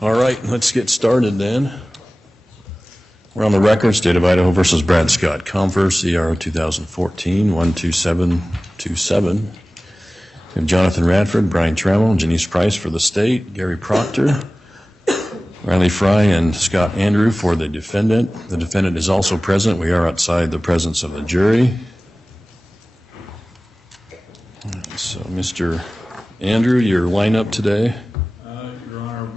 All right, let's get started then. We're on the record, State of Idaho versus Brad Compher, CR 2014-12727. We have Jonathan Radford, Brian Trammell, and Janice Price for the state, Gary Proctor, Riley Fry, and Scott Andrew for the defendant. The defendant is also present. We are outside the presence of the jury. So, Mr. Andrew, your lineup today? Your Honor,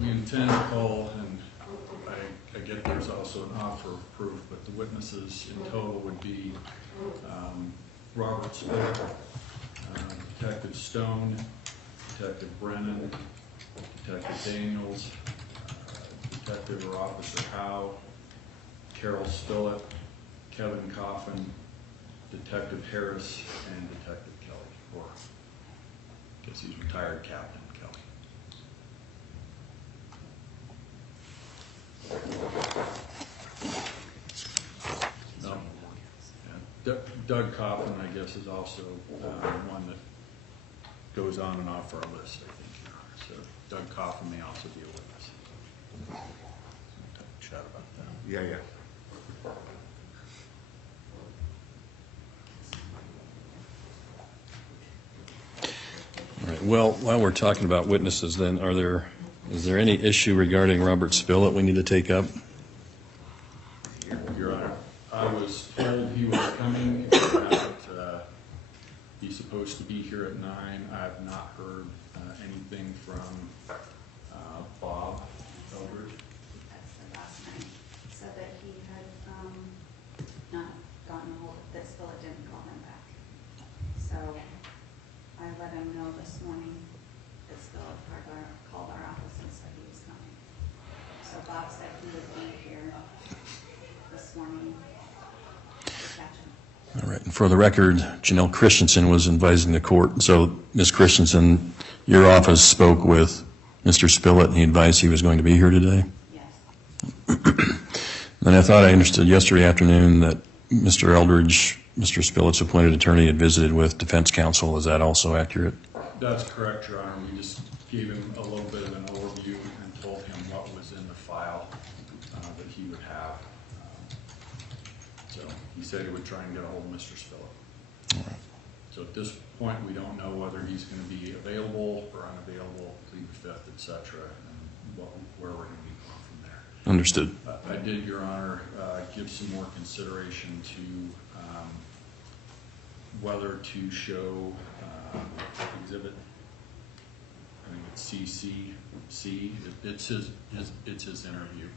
we intend to call, and I get there's also an offer of proof, but the witnesses in total would be Robert Spiller, Detective Stone, Detective Brennan, Detective Daniels, Detective or Officer Howe, Carol Spillett, Kevin Coffin, Detective Harris, and Detective Kelly, or I guess he's retired Captain Kelly. No. Yeah. Doug Coffin, I guess, is also one that goes on and off our list, I think, Your Honor. So Doug Coffin may also be a witness. Chat about that. Yeah. All right, well, while we're talking about witnesses then, is there any issue regarding Robert Spillett we need to take up? Your Honor, I was told he was coming, he's supposed to be here at 9. I have not heard anything from Bob Elbert. That's the last night. He said that he had not gotten a hold of this, Philip didn't call him back. So I let him know this morning that Philip called our office and said he was coming. So Bob said he would be here this morning to catch him. All right, and for the record, Janelle Christensen was advising the court. So, Ms. Christensen, your office spoke with Mr. Spillett and he advised he was going to be here today? Yes. And I thought I understood yesterday afternoon that Mr. Eldridge, Mr. Spillett's appointed attorney, had visited with defense counsel. Is that also accurate? That's correct, Your Honor. We just gave him a little bit of an overview and told him what was in the file that he would have. So he said he would try and get a hold of Mr. Spillett. All right. So at this point, we don't know whether he's going to be available or unavailable, plead the fifth, et cetera, and where we're going to be going from there. Understood. I did, Your Honor, give some more consideration to whether to show exhibit, I think it's CCC. It's his interview.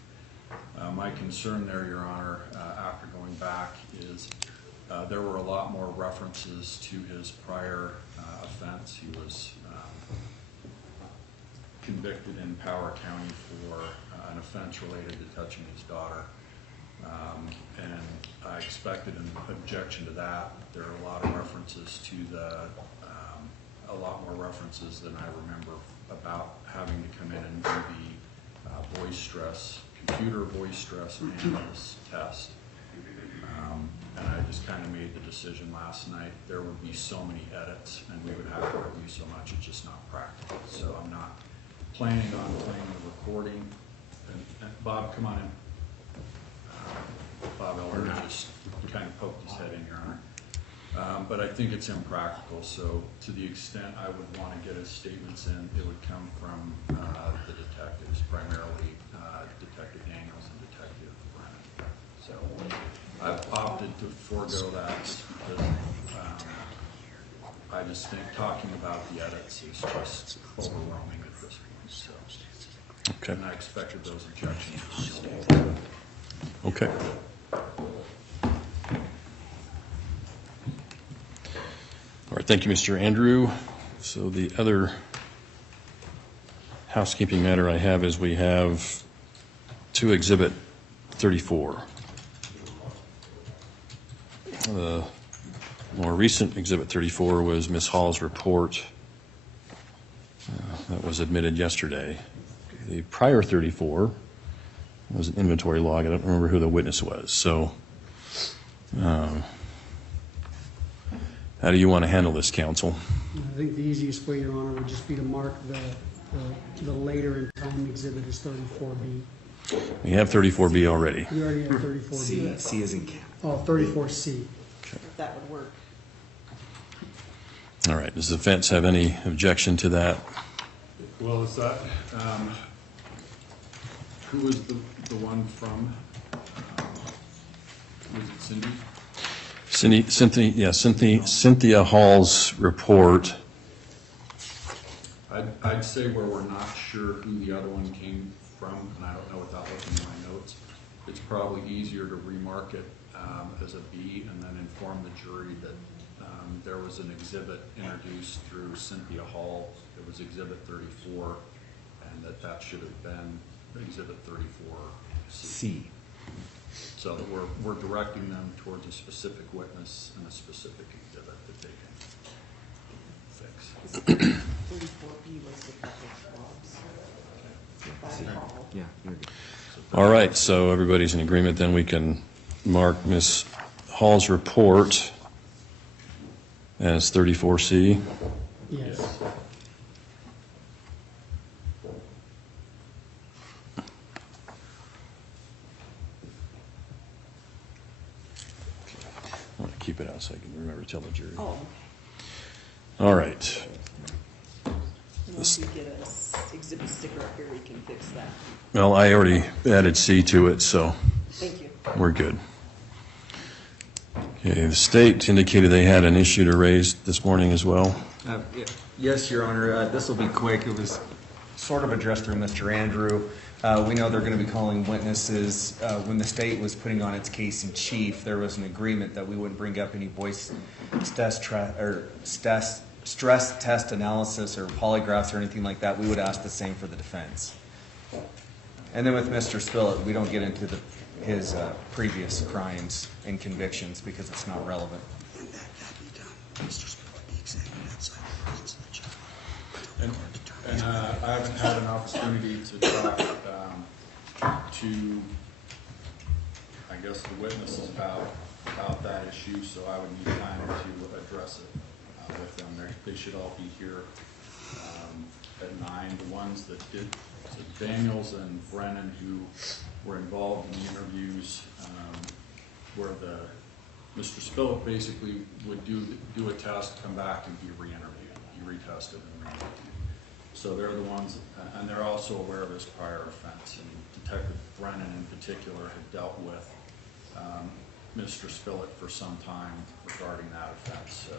My concern there, Your Honor, after going back is there were a lot more references to his prior offense. He was convicted in Power County for an offense related to touching his daughter. And I expected an objection to that. There are a lot of references to a lot more references than I remember about having to come in and do the computer voice stress analysis test. And I just kind of made the decision last night. There would be so many edits and we would have to review so much, it's just not practical. So I'm not planning on playing the recording. And Bob, come on in. Bob Elder just kind of poked his head in, Your Honor. But I think it's impractical, so to the extent I would want to get his statements in, it would come from the detectives, primarily Detective Daniels and Detective Brennan. So I've opted to forego that because I just think talking about the edits is just overwhelming at this point. So, Okay. and I expected those objections to be stated. Okay. All right, thank you, Mr. Andrew. So the other housekeeping matter I have is we have to Exhibit 34. The more recent Exhibit 34 was Ms. Hall's report that was admitted yesterday. The prior 34 was an inventory log. I don't remember who the witness was. So how do you want to handle this, counsel? I think the easiest way, Your Honor, would just be to mark the The later in time exhibit is 34B. We have 34B already. You already have 34B. C is in cap. Oh, 34C. If that would work. All right, does the defense have any objection to that? Well, is that, who was the one from, was it Cindy? Cynthia Hall's report. I'd say where we're not sure who the other one came from, and I don't know without looking at my notes, it's probably easier to remark it as a B and then inform the jury that there was an exhibit introduced through Cynthia Hall. It was Exhibit 34, and that should have been Exhibit 34C. So that we're directing them towards a specific witness and a specific exhibit that they can fix. 34B was the couple of jobs. Yeah, you're good. All right, so everybody's in agreement, then we can mark Ms. Hall's report as 34C. Yes. I want to keep it out so I can remember to tell the jury. Oh, All right. once you get a exhibit sticker up here, we can fix that. Well, I already added C to it, so Thank you. we're good. Okay, the state indicated they had an issue to raise this morning as well. Yes, Your Honor. This will be quick. It was sort of addressed through Mr. Andrew. We know they're going to be calling witnesses. When the state was putting on its case in chief, there was an agreement that we wouldn't bring up any voice stress test analysis or polygraphs or anything like that. We would ask the same for the defense. And then with Mr. Spillett, we don't get into his previous crimes and convictions because it's not relevant. When that be done, Mr. Spillett be examined outside the presence of the judge. And I haven't had an opportunity to talk to, I guess, the witnesses about that issue, so I would need time to address it with them. They should all be here at 9. The ones that did, so Daniels and Brennan, who were involved in the interviews, where Mr. Spillett basically would do a test, come back and be re-interviewed. He retested and re-interviewed. So they're the ones, and they're also aware of his prior offense. And Detective Brennan in particular had dealt with Mr. Spillett for some time regarding that offense. So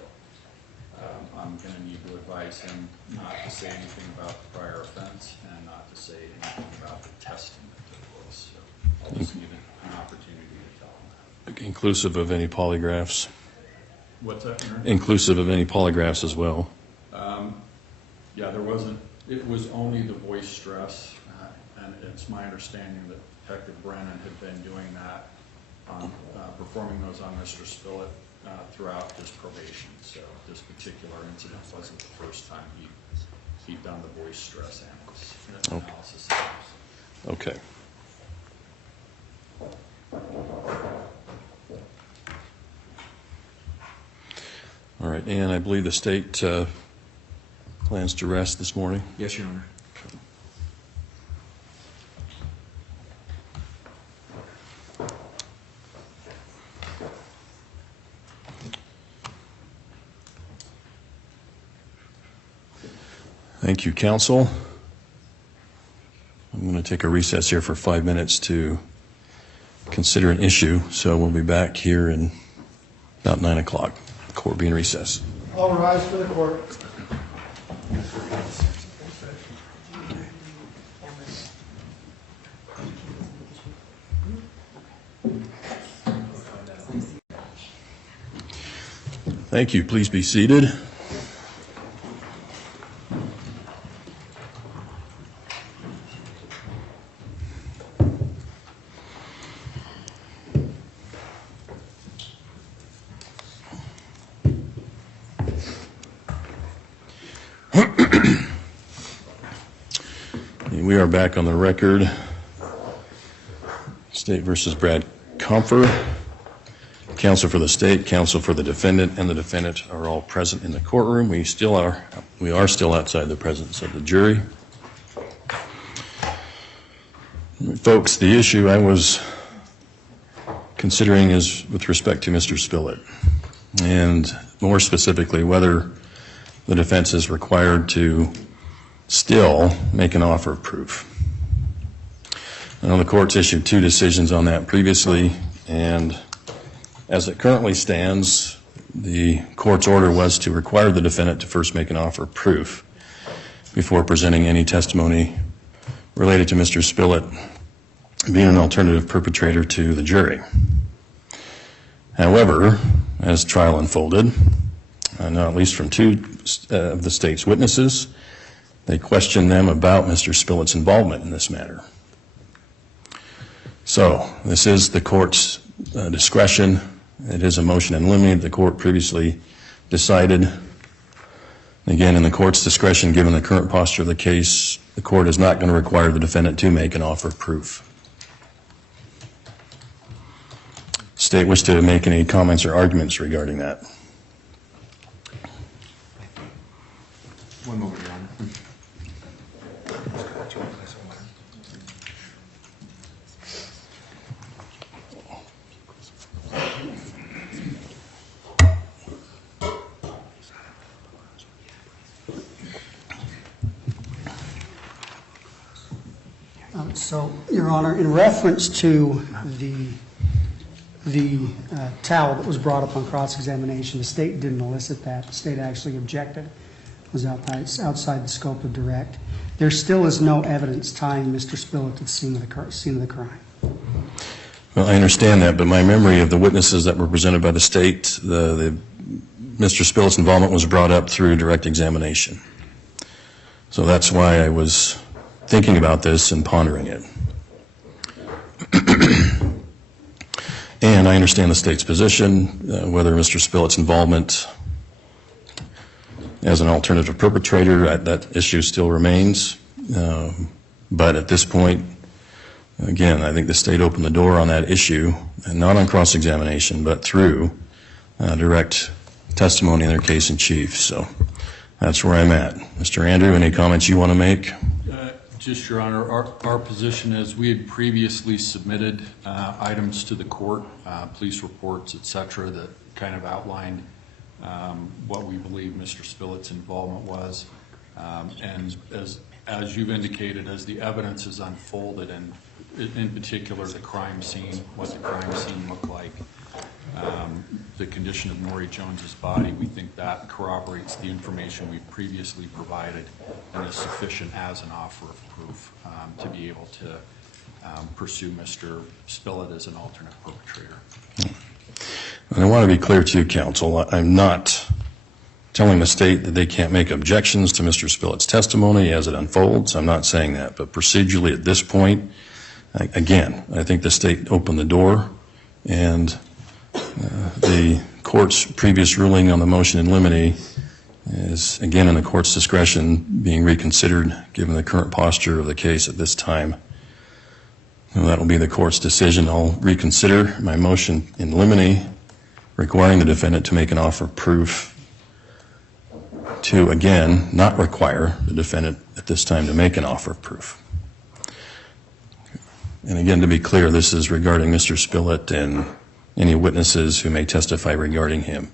I'm going to need to advise him not to say anything about the prior offense and not to say anything about the testing that took place. So I'll just need an opportunity to tell him that. Inclusive of any polygraphs? What's that, Aaron? Inclusive of any polygraphs as well? Yeah, there wasn't, it was only the voice stress, and it's my understanding that Detective Brennan had been doing that, performing those on Mr. Spillett throughout his probation. So this particular incident wasn't the first time he'd done the voice stress analysis. Okay. All right, and I believe the state plans to rest this morning. Yes, Your Honor. Thank you, counsel. I'm going to take a recess here for 5 minutes to consider an issue, so we'll be back here in about 9 o'clock. Court being recessed. All rise for the court. Thank you. Please be seated. We are back on the record. State versus Brad Compher. Counsel for the state, counsel for the defendant, and the defendant are all present in the courtroom. We are still outside the presence of the jury. Folks, the issue I was considering is with respect to Mr. Spillett, and more specifically, whether the defense is required to still make an offer of proof. I know the court's issued 2 decisions on that previously, and as it currently stands, the court's order was to require the defendant to first make an offer of proof before presenting any testimony related to Mr. Spillett being an alternative perpetrator to the jury. However, as trial unfolded, now at least from 2 of the state's witnesses, they questioned them about Mr. Spillett's involvement in this matter. So, this is the court's discretion. It is a motion in limine. The court previously decided. Again, in the court's discretion, given the current posture of the case, the court is not going to require the defendant to make an offer of proof. State wish to make any comments or arguments regarding that? One moment, Your Honor. So, Your Honor, in reference to the towel that was brought up on cross-examination, the state didn't elicit that. The state actually objected. It was outside the scope of direct. There still is no evidence tying Mr. Spillett to the scene of the crime. Well, I understand that, but my memory of the witnesses that were presented by the state, Mr. Spillett's involvement was brought up through direct examination. So that's why I was thinking about this and pondering it. And I understand the state's position, whether Mr. Spillett's involvement as an alternative perpetrator, that issue still remains. But at this point, again, I think the state opened the door on that issue, and not on cross-examination, but through direct testimony in their case in chief. So that's where I'm at. Mr. Andrew, any comments you want to make? Just, Your Honor, our position is we had previously submitted items to the court, police reports, et cetera, that kind of outlined what we believe Mr. Spillett's involvement was. And as you've indicated, as the evidence has unfolded, and in particular the crime scene, what the crime scene looked like, the condition of Nori Jones's body, we think that corroborates the information we've previously provided and is sufficient as an offer of proof to be able to pursue Mr. Spillett as an alternate perpetrator. And I want to be clear to you, counsel, I'm not telling the state that they can't make objections to Mr. Spillett's testimony as it unfolds. I'm not saying that. But procedurally at this point, again, I think the state opened the door, and the court's previous ruling on the motion in limine is, again, in the court's discretion, being reconsidered given the current posture of the case at this time. And that will be the court's decision. I'll reconsider my motion in limine requiring the defendant to make an offer of proof to, again, not require the defendant at this time to make an offer of proof. And again, to be clear, this is regarding Mr. Spillett and any witnesses who may testify regarding him.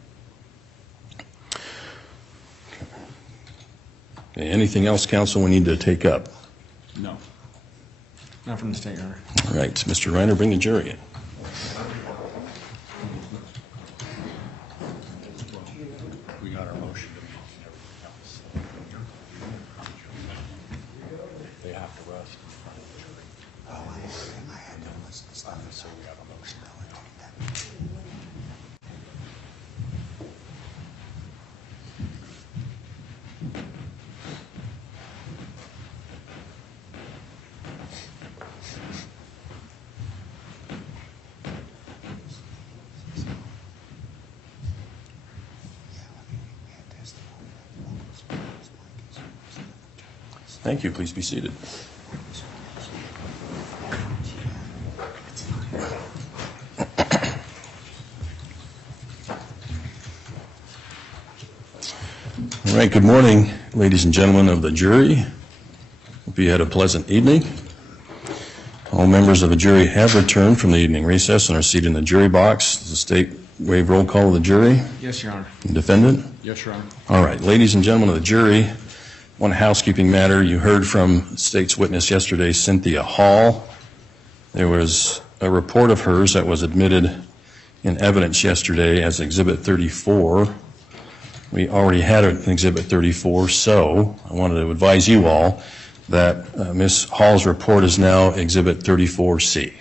Okay, anything else, counsel, we need to take up? No. Not from the state, Your Honor. All right, Mr. Reiner, bring the jury in. We got our motion. They have to rest. Oh, I had to listen to stuff, so we have a motion. Thank you. Please be seated. All right, good morning, ladies and gentlemen of the jury. Hope you had a pleasant evening. All members of the jury have returned from the evening recess and are seated in the jury box. Does the state waive roll call of the jury? Yes, Your Honor. Defendant? Yes, Your Honor. All right, ladies and gentlemen of the jury, one housekeeping matter. You heard from state's witness yesterday, Cynthia Hall. There was a report of hers that was admitted in evidence yesterday as Exhibit 34. We already had an Exhibit 34, so I wanted to advise you all that Ms. Hall's report is now Exhibit 34C.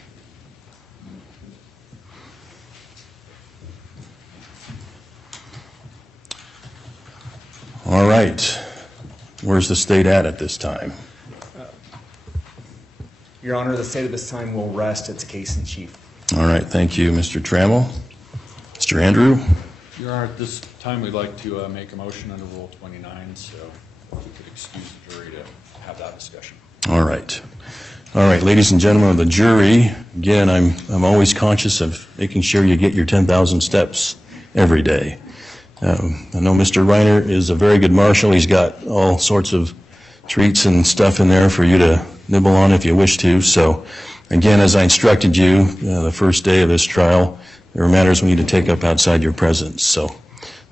All right. Where's the state at this time? Your Honor, the state at this time will rest its case in chief. All right, thank you, Mr. Trammell. Mr. Andrew? Your Honor, at this time, we'd like to make a motion under Rule 29, so we could excuse the jury to have that discussion. All right. All right, ladies and gentlemen of the jury, again, I'm always conscious of making sure you get your 10,000 steps every day. I know Mr. Reiner is a very good marshal. He's got all sorts of treats and stuff in there for you to nibble on if you wish to. So, again, as I instructed you the first day of this trial, there are matters we need to take up outside your presence. So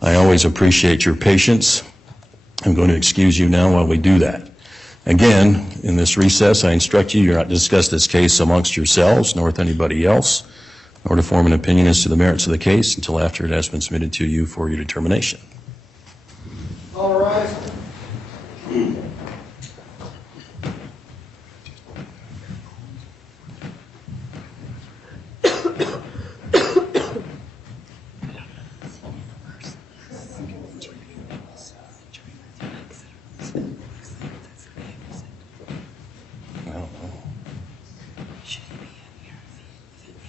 I always appreciate your patience. I'm going to excuse you now while we do that. Again, in this recess, I instruct you not to discuss this case amongst yourselves nor with anybody else, nor to form an opinion as to the merits of the case until after it has been submitted to you for your determination. All right.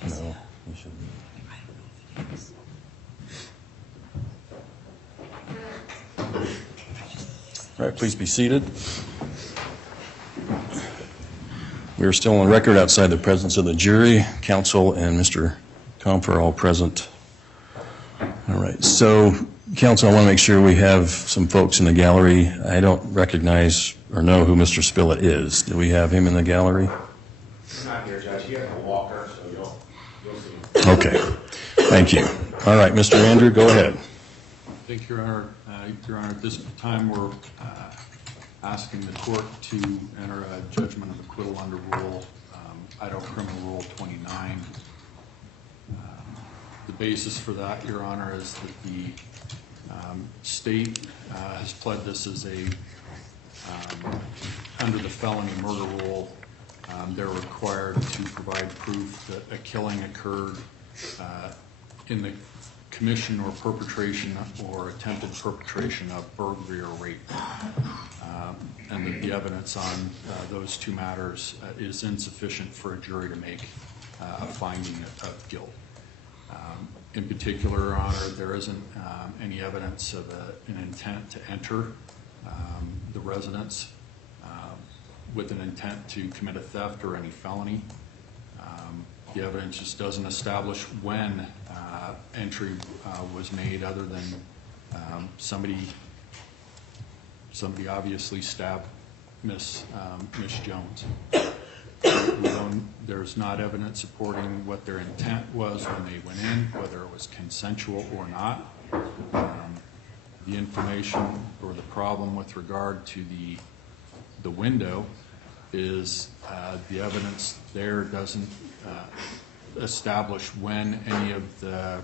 No, you shouldn't. All right, please be seated. We are still on record outside the presence of the jury. Counsel and Mr. Compher are all present. All right, so counsel, I want to make sure we have some folks in the gallery. I don't recognize or know who Mr. Spillett is. Do we have him in the gallery? He's not here, Judge. He has a walker, so you'll see him. Okay, thank you. All right, Mr. Andrew, go ahead. Thank you, Your Honor. Your Honor, at this time, we're asking the court to enter a judgment of acquittal under Idaho Criminal Rule 29. The basis for that, Your Honor, is that the state has pled this as under the felony murder rule. They're required to provide proof that a killing occurred in the commission or perpetration or attempted perpetration of burglary or rape. And that the evidence on those two matters is insufficient for a jury to make a finding of guilt. In particular, Your Honor, there isn't any evidence of an intent to enter the residence with an intent to commit a theft or any felony. The evidence just doesn't establish when entry was made, other than somebody obviously stabbed Miss Jones. There's not evidence supporting what their intent was when they went in, whether it was consensual or not. The information or the problem with regard to the window is the evidence there doesn't establish when any of the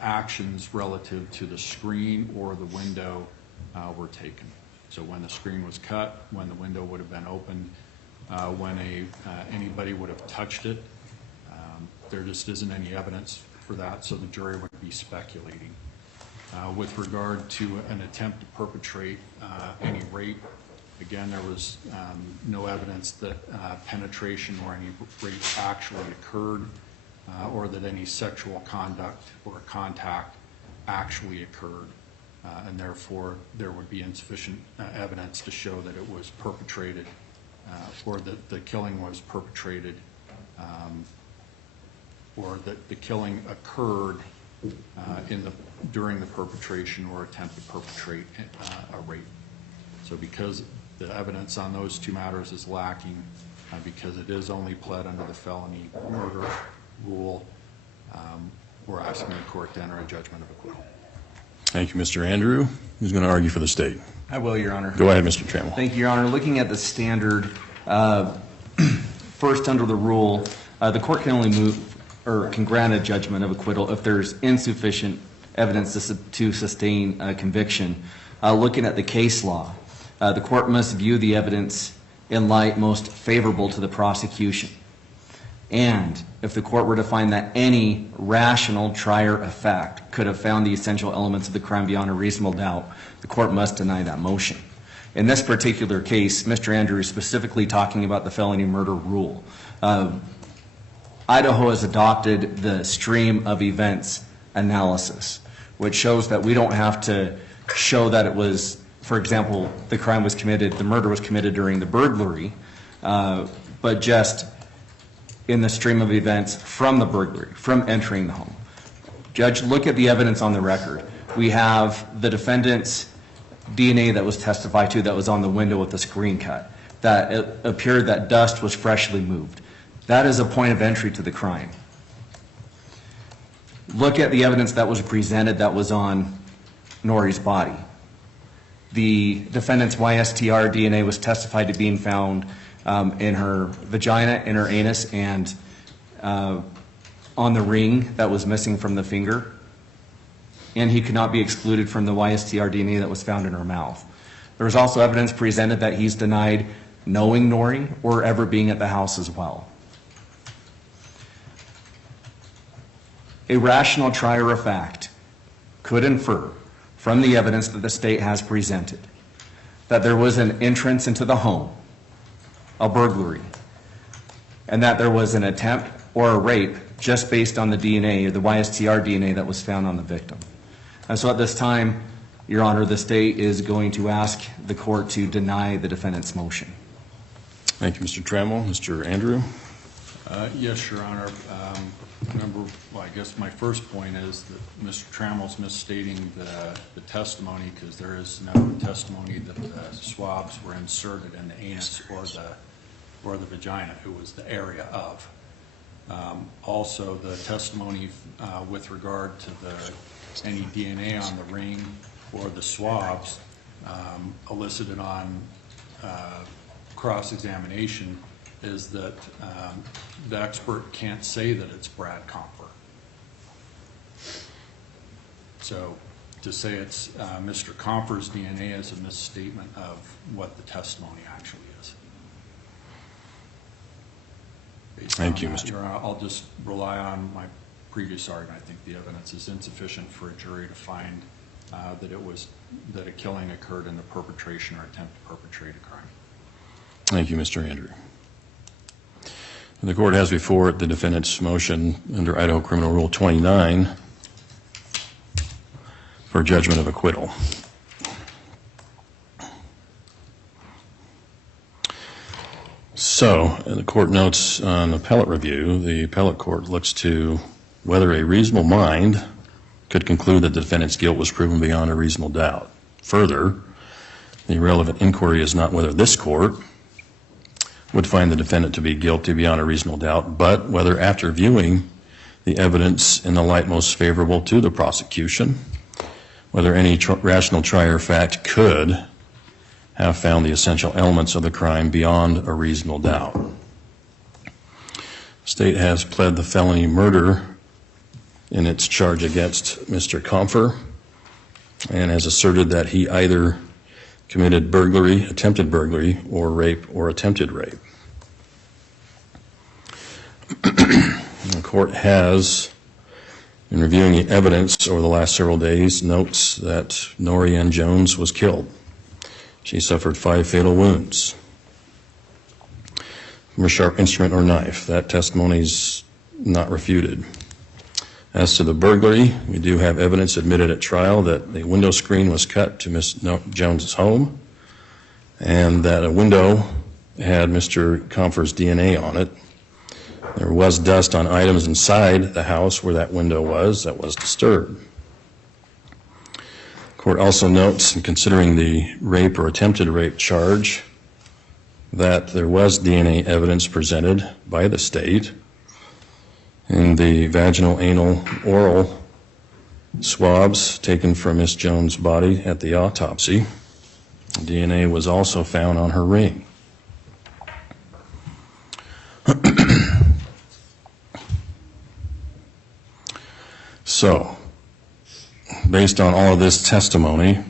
actions relative to the screen or the window were taken. So when the screen was cut, when the window would have been opened, when anybody would have touched it. There just isn't any evidence for that, so the jury would be speculating. With regard to an attempt to perpetrate any rape, again, there was no evidence that penetration or any rape actually occurred, or that any sexual conduct or contact actually occurred, and therefore there would be insufficient evidence to show that it was perpetrated or that the killing was perpetrated, or that the killing occurred during the perpetration or attempt to perpetrate a rape. So because the evidence on those two matters is lacking, because it is only pled under the felony murder rule. We're asking the court to enter a judgment of acquittal. Thank you, Mr. Andrew. Who's going to argue for the state? I will, Your Honor. Go ahead, Mr. Trammell. Thank you, Your Honor. Looking at the standard, first under the rule, the court can only move or can grant a judgment of acquittal if there's insufficient evidence to sustain a conviction. Looking at the case law, the court must view the evidence in light most favorable to the prosecution. And if the court were to find that any rational trier of fact could have found the essential elements of the crime beyond a reasonable doubt, the court must deny that motion. In this particular case, Mr. Andrew is specifically talking about the felony murder rule. Idaho has adopted the stream of events analysis, which shows that we don't have to show that it was, for example, the murder was committed during the burglary, but just in the stream of events from the burglary, from entering the home. Judge, look at the evidence on the record. We have the defendant's DNA that was testified to that was on the window with the screen cut, that it appeared that dust was freshly moved. That is a point of entry to the crime. Look at the evidence that was presented that was on Nori's body. The defendant's YSTR DNA was testified to being found in her vagina, in her anus, and on the ring that was missing from the finger. And he could not be excluded from the YSTR DNA that was found in her mouth. There was also evidence presented that he's denied knowing Nori or ever being at the house as well. A rational trier of fact could infer from the evidence that the state has presented that there was an entrance into the home, a burglary, and that there was an attempt or a rape just based on the DNA or the YSTR DNA that was found on the victim. And so at this time, Your Honor, the state is going to ask the court to deny the defendant's motion. Thank you, Mr. Trammell. Mr. Andrew? Yes, Your Honor. I guess my first point is that Mr. Trammell's misstating the testimony, because there is no testimony that the swabs were inserted in the anus or the vagina. It was the area of. Also, the testimony with regard to any DNA on the ring or the swabs elicited on cross-examination is that the expert can't say that it's Brad Compher. So to say it's Mr. Compher's DNA is a misstatement of what the testimony actually is. Thank you, Mr. Your Honor, I'll just rely on my previous argument. I think the evidence is insufficient for a jury to find that a killing occurred in the perpetration or attempt to perpetrate a crime. Thank you, Mr. Andrew. The court has before it the defendant's motion under Idaho Criminal Rule 29 for judgment of acquittal. So, the court notes on appellate review, the appellate court looks to whether a reasonable mind could conclude that the defendant's guilt was proven beyond a reasonable doubt. Further, the relevant inquiry is not whether this court would find the defendant to be guilty beyond a reasonable doubt, but whether after viewing the evidence in the light most favorable to the prosecution, whether any rational trier of fact could have found the essential elements of the crime beyond a reasonable doubt. The state has pled the felony murder in its charge against Mr. Compher and has asserted that he either committed burglary, attempted burglary, or rape or attempted rape. The court has, in reviewing the evidence over the last several days, notes that Nori Jones was killed. She suffered 5 fatal wounds from a sharp instrument or knife. That testimony is not refuted. As to the burglary, we do have evidence admitted at trial that the window screen was cut to Ms. Jones's home and that a window had Mr. Compher's DNA on it. There was dust on items inside the house where that window was that was disturbed. The court also notes, in considering the rape or attempted rape charge, that there was DNA evidence presented by the state in the vaginal, anal, oral swabs taken from Miss Jones' body at the autopsy. DNA was also found on her ring. So, based on all of this testimony,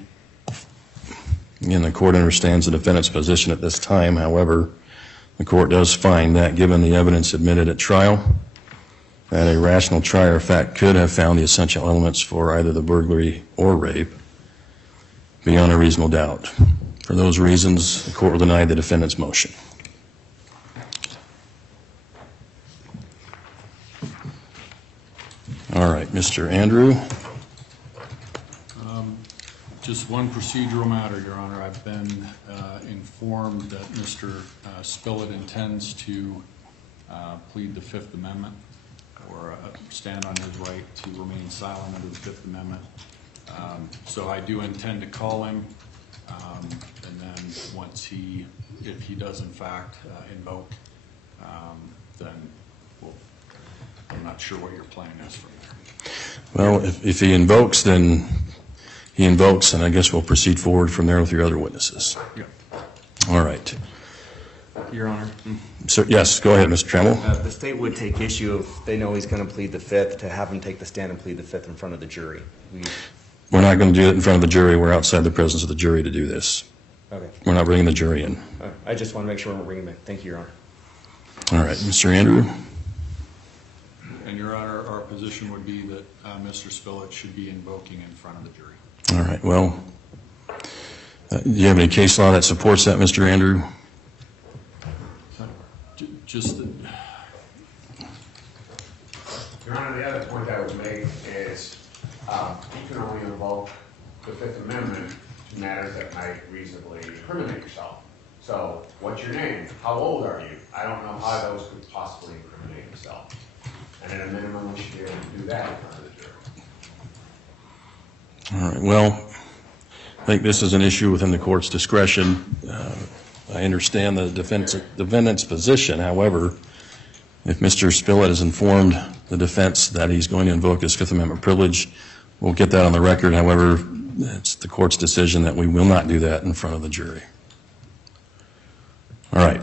again, the court understands the defendant's position at this time. However, the court does find that given the evidence admitted at trial, that a rational trier of fact could have found the essential elements for either the burglary or rape beyond a reasonable doubt. For those reasons, the court will deny the defendant's motion. All right, Mr. Andrew. Just one procedural matter, Your Honor. I've been informed that Mr. Spillett intends to plead the Fifth Amendment or stand on his right to remain silent under the Fifth Amendment. So I do intend to call him, and then once if he does in fact invoke, then I'm not sure what your plan is from there. Well, if he invokes, then he invokes, and I guess we'll proceed forward from there with your other witnesses. Yeah. All right. Your Honor. Sir, yes, go ahead, Mr. Trammell. The state would take issue if they know he's going to plead the Fifth, to have him take the stand and plead the Fifth in front of the jury. We're not going to do it in front of the jury. We're outside the presence of the jury to do this. Okay. We're not bringing the jury in. I just want to make sure we're bringing him in. Thank you, Your Honor. All right, Mr. Andrew. And Your Honor, our position would be that Mr. Spillett should be invoking in front of the jury. All right, well, do you have any case law that supports that, Mr. Andrew? Just Your Honor, the other point I would make is you can only invoke the Fifth Amendment to matters that might reasonably incriminate yourself. So, what's your name? How old are you? I don't know how those could possibly incriminate yourself. And at a minimum, we should be able to do that in front of the jury. All right, well, I think this is an issue within the court's discretion. I understand the defendant's position. However, if Mr. Spillett has informed the defense that he's going to invoke his Fifth Amendment privilege, we'll get that on the record. However, it's the court's decision that we will not do that in front of the jury. All right.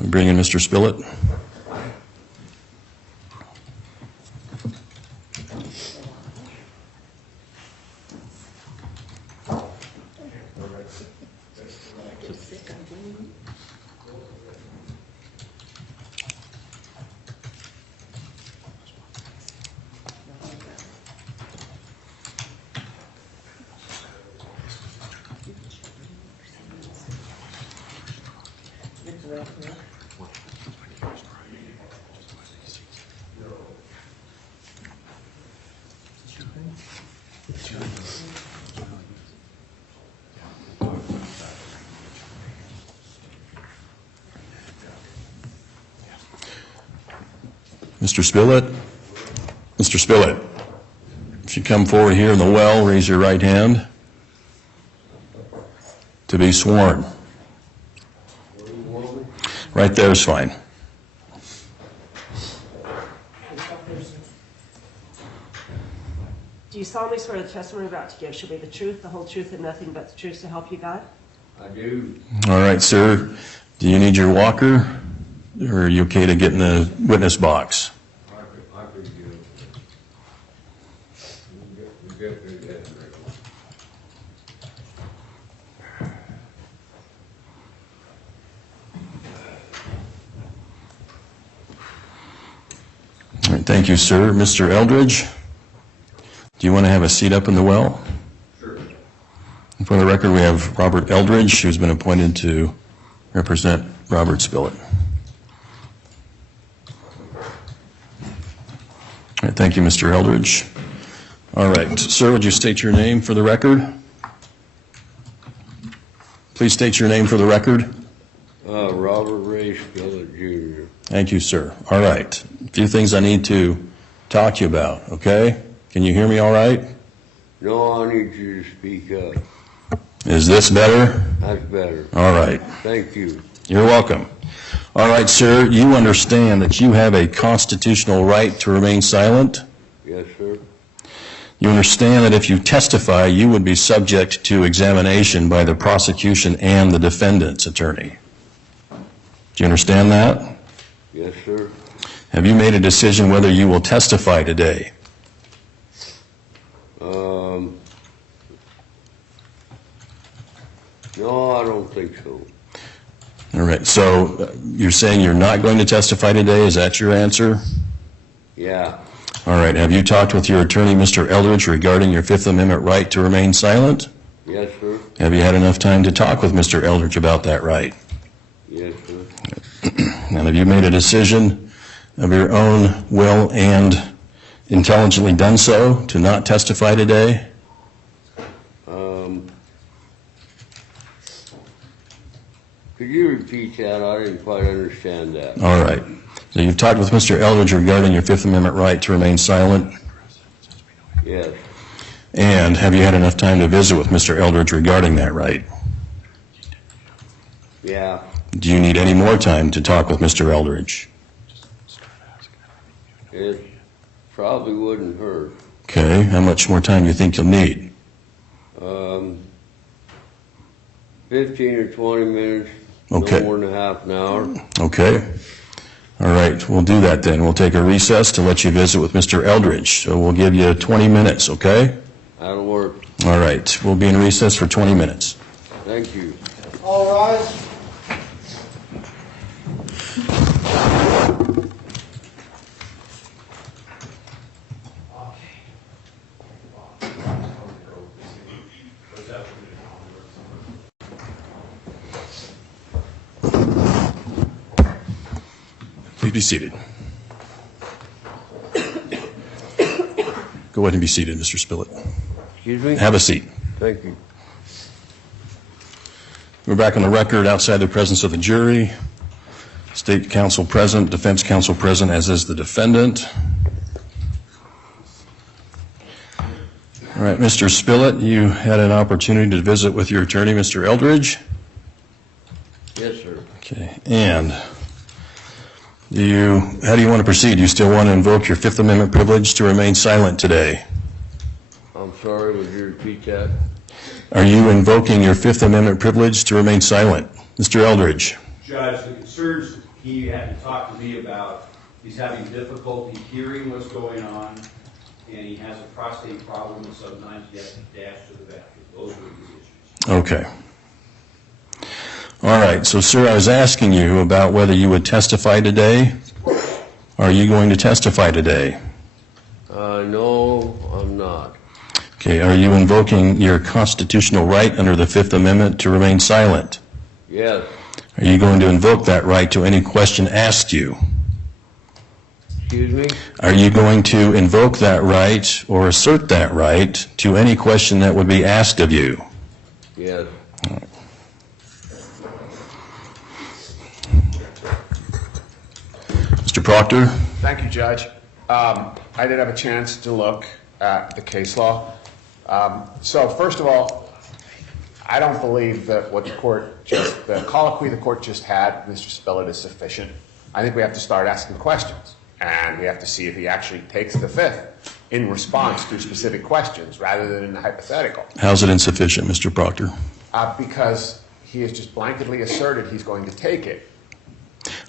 We bring in Mr. Spillett. Mr. Spillett? Mr. Spillett, if you come forward here in the well, raise your right hand to be sworn. Right there is fine. Do you solemnly swear the testimony you're about to give shall be the truth, the whole truth, and nothing but the truth to help you God? I do. All right, sir. Do you need your walker, or are you okay to get in the witness box? I could get through that. All right, thank you, sir. Mr. Eldridge, do you want to have a seat up in the well? Sure. For the record, we have Robert Eldridge, who's been appointed to represent Robert Spillett. All right, thank you, Mr. Eldridge. All right, sir, would you state your name for the record? Please state your name for the record. Robert Ray Spillett Jr. Thank you, sir. All right, a few things I need to talk to you about, okay? Can you hear me all right? No, I need you to speak up. Is this better? That's better. All right. Thank you. You're welcome. All right, sir, you understand that you have a constitutional right to remain silent? Yes, sir. You understand that if you testify, you would be subject to examination by the prosecution and the defendant's attorney. Do you understand that? Yes, sir. Have you made a decision whether you will testify today? No, I don't think so. All right, so you're saying you're not going to testify today? Is that your answer? Yeah. All right, have you talked with your attorney, Mr. Eldridge, regarding your Fifth Amendment right to remain silent? Yes, sir. Have you had enough time to talk with Mr. Eldridge about that right? Yes, sir. And have you made a decision of your own will and intelligently done so to not testify today? Could you repeat that? I didn't quite understand that. All right. So you've talked with Mr. Eldridge regarding your Fifth Amendment right to remain silent? Yes. And have you had enough time to visit with Mr. Eldridge regarding that right? Yeah. Do you need any more time to talk with Mr. Eldridge? It probably wouldn't hurt. Okay. How much more time do you think you'll need? 15 or 20 minutes. Okay. No more than a half an hour. Okay. All right. We'll do that then. We'll take a recess to let you visit with Mr. Eldridge. So we'll give you 20 minutes, okay? That'll work. All right. We'll be in recess for 20 minutes. Thank you. All rise. Please be seated. Go ahead and be seated, Mr. Spillett. Excuse me? Have a seat. Thank you. We're back on the record outside the presence of the jury. State counsel present, defense counsel present, as is the defendant. All right, Mr. Spillett, you had an opportunity to visit with your attorney, Mr. Eldridge. Yes, sir. Okay, and how do you want to proceed? Do you still want to invoke your Fifth Amendment privilege to remain silent today? I'm sorry, would you repeat that? Are you invoking your Fifth Amendment privilege to remain silent? Mr. Eldridge. Judge, the concerns he had to talk to me about, he's having difficulty hearing what's going on, and he has a prostate problem, and sometimes he has to dash to the bathroom. Those were his issues. Okay. All right, so sir, I was asking you about whether you would testify today. Are you going to testify today? No, I'm not. Okay, are you invoking your constitutional right under the Fifth Amendment to remain silent? Yes. Are you going to invoke that right to any question asked you? Excuse me? Are you going to invoke that right or assert that right to any question that would be asked of you? Yes. Mr. Proctor? Thank you, Judge. I did have a chance to look at the case law. So first of all, I don't believe that the colloquy the court just had, Mr. Spillett, is sufficient. I think we have to start asking questions, and we have to see if he actually takes the fifth in response to specific questions rather than in the hypothetical. How's it insufficient, Mr. Proctor? Because he has just blanketly asserted he's going to take it.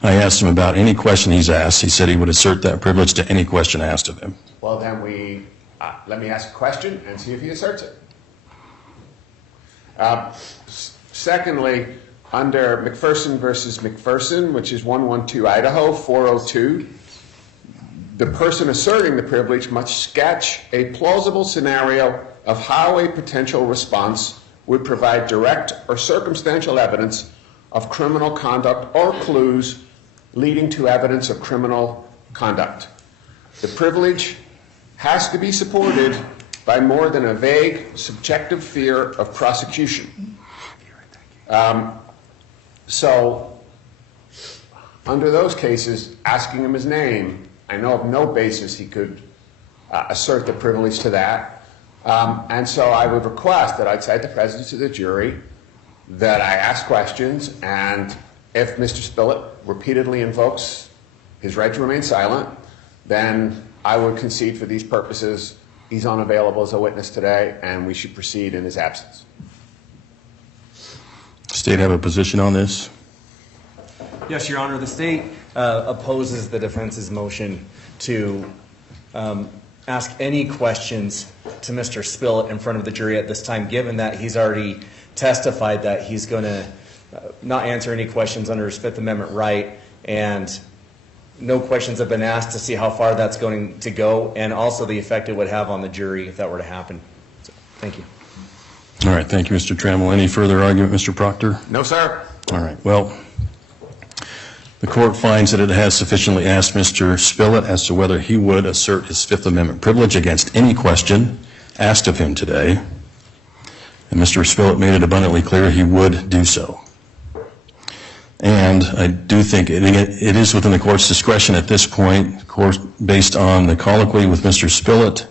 I asked him about any question he's asked. He said he would assert that privilege to any question asked of him. Well, then let me ask a question and see if he asserts it. Secondly, under McPherson versus McPherson, which is 112 Idaho 402, the person asserting the privilege must sketch a plausible scenario of how a potential response would provide direct or circumstantial evidence of criminal conduct or clues leading to evidence of criminal conduct. The privilege has to be supported by more than a vague, subjective fear of prosecution. So, under those cases, asking him his name, I know of no basis he could assert the privilege to that. And so I would request that I'd cite the presence of the jury, that I ask questions, and if Mr. Spillett repeatedly invokes his right to remain silent, then I would concede for these purposes he's unavailable as a witness today, and we should proceed in his absence. State have a position on this? Yes, Your Honor. The state opposes the defense's motion to ask any questions to Mr. Spillett in front of the jury at this time, given that he's already testified that he's going to not answer any questions under his Fifth Amendment right, and no questions have been asked to see how far that's going to go, and also the effect it would have on the jury if that were to happen. So, thank you. All right, thank you, Mr. Trammell. Any further argument, Mr. Proctor? No, sir. All right, well, the court finds that it has sufficiently asked Mr. Spillett as to whether he would assert his Fifth Amendment privilege against any question asked of him today, and Mr. Spillett made it abundantly clear he would do so. And I do think it is within the court's discretion at this point, of course, based on the colloquy with Mr. Spillett,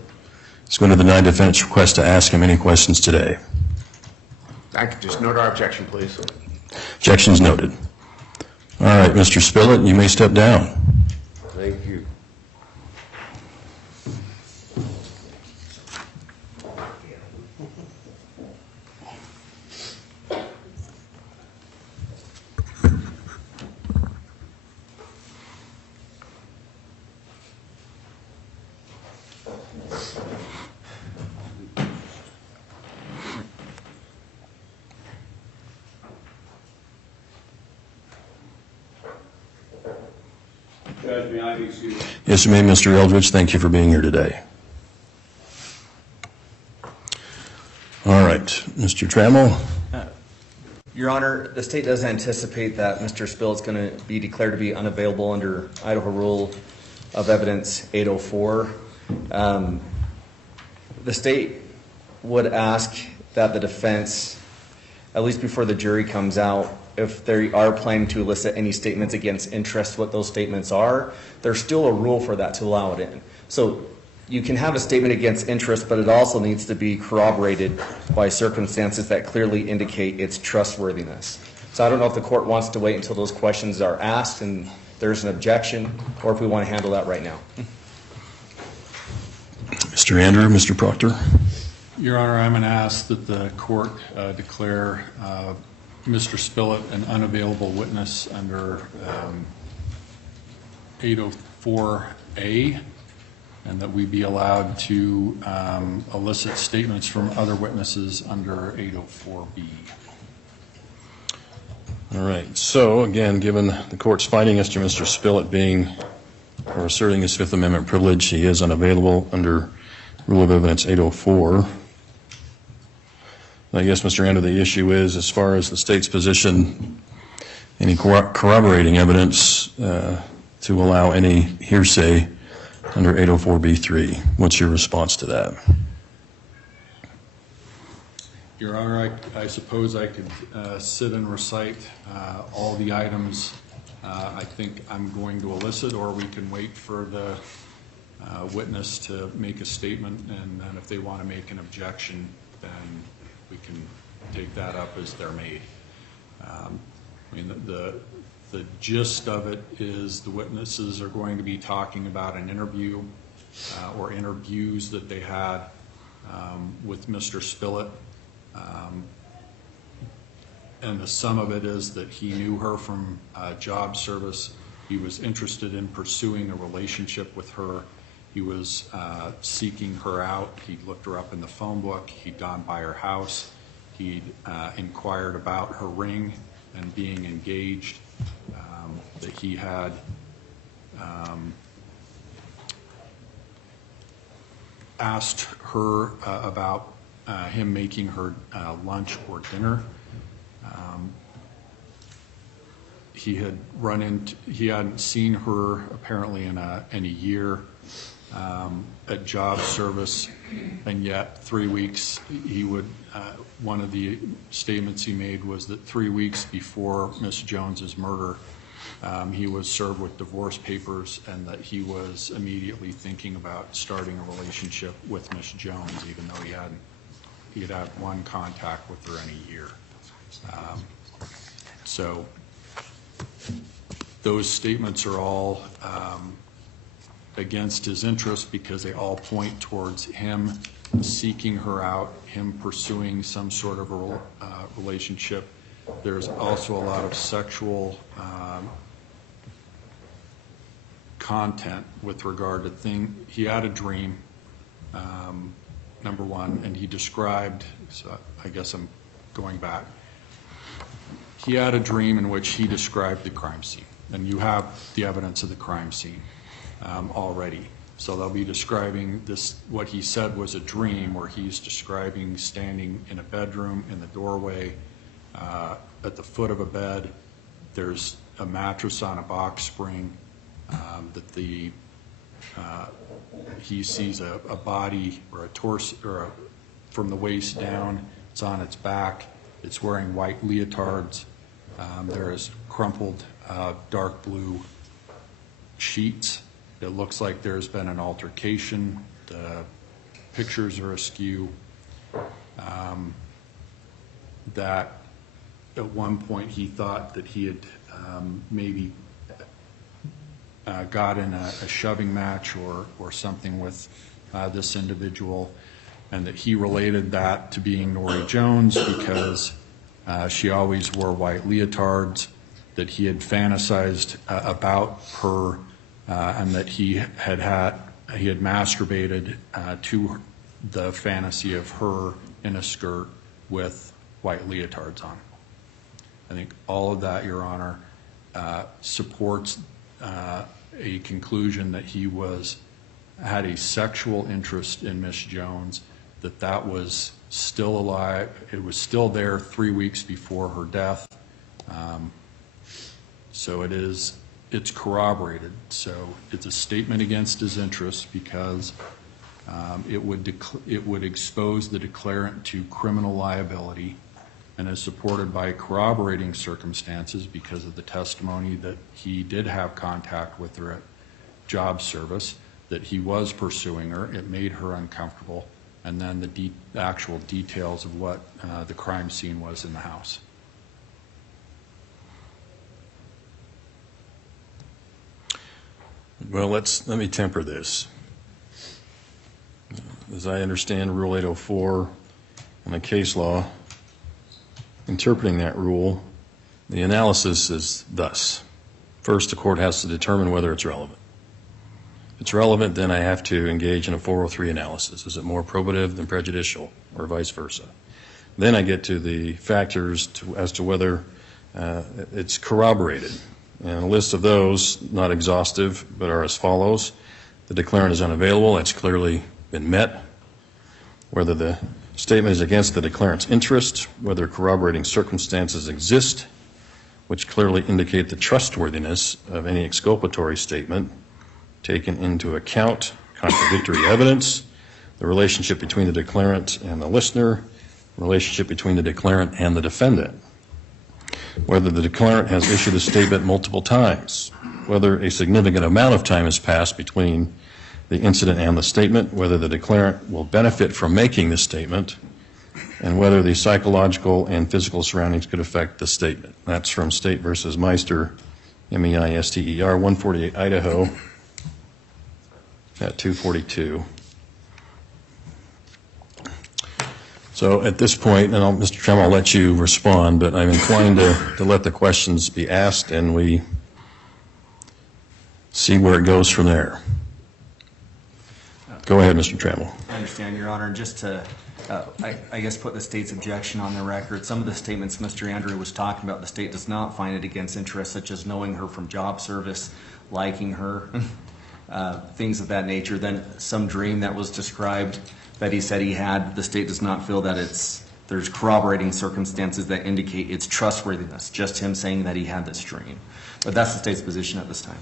it's going to deny defendant's request to ask him any questions today. I could just note our objection, please. Objections noted. All right, Mr. Spillett, you may step down. Thank you. Judge, may I be excused? Yes, you may, Mr. Eldridge. Thank you for being here today. All right, Mr. Trammell. Your Honor, the state does anticipate that Mr. Spillett's going to be declared to be unavailable under Idaho Rule of Evidence 804. The state would ask that the defense, at least before the jury comes out, if they are planning to elicit any statements against interest, what those statements are, there's still a rule for that to allow it in. So you can have a statement against interest, but it also needs to be corroborated by circumstances that clearly indicate its trustworthiness. So I don't know if the court wants to wait until those questions are asked and there's an objection, or if we want to handle that right now. Mr. Andrew, Mr. Proctor. Your Honor, I'm going to ask that the court declare Mr. Spillett an unavailable witness under 804A, and that we be allowed to elicit statements from other witnesses under 804B. All right. So, again, given the court's finding as to Mr. Spillett being or asserting his Fifth Amendment privilege, he is unavailable under Rule of Evidence 804. I guess, Mr. Andrew, the issue is, as far as the state's position, any corroborating evidence to allow any hearsay under 804B3. What's your response to that? Your Honor, I suppose I could sit and recite all the items I think I'm going to elicit, or we can wait for the witness to make a statement, and then if they want to make an objection, then we can take that up as they're made. I mean, the gist of it is the witnesses are going to be talking about an interview or interviews that they had with Mr. Spillett. And the sum of it is that he knew her from job service. He was interested in pursuing a relationship with her. He was seeking her out. He looked her up in the phone book. He'd gone by her house. He'd inquired about her ring and being engaged, that he had asked her about him making her lunch or dinner. He hadn't seen her apparently in a year at job service, and yet 3 weeks one of the statements he made was that 3 weeks before Miss Jones's murder, he was served with divorce papers and that he was immediately thinking about starting a relationship with Miss Jones, even though he had had one contact with her in a year. So those statements are all against his interest because they all point towards him seeking her out, him pursuing some sort of a relationship. There's also a lot of sexual content with regard to he had a dream, number one, and he described, so I guess I'm going back. He had a dream in which he described the crime scene, and you have the evidence of the crime scene already. So they'll be describing this, what he said was a dream, where he's describing standing in a bedroom in the doorway at the foot of a bed. There's a mattress on a box spring, that he sees a body or a torso, or from the waist down, it's on its back, it's wearing white leotards, there is crumpled dark blue sheets. It looks like there's been an altercation. The pictures are askew. That at one point he thought that he had maybe got in a shoving match or something with this individual, and that he related that to being Nori Jones because she always wore white leotards, that he had fantasized about her, and that he had masturbated to the fantasy of her in a skirt with white leotards on. I think all of that, Your Honor, supports a conclusion that he had a sexual interest in Miss Jones, that was still alive. It was still there 3 weeks before her death. So it's corroborated. So it's a statement against his interest because it would expose the declarant to criminal liability, and is supported by corroborating circumstances because of the testimony that he did have contact with her at job service, that he was pursuing her. It made her uncomfortable, and then the actual details of what the crime scene was in the house. Well, let me temper this. As I understand Rule 804 and the case law, interpreting that rule, the analysis is thus. First, the court has to determine whether it's relevant. If it's relevant, then I have to engage in a 403 analysis. Is it more probative than prejudicial, or vice versa? Then I get to the factors as to whether it's corroborated. And a list of those, not exhaustive, but are as follows. The declarant is unavailable. That's clearly been met. Whether the statement is against the declarant's interest, whether corroborating circumstances exist, which clearly indicate the trustworthiness of any exculpatory statement, taken into account contradictory evidence, the relationship between the declarant and the listener, the relationship between the declarant and the defendant, whether the declarant has issued a statement multiple times, whether a significant amount of time has passed between the incident and the statement, whether the declarant will benefit from making the statement, and whether the psychological and physical surroundings could affect the statement. That's from State versus Meister, M-E-I-S-T-E-R, 148 Idaho, at 242. So at this point, and Mr. Trem, I'll let you respond, but I'm inclined to let the questions be asked and we see where it goes from there. Go ahead, Mr. Trammell. I understand, Your Honor. Just to, I guess, put the state's objection on the record, some of the statements Mr. Andrew was talking about, the state does not find it against interest, such as knowing her from job service, liking her, things of that nature. Then some dream that was described that he said he had, the state does not feel that there's corroborating circumstances that indicate its trustworthiness, just him saying that he had this dream. But that's the state's position at this time.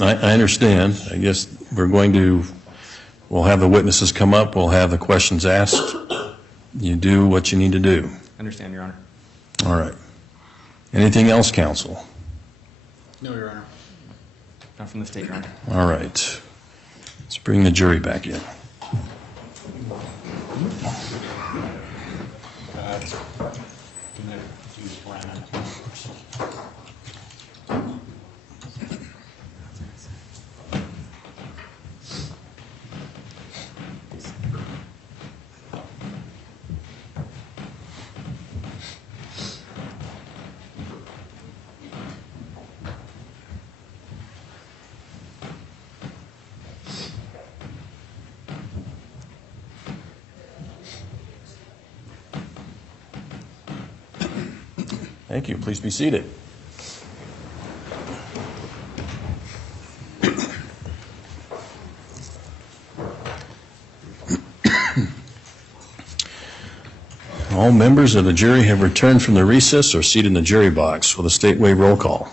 I understand. I guess we'll have the witnesses come up, we'll have the questions asked. You do what you need to do. I understand, Your Honor. All right. Anything else, counsel? No, Your Honor. Not from the state, Your Honor. All right. Let's bring the jury back in. Gonna use Brennan. Thank you. Please be seated. All members of the jury have returned from their recess or seated in the jury box. Will the state waive roll call?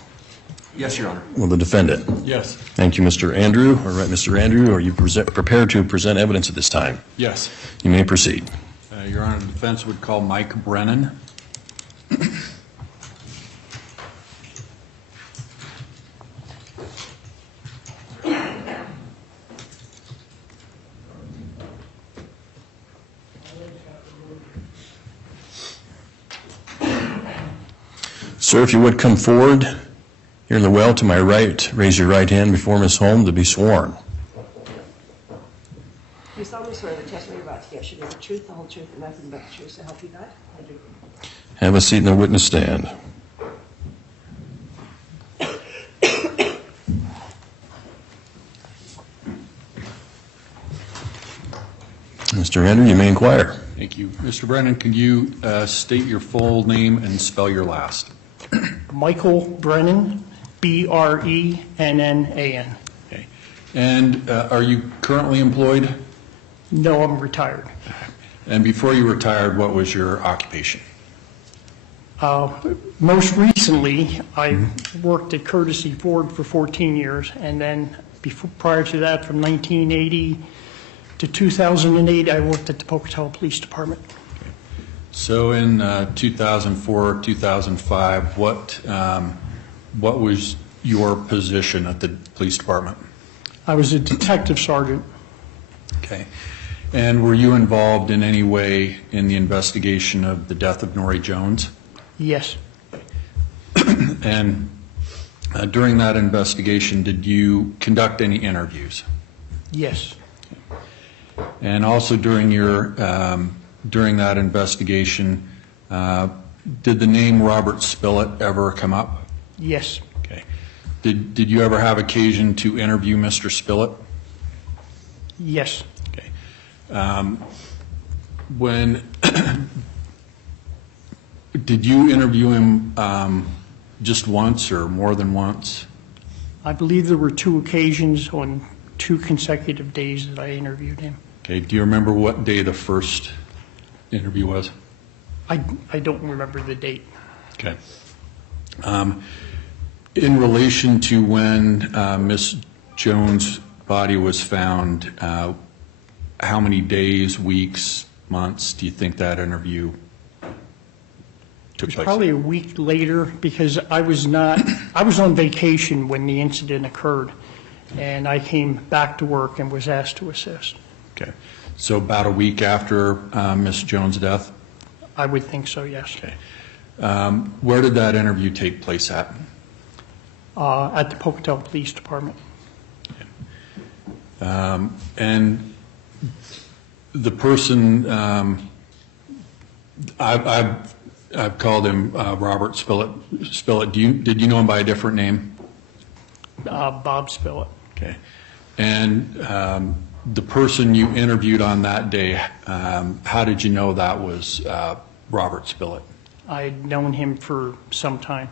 Yes, Your Honor. Will the defendant? Yes. Thank you, Mr. Andrew. All right, Mr. Andrew, are you prepared to present evidence at this time? Yes. You may proceed. Your Honor, the defense would call Mike Brennan. Sir, if you would come forward here in the well to my right, raise your right hand before Ms. Holm to be sworn. You solemnly swear the testimony you're about to give should be the truth, the whole truth, and nothing but the truth, so help you God? I do. Have a seat in the witness stand. Mr. Andrew, you may inquire. Thank you. Mr. Brennan, can you state your full name and spell your last? Michael Brennan, Brennan. Okay. And are you currently employed? No, I'm retired. And before you retired, what was your occupation? Most recently, I worked at Courtesy Ford for 14 years, and then prior to that, from 1980 to 2008, I worked at the Pocatello Police Department. Okay. So in 2004, 2005, what was your position at the police department? I was a detective sergeant. Okay. And were you involved in any way in the investigation of the death of Nori Jones? Yes. And during that investigation, did you conduct any interviews? Yes. And also during that investigation, did the name Robert Spillett ever come up? Yes. Okay. Did you ever have occasion to interview Mr. Spillett? Yes. Okay. When did you interview him just once or more than once? I believe there were 2 occasions on 2 consecutive days that I interviewed him. Okay. Do you remember what day the first interview was? I don't remember the date. Okay. In relation to when Miss Jones' body was found, how many days, weeks, months do you think that interview took place? Probably a week later, because I was on vacation when the incident occurred, and I came back to work and was asked to assist. Okay. So about a week after Miss Jones' death? I would think so, yes. Okay. Where did that interview take place at? At the Pocatello Police Department. And the person, I've called him Robert Spillett. Did you know him by a different name? Bob Spillett. Okay. And the person you interviewed on that day, how did you know that was Robert Spillett? I had known him for some time.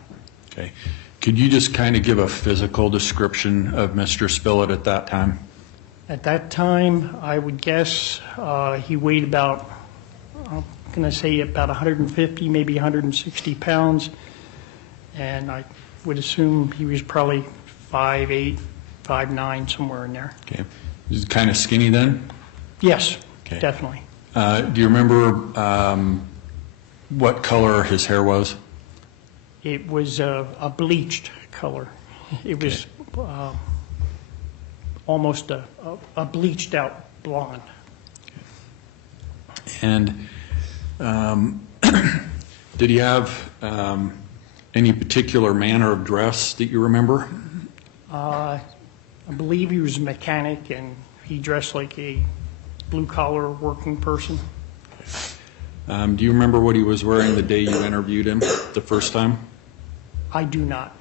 Okay. Could you just kind of give a physical description of Mr. Spillett at that time? At that time, I would guess he weighed about, I'm going to say about 150, maybe 160 pounds. And I would assume he was probably 5'8", 5'9", somewhere in there. Okay. Was he kind of skinny then? Yes, Okay. definitely. Do you remember what color his hair was? It was a bleached color. It was almost a bleached out blonde. And did he have any particular manner of dress that you remember? I believe he was a mechanic, and he dressed like a blue-collar working person. Do you remember what he was wearing the day you interviewed him the first time? I do not.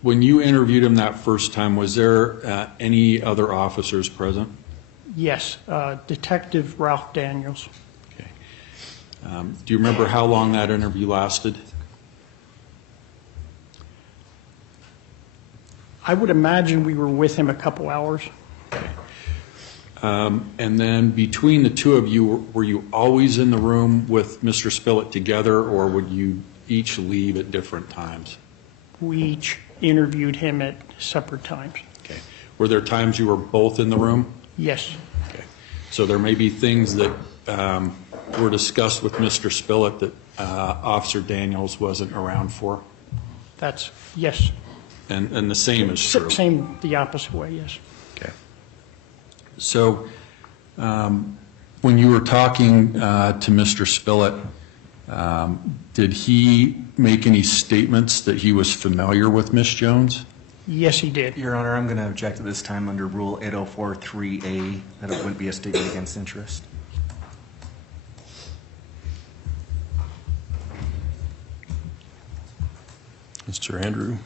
When you interviewed him that first time, was there any other officers present? Yes, Detective Ralph Daniels. Okay. Do you remember how long that interview lasted? I would imagine we were with him a couple hours. And then between the two of you, were you always in the room with Mr. Spillett together, or would you each leave at different times? We each interviewed him at separate times. Okay. Were there times you were both in the room? Yes. Okay. So there may be things that were discussed with Mr. Spillett that Officer Daniels wasn't around for? That's, yes. And the same is true? Same, the opposite way, yes. Okay. So when you were talking to Mr. Spillett, did he make any statements that he was familiar with Miss Jones? Yes, he did. Your Honor, I'm going to object at this time under Rule 8043A that it wouldn't be a statement against interest. Mr. Andrew?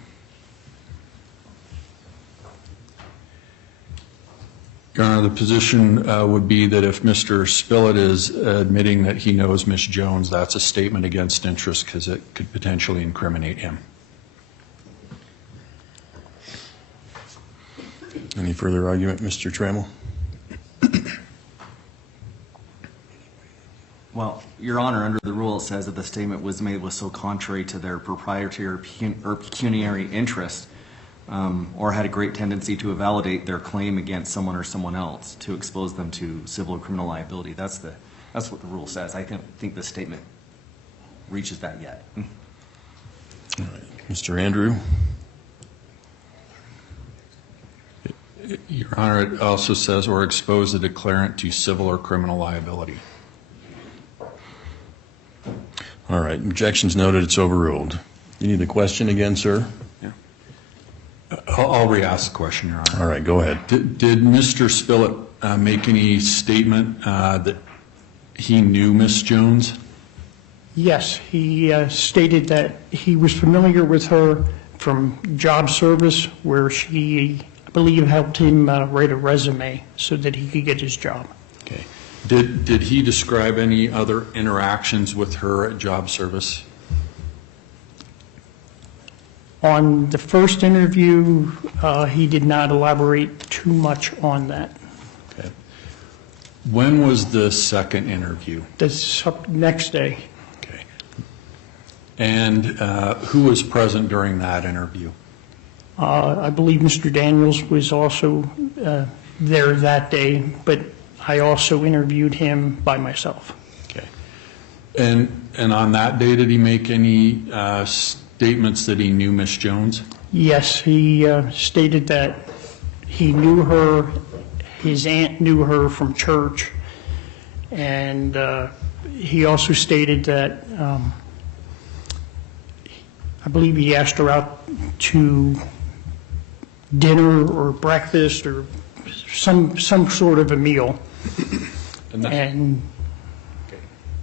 Your Honor, the position would be that if Mr. Spillett is admitting that he knows Miss Jones, that's a statement against interest because it could potentially incriminate him. Any further argument, Mr. Trammell? Well, Your Honor, under the rule, it says that the statement was made was so contrary to their proprietary or pecuniary interest or had a great tendency to validate their claim against someone or someone else to expose them to civil or criminal liability. That's what the rule says. I think the statement reaches that yet. All right. Mr. Andrew? Your Honor, it also says or expose the declarant to civil or criminal liability. All right. Objections noted. It's overruled. You need the question again, sir? Yeah. I'll re-ask the question, Your Honor. All right. Go ahead. Did Mr. Spillett make any statement that he knew Miss Jones? Yes, he stated that he was familiar with her from job service where she, I believe, helped him write a resume so that he could get his job. Okay. Did he describe any other interactions with her at job service? On the first interview, he did not elaborate too much on that. Okay. When was the second interview? The next day. Okay. And who was present during that interview? I believe Mr. Daniels was also there that day, but I also interviewed him by myself. Okay. And on that day, did he make any statements that he knew Miss Jones? Yes, he stated that he knew her, his aunt knew her from church, and he also stated that I believe he asked her out to dinner or breakfast or some sort of a meal. And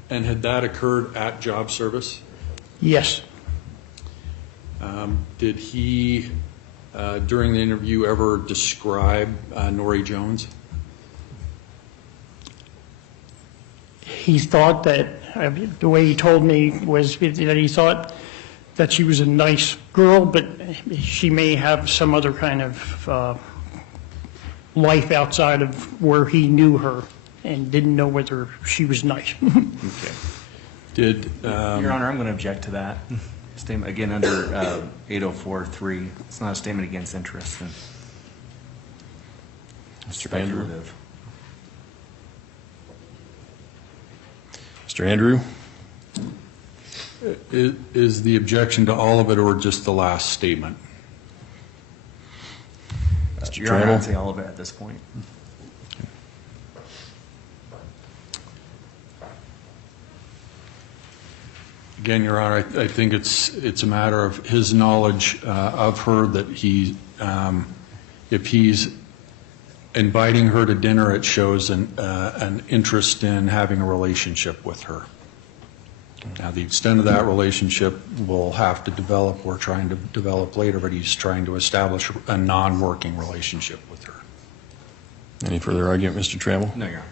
had that occurred at job service? Yes. Did he, during the interview, ever describe Nori Jones? He thought that, the way he told me was that he thought that she was a nice girl, but she may have some other kind of life outside of where he knew her and didn't know whether she was nice. Okay. Did Your Honor, I'm going to object to that statement again under 804.3. It's not a statement against interest. Mr. Andrew? Mr. Andrew? Is the objection to all of it or just the last statement? Your Honor, I'd say all of it at this point. Again, Your Honor, I think it's a matter of his knowledge of her, that if he's inviting her to dinner, it shows an interest in having a relationship with her. Now, the extent of that relationship will have to develop, we're trying to develop later, but he's trying to establish a non-working relationship with her. Any further argument, Mr. Trammell? No, Your Honor.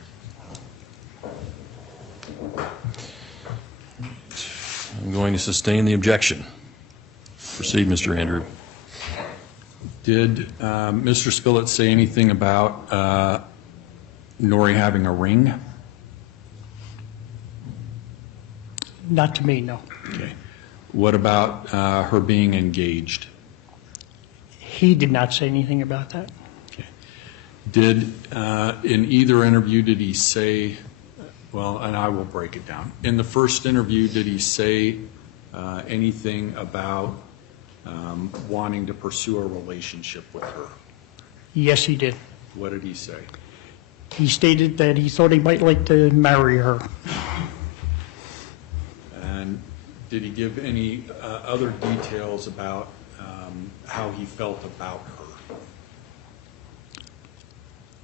I'm going to sustain the objection. Proceed, Mr. Andrew. Did Mr. Spillett say anything about Nori having a ring? Not to me, no. Okay. What about her being engaged? He did not say anything about that. Okay. Did, in either interview, did he say, well, and I will break it down. In the first interview, did he say anything about wanting to pursue a relationship with her? Yes, he did. What did he say? He stated that he thought he might like to marry her. And did he give any other details about how he felt about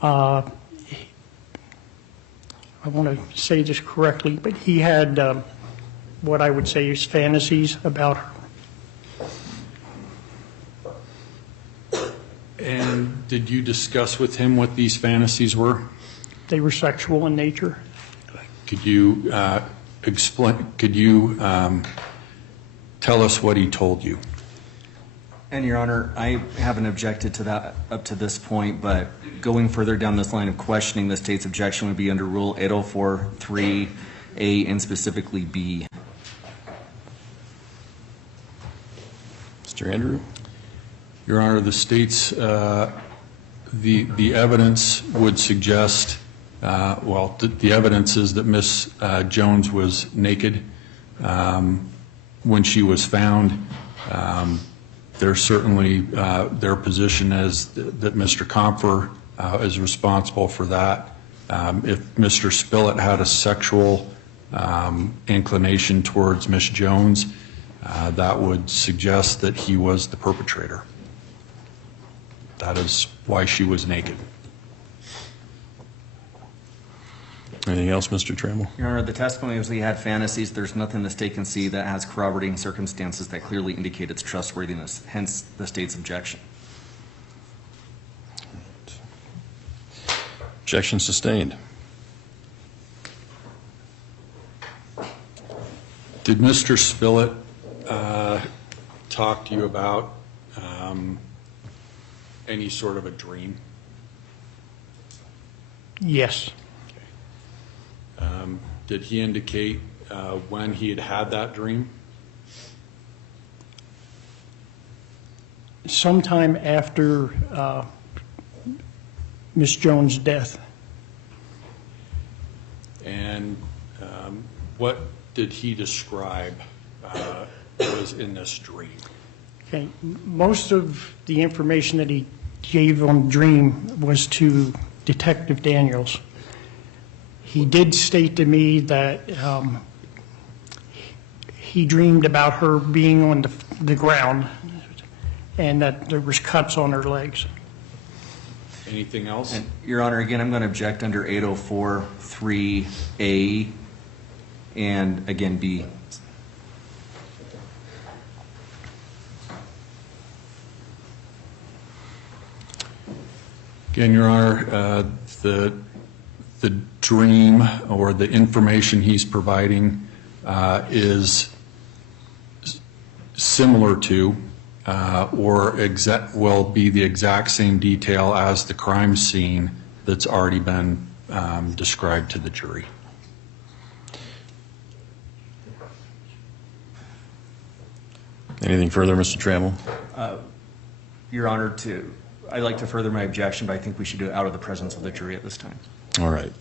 her? I want to say this correctly, but he had what I would say is fantasies about her. And did you discuss with him what these fantasies were? They were sexual in nature. Could you explain? Could you tell us what he told you? And Your Honor, I haven't objected to that up to this point, but going further down this line of questioning, the state's objection would be under Rule 804(3)(a) and specifically B. Mr. Andrew? Your Honor, the state's the evidence would suggest, the evidence is that Miss Jones was naked when she was found. There's certainly their position is that Mr. Compher is responsible for that. If Mr. Spillett had a sexual inclination towards Miss Jones, that would suggest that he was the perpetrator. That is why she was naked. Anything else, Mr. Trammell? Your Honor, the testimony was he had fantasies. There's nothing the state can see that has corroborating circumstances that clearly indicate its trustworthiness, hence the state's objection. Objection sustained. Did Mr. Spillett talk to you about any sort of a dream? Yes. Did he indicate when he had that dream? Sometime after Miss Jones' death. And what did he describe was in this dream? Okay. Most of the information that he gave on the dream was to Detective Daniels. He did state to me that he dreamed about her being on the ground and that there was cuts on her legs. Anything else? And Your Honor, again, I'm going to object under 804(3)(a) and again B. Again, Your Honor, the dream or the information he's providing is similar to or will be the exact same detail as the crime scene that's already been described to the jury. Anything further, Mr. Trammell? Your Honor, I'd like to further my objection, but I think we should do it out of the presence of the jury at this time. All right.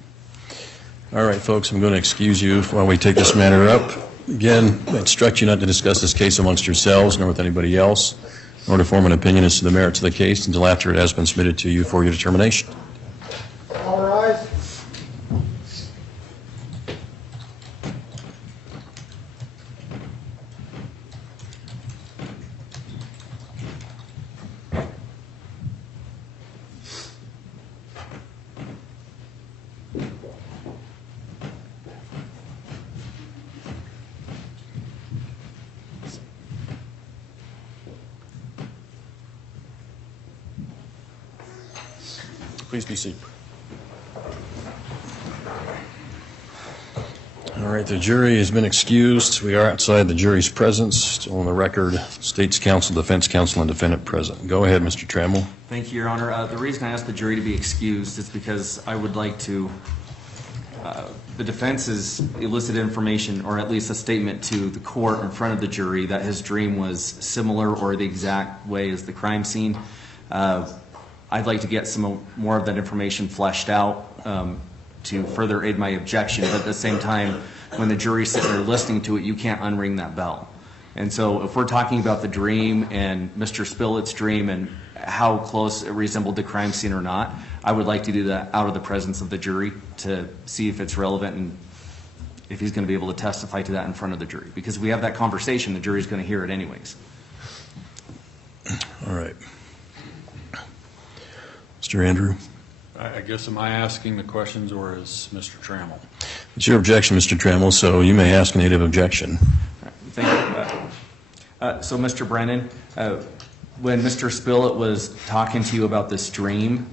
All right, folks, I'm going to excuse you while we take this matter up. Again, I instruct you not to discuss this case amongst yourselves nor with anybody else, nor to form an opinion as to the merits of the case until after it has been submitted to you for your determination. All rise. Please be seated. All right, the jury has been excused. We are outside the jury's presence. Still on the record, State's counsel, defense counsel, and defendant present. Go ahead, Mr. Trammell. Thank you, Your Honor. The reason I asked the jury to be excused is because I would like to, the defense has elicited information, or at least a statement to the court in front of the jury, that his dream was similar or the exact way as the crime scene. I'd like to get some more of that information fleshed out to further aid my objection, but at the same time, when the jury's sitting there listening to it, you can't unring that bell. And so if we're talking about the dream and Mr. Spilett's dream and how close it resembled the crime scene or not, I would like to do that out of the presence of the jury to see if it's relevant and if he's going to be able to testify to that in front of the jury. Because if we have that conversation, the jury's going to hear it anyways. All right. Mr. Andrew? I guess, am I asking the questions or is Mr. Trammell? It's your objection, Mr. Trammell, so you may ask a native objection. Thank you. So, Mr. Brennan, when Mr. Spillett was talking to you about this dream,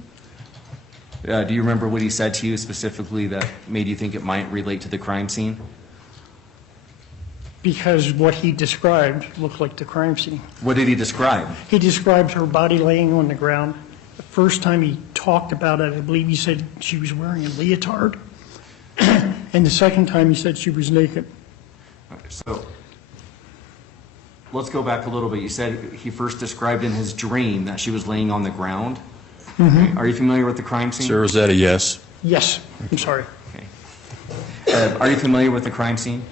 do you remember what he said to you specifically that made you think it might relate to the crime scene? Because what he described looked like the crime scene. What did he describe? He described her body laying on the ground. The first time he talked about it, I believe he said she was wearing a leotard. And the second time he said she was naked. Okay, so let's go back a little bit. You said he first described in his dream that she was laying on the ground. Okay. Are you familiar with the crime scene? Sir, is that a yes? Yes. I'm sorry. Okay. Are you familiar with the crime scene?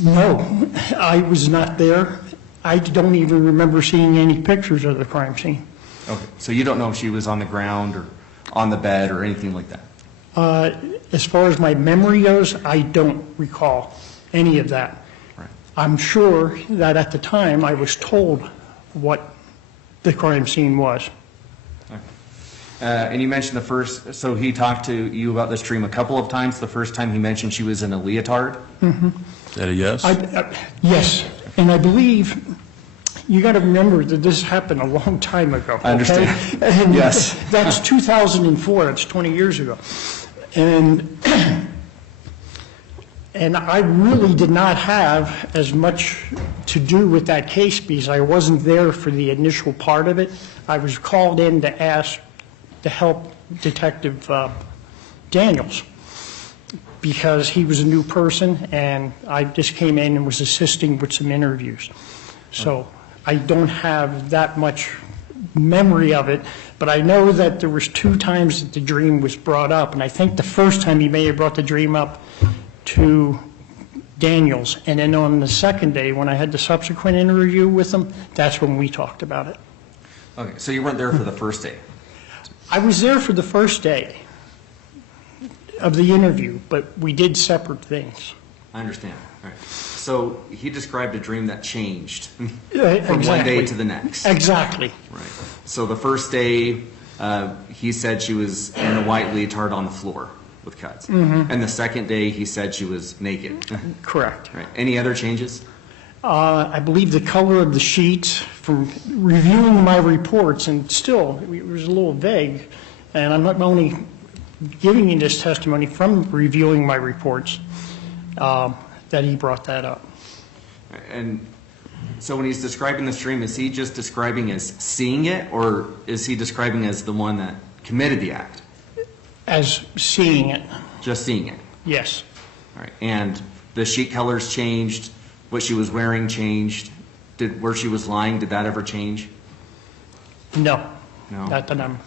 No, I was not there. I don't even remember seeing any pictures of the crime scene. Okay. So you don't know if she was on the ground or on the bed or anything like that? As far as my memory goes, I don't recall any of that. Right. I'm sure that at the time I was told what the crime scene was. Okay. And you mentioned the first, so he talked to you about this dream a couple of times. The first time he mentioned she was in a leotard? Mm-hmm. Is that a yes? Yes, and I believe you got to remember that this happened a long time ago. I understand. Okay? And yes. That's 2004. That's 20 years ago. And I really did not have as much to do with that case because I wasn't there for the initial part of it. I was called in to ask to help Detective Daniels because he was a new person and I just came in and was assisting with some interviews. So I don't have that much memory of it, but I know that there was 2 times that the dream was brought up, and I think the first time he may have brought the dream up to Daniels, and then on the second day when I had the subsequent interview with him, that's when we talked about it. Okay, so you weren't there for the first day? I was there for the first day of the interview, but we did separate things. I understand. All right. So he described a dream that changed from Exactly. one day to the next. Exactly. Right. So the first day, he said she was in a white leotard on the floor with cuts. Mm-hmm. And the second day, he said she was naked. Correct. Right. Any other changes? I believe the color of the sheets, from reviewing my reports, and still, it was a little vague, and I'm not only giving you this testimony from reviewing my reports, that he brought that up. And so when he's describing this dream, is he just describing as seeing it, or is he describing as the one that committed the act? As seeing it. Just seeing it? Yes. All right. And the sheet colors changed, what she was wearing changed, where she was lying, did that ever change? No. No? Not that I'm...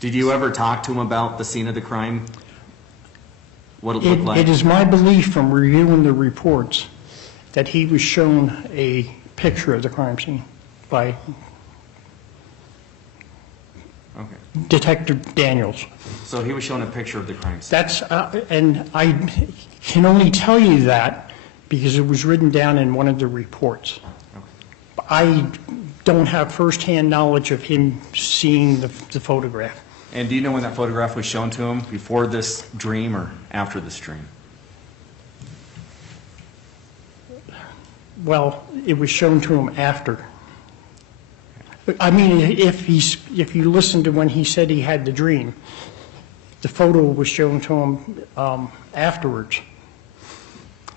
Did you ever talk to him about the scene of the crime? What it looked like? It is my belief from reviewing the reports that he was shown a picture of the crime scene by Detective Daniels. So he was shown a picture of the crime scene? That's, and I can only tell you that because it was written down in one of the reports. I don't have firsthand knowledge of him seeing the photograph. And do you know when that photograph was shown to him, before this dream or after this dream? Well, it was shown to him after. I mean, if you listen to when he said he had the dream, the photo was shown to him afterwards.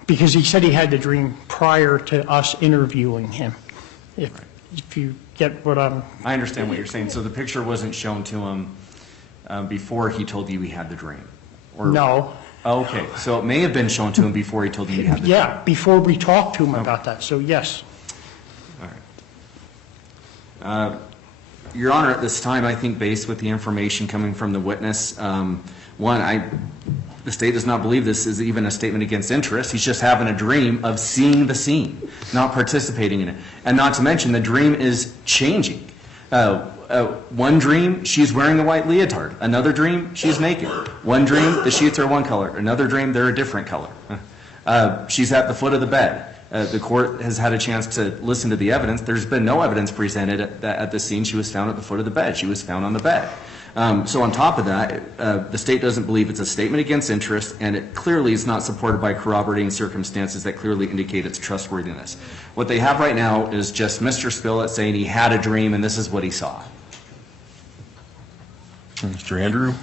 Because he said he had the dream prior to us interviewing him. If you get what I'm... I understand what you're saying. So the picture wasn't shown to him before he told you he had the dream? Or... No. Oh, okay. So it may have been shown to him before he told you he had the dream? Yeah, before we talked to him about that. So, yes. All right. Your Honor, at this time, I think based with the information coming from the witness, the state does not believe this is even a statement against interest. He's just having a dream of seeing the scene, not participating in it. And not to mention, the dream is changing. One dream, she's wearing a white leotard. Another dream, she's naked. One dream, the sheets are one color. Another dream, they're a different color. She's at the foot of the bed. The court has had a chance to listen to the evidence. There's been no evidence presented at the scene. She was found at the foot of the bed. She was found on the bed. So on top of that, the state doesn't believe it's a statement against interest, and it clearly is not supported by corroborating circumstances that clearly indicate its trustworthiness. What they have right now is just Mr. Spillett saying he had a dream and this is what he saw. Mr. Andrew?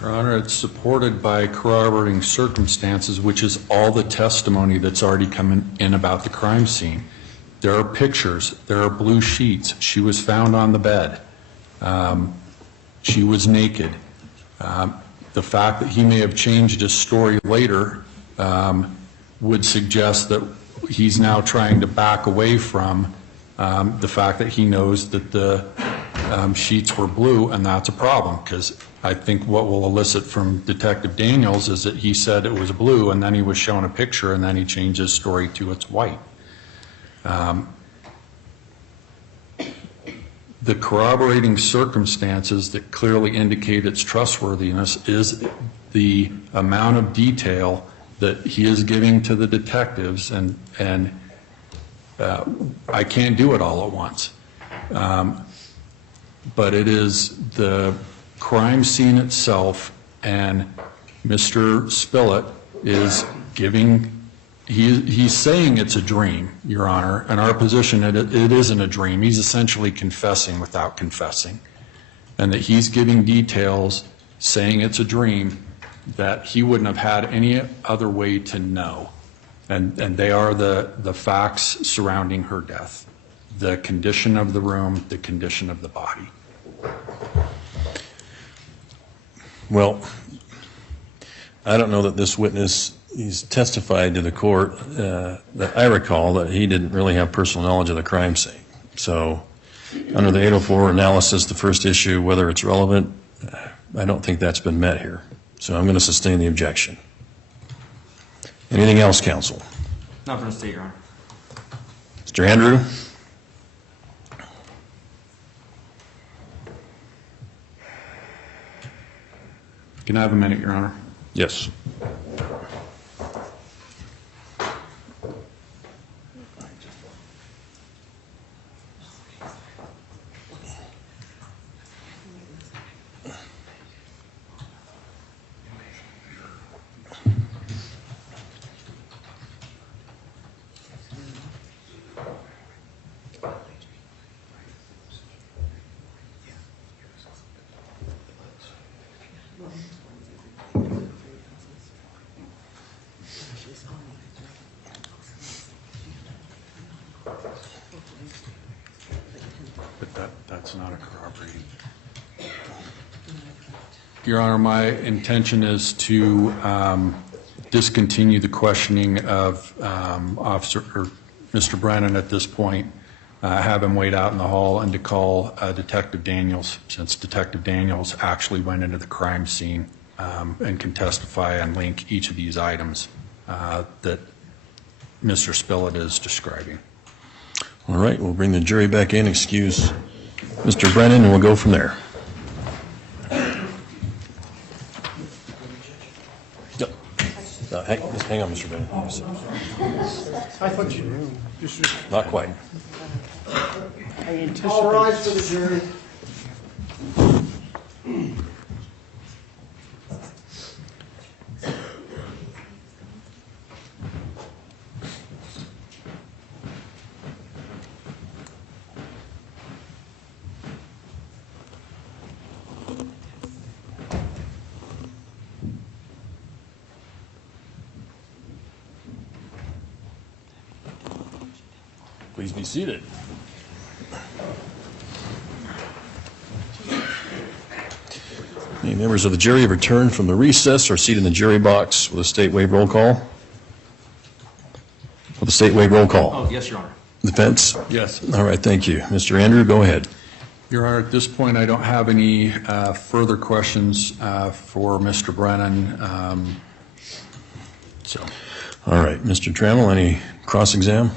Your Honor, it's supported by corroborating circumstances, which is all the testimony that's already come in about the crime scene. There are pictures. There are blue sheets. She was found on the bed. She was naked. The fact that he may have changed his story later would suggest that he's now trying to back away from the fact that he knows that the sheets were blue, and that's a problem, because I think what will elicit from Detective Daniels is that he said it was blue, and then he was shown a picture, and then he changed his story to it's white. The corroborating circumstances that clearly indicate its trustworthiness is the amount of detail that he is giving to the detectives, and I can't do it all at once. But it is the crime scene itself, and Mr. Spillett is giving, he's saying it's a dream, Your Honor. In our position, it isn't a dream. He's essentially confessing without confessing, and that he's giving details saying it's a dream that he wouldn't have had any other way to know. And they are the facts surrounding her death, the condition of the room, the condition of the body. Well, I don't know that this witness, he's testified to the court that I recall that he didn't really have personal knowledge of the crime scene. So under the 804 analysis, the first issue, whether it's relevant, I don't think that's been met here. So I'm going to sustain the objection. Anything else, counsel? Not from the state, Your Honor. Mr. Andrew? Can I have a minute, Your Honor? Yes. But that's not a corroborating. Your Honor, my intention is to discontinue the questioning of Mr. Brennan at this point, have him wait out in the hall and to call Detective Daniels, since Detective Daniels actually went into the crime scene and can testify and link each of these items that Mr. Spillett is describing. All right, we'll bring the jury back in, excuse Mr. Brennan, and we'll go from there. Yep. Just hang on, Mr. Brennan. I thought you knew. Not quite. I anticipated. All rise for the jury. Please be seated. Any members of the jury have returned from the recess or seated in the jury box with a state waive roll call? With a state waive roll call. Oh, yes, Your Honor. Defense? Yes. All right, thank you. Mr. Andrew, go ahead. Your Honor, at this point, I don't have any further questions for Mr. Brennan. All right, Mr. Trammell, any cross-exam?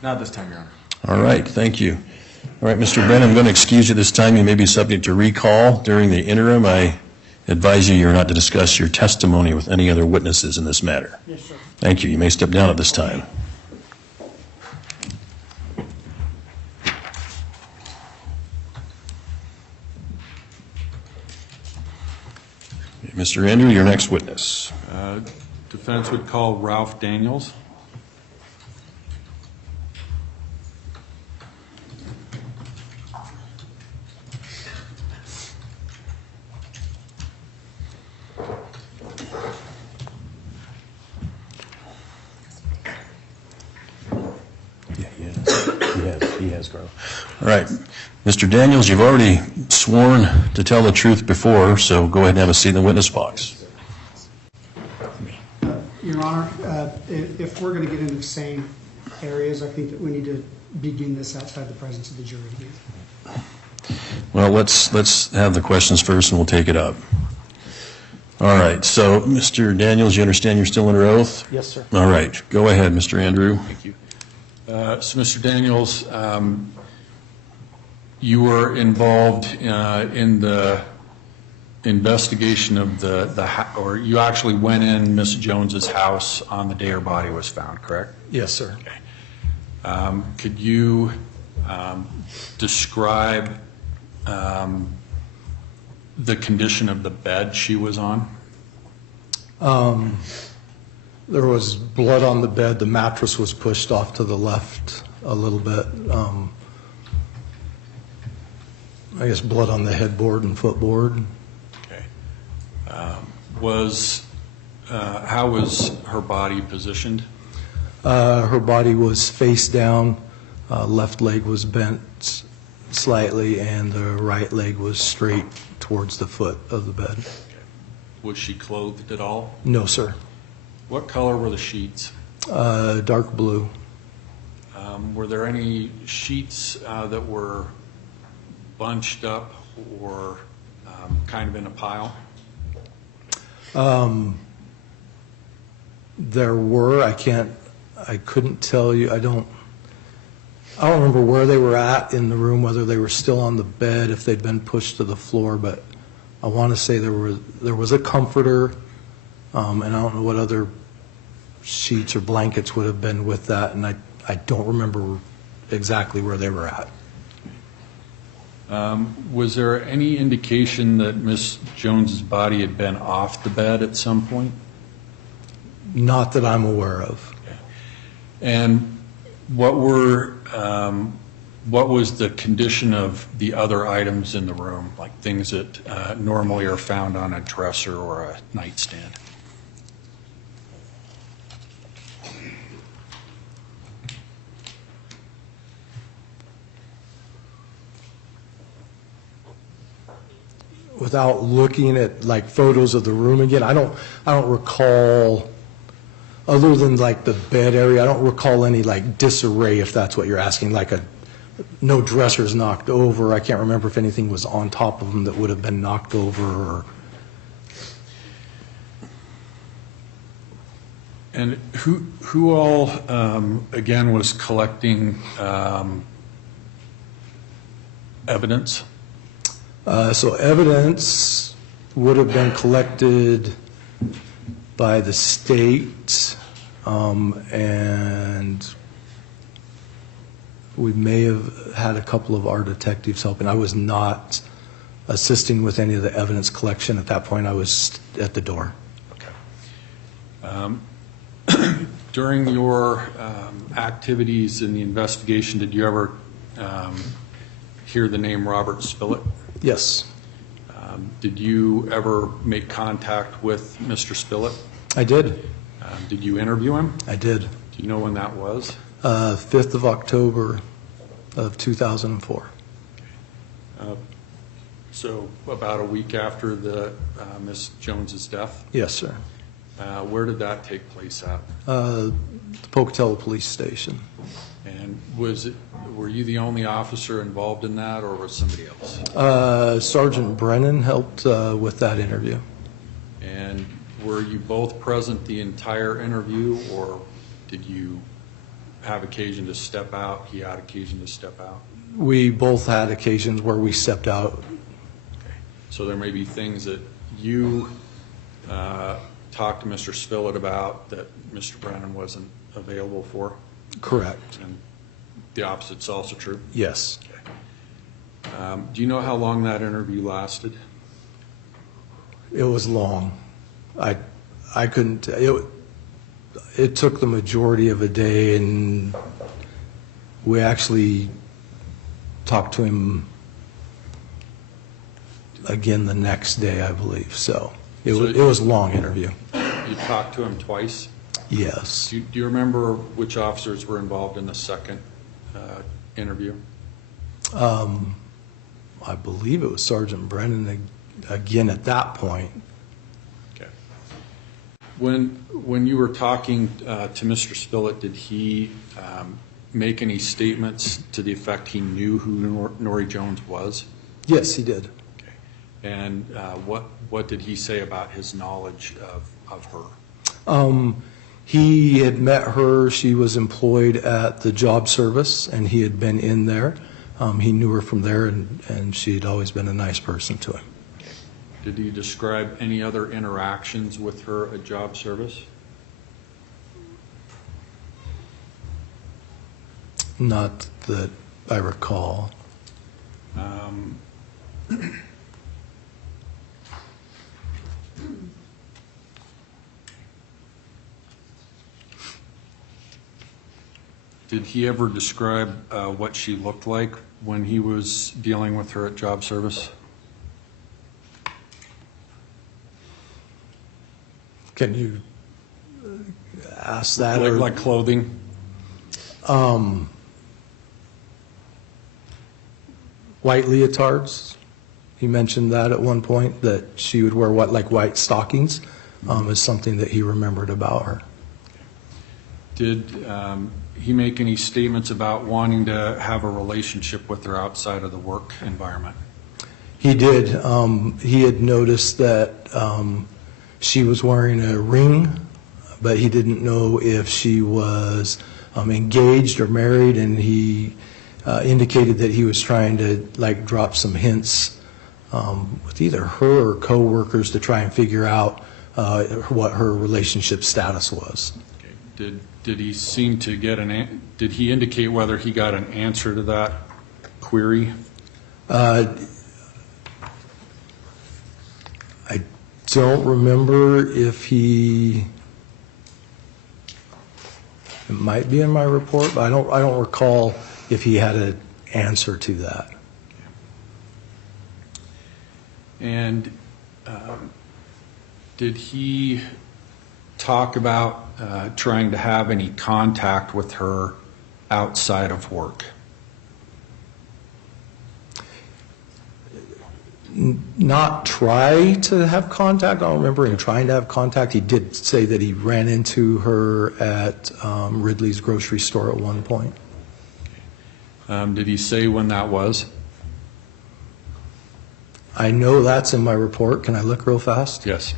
Not this time, Your Honor. All right, thank you. All right, Mr. Brennan, I'm going to excuse you this time. You may be subject to recall. During the interim, I advise you're not to discuss your testimony with any other witnesses in this matter. Yes, sir. Thank you. You may step down at this time. Mr. Andrew, your next witness. Defense would call Ralph Daniels. He has grown. All right. Mr. Daniels, you've already sworn to tell the truth before, so go ahead and have a seat in the witness box. Your Honor, if we're going to get into the same areas, I think that we need to begin this outside the presence of the jury again. Well, let's have the questions first, and we'll take it up. All right. So, Mr. Daniels, you understand you're still under oath? Yes, sir. All right. Go ahead, Mr. Andrew. Thank you. So, Mr. Daniels, you were involved in the investigation of or you actually went in Miss Jones's house on the day her body was found, correct? Yes, sir. Okay. Could you describe the condition of the bed she was on? There was blood on the bed. The mattress was pushed off to the left a little bit. I guess blood on the headboard and footboard. Okay. How was her body positioned? Her body was face down. Left leg was bent slightly, and the right leg was straight towards the foot of the bed. Okay. Was she clothed at all? No, sir. What color were the sheets? Dark blue. Were there any sheets that were bunched up or kind of in a pile? There were. I couldn't tell you. I don't remember where they were at in the room, whether they were still on the bed, if they'd been pushed to the floor, but I want to say there was a comforter, and I don't know what other sheets or blankets would have been with that, and I don't remember exactly where they were at. Was there any indication that Miss Jones's body had been off the bed at some point? Not that I'm aware of. Okay. And what was the condition of the other items in the room, like things that normally are found on a dresser or a nightstand? Without looking at like photos of the room again, I don't recall Other than like the bed area, I don't recall any like disarray, if that's what you're asking, like no dressers knocked over. I can't remember if anything was on top of them that would have been knocked over or. And who all, again, was collecting evidence? So evidence would have been collected by the state, and we may have had a couple of our detectives helping. I was not assisting with any of the evidence collection at that point. I was at the door. Okay. During your activities in the investigation, did you ever hear the name Robert Spillett? Yes. Did you ever make contact with Mr. Spillett? I did. Did you interview him? I did. Do you know when that was? 5th of October of 2004. So about a week after the Miss Jones's death? Yes, sir. Where did that take place at? The Pocatello Police Station. And were you the only officer involved in that, or was somebody else? Sergeant Brennan helped with that interview. And were you both present the entire interview, or did you have occasion to step out? He had occasion to step out? We both had occasions where we stepped out. Okay. So there may be things that you talked to Mr. Spillett about that Mr. Brennan wasn't available for? Correct. And the opposite's also true? Yes. Okay. Do you know how long that interview lasted? It was long. I couldn't. It took the majority of a day, and we actually talked to him again the next day, I believe. So it was a long interview. You talked to him twice? Yes. Do you remember which officers were involved in the second interview? I believe it was Sergeant Brennan again at that point. Okay. When you were talking to Mr. Spillett, did he make any statements to the effect he knew who Nori Jones was? Yes, he did. Okay. And what did he say about his knowledge of her? He had met her. She was employed at the job service, and he had been in there. He knew her from there, and she had always been a nice person to him. Did he describe any other interactions with her at job service? Not that I recall. Did he ever describe what she looked like when he was dealing with her at job service? Can you ask that? Like clothing? White leotards. He mentioned that at one point, that she would wear white stockings, is something that he remembered about her. Did he make any statements about wanting to have a relationship with her outside of the work environment? He did. He had noticed that she was wearing a ring, but he didn't know if she was engaged or married, and he indicated that he was trying to drop some hints with either her or co-workers to try and figure out what her relationship status was. Okay. Did he seem to get did he indicate whether he got an answer to that query? I don't remember if it might be in my report, but I don't recall if he had an answer to that. And did he talk about trying to have any contact with her outside of work? not try to have contact. I don't remember him trying to have contact. He did say that he ran into her at Ridley's grocery store at one point. Did he say when that was? I know that's in my report. Can I look real fast? Yes.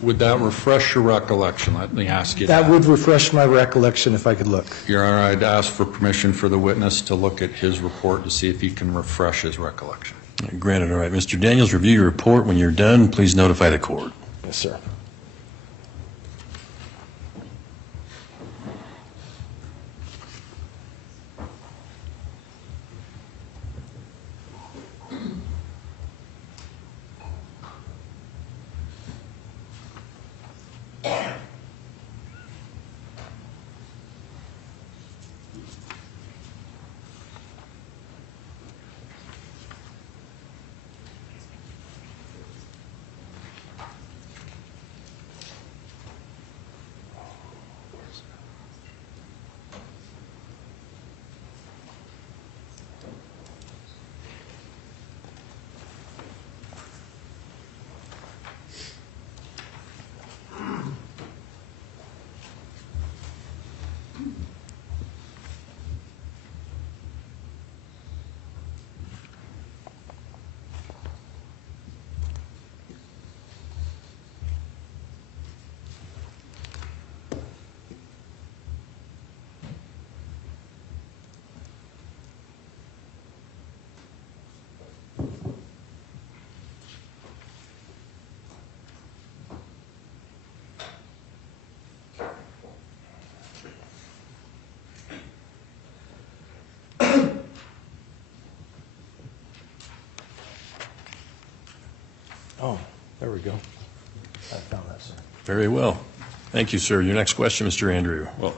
Would that refresh your recollection? Let me ask you That would refresh my recollection if I could look. Your Honor, I'd ask for permission for the witness to look at his report to see if he can refresh his recollection. Granted. All right. Mr. Daniels, review your report. When you're done, please notify the court. Yes, sir. Oh, there we go. I found that, sir. Very well. Thank you, sir. Your next question, Mr. Andrew. Well,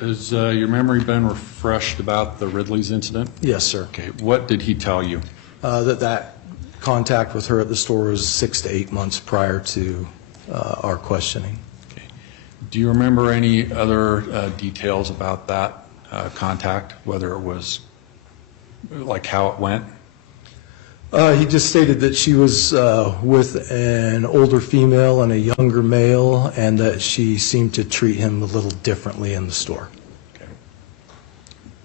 has your memory been refreshed about the Ridley's incident? Yes, sir. Okay. What did he tell you? That contact with her at the store was 6 to 8 months prior to our questioning. Okay. Do you remember any other details about that contact, whether it was like how it went? He just stated that she was with an older female and a younger male, and that she seemed to treat him a little differently in the store. Okay.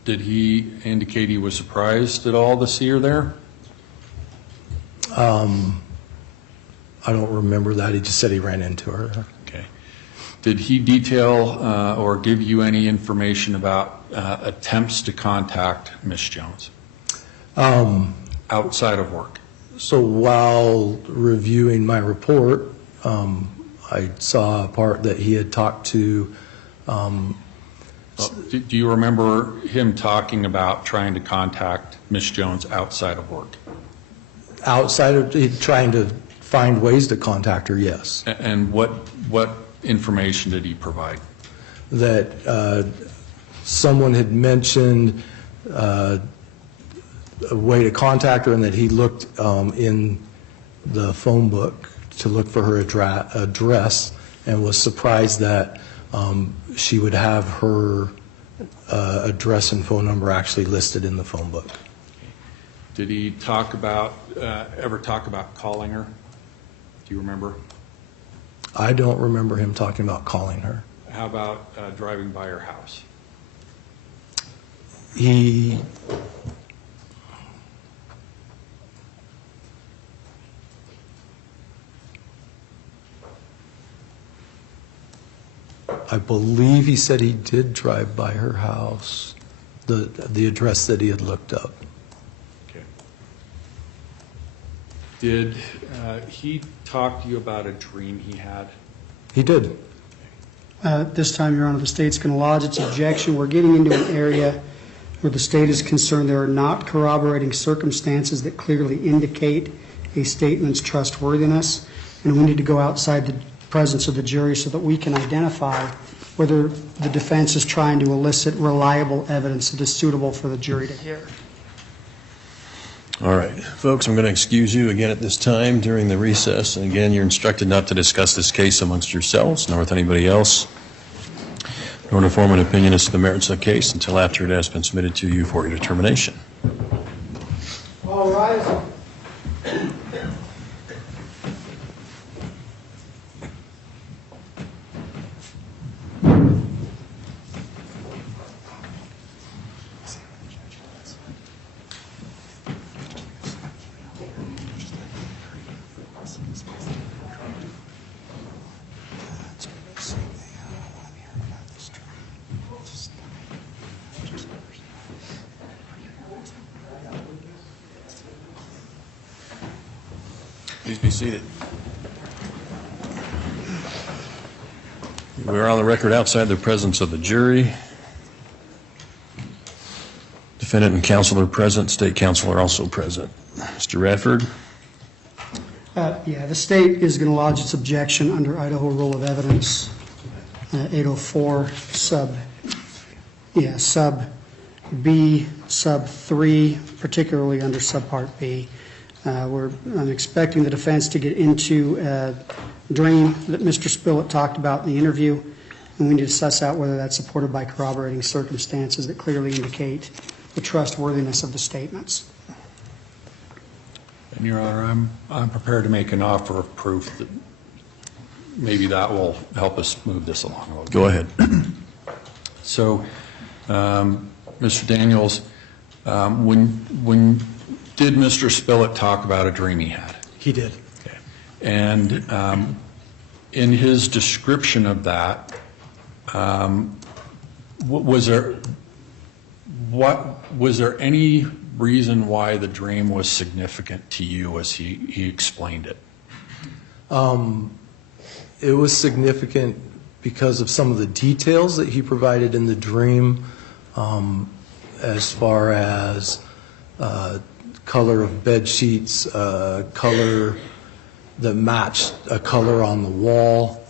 Did he indicate he was surprised at all to see her there? I don't remember that. He just said he ran into her. Okay. Did he detail or give you any information about attempts to contact Ms. Jones? Outside of work? So while reviewing my report, I saw a part that he had talked to. Do you remember him talking about trying to contact Ms. Jones outside of work? Outside of trying to find ways to contact her, yes. And what information did he provide? That someone had mentioned a way to contact her, and that he looked in the phone book to look for her address, and was surprised that she would have her address and phone number actually listed in the phone book. Did he ever talk about calling her? Do you remember? I don't remember him talking about calling her. How about driving by her house? I believe he said he did drive by her house, the address that he had looked up. Okay. Did he talk to you about a dream he had? He did. This time, Your Honor, the state's going to lodge its objection. We're getting into an area where the state is concerned there are not corroborating circumstances that clearly indicate a statement's trustworthiness, and we need to go outside the presence of the jury so that we can identify whether the defense is trying to elicit reliable evidence that is suitable for the jury to hear. All right, folks, I'm going to excuse you again at this time during the recess. And again, you're instructed not to discuss this case amongst yourselves, nor with anybody else, nor to form an opinion as to the merits of the case until after it has been submitted to you for your determination. All rise. Please be seated. We are on the record outside the presence of the jury. Defendant and counsel are present. State counsel are also present. Mr. Radford? Yeah, the state is going to lodge its objection under Idaho Rule of Evidence 804 sub B, sub 3, particularly under subpart B. I'm expecting the defense to get into a dream that Mr. Spillett talked about in the interview, and we need to suss out whether that's supported by corroborating circumstances that clearly indicate the trustworthiness of the statements. And Your Honor, I'm prepared to make an offer of proof that maybe that will help us move this along a little bit. Go ahead. So, Mr. Daniels, when did Mr. Spillett talk about a dream he had? He did. Okay. And in his description of that, was there any reason why the dream was significant to you as he explained it? It was significant because of some of the details that he provided in the dream, as far as color of bed sheets, color that matched a color on the wall,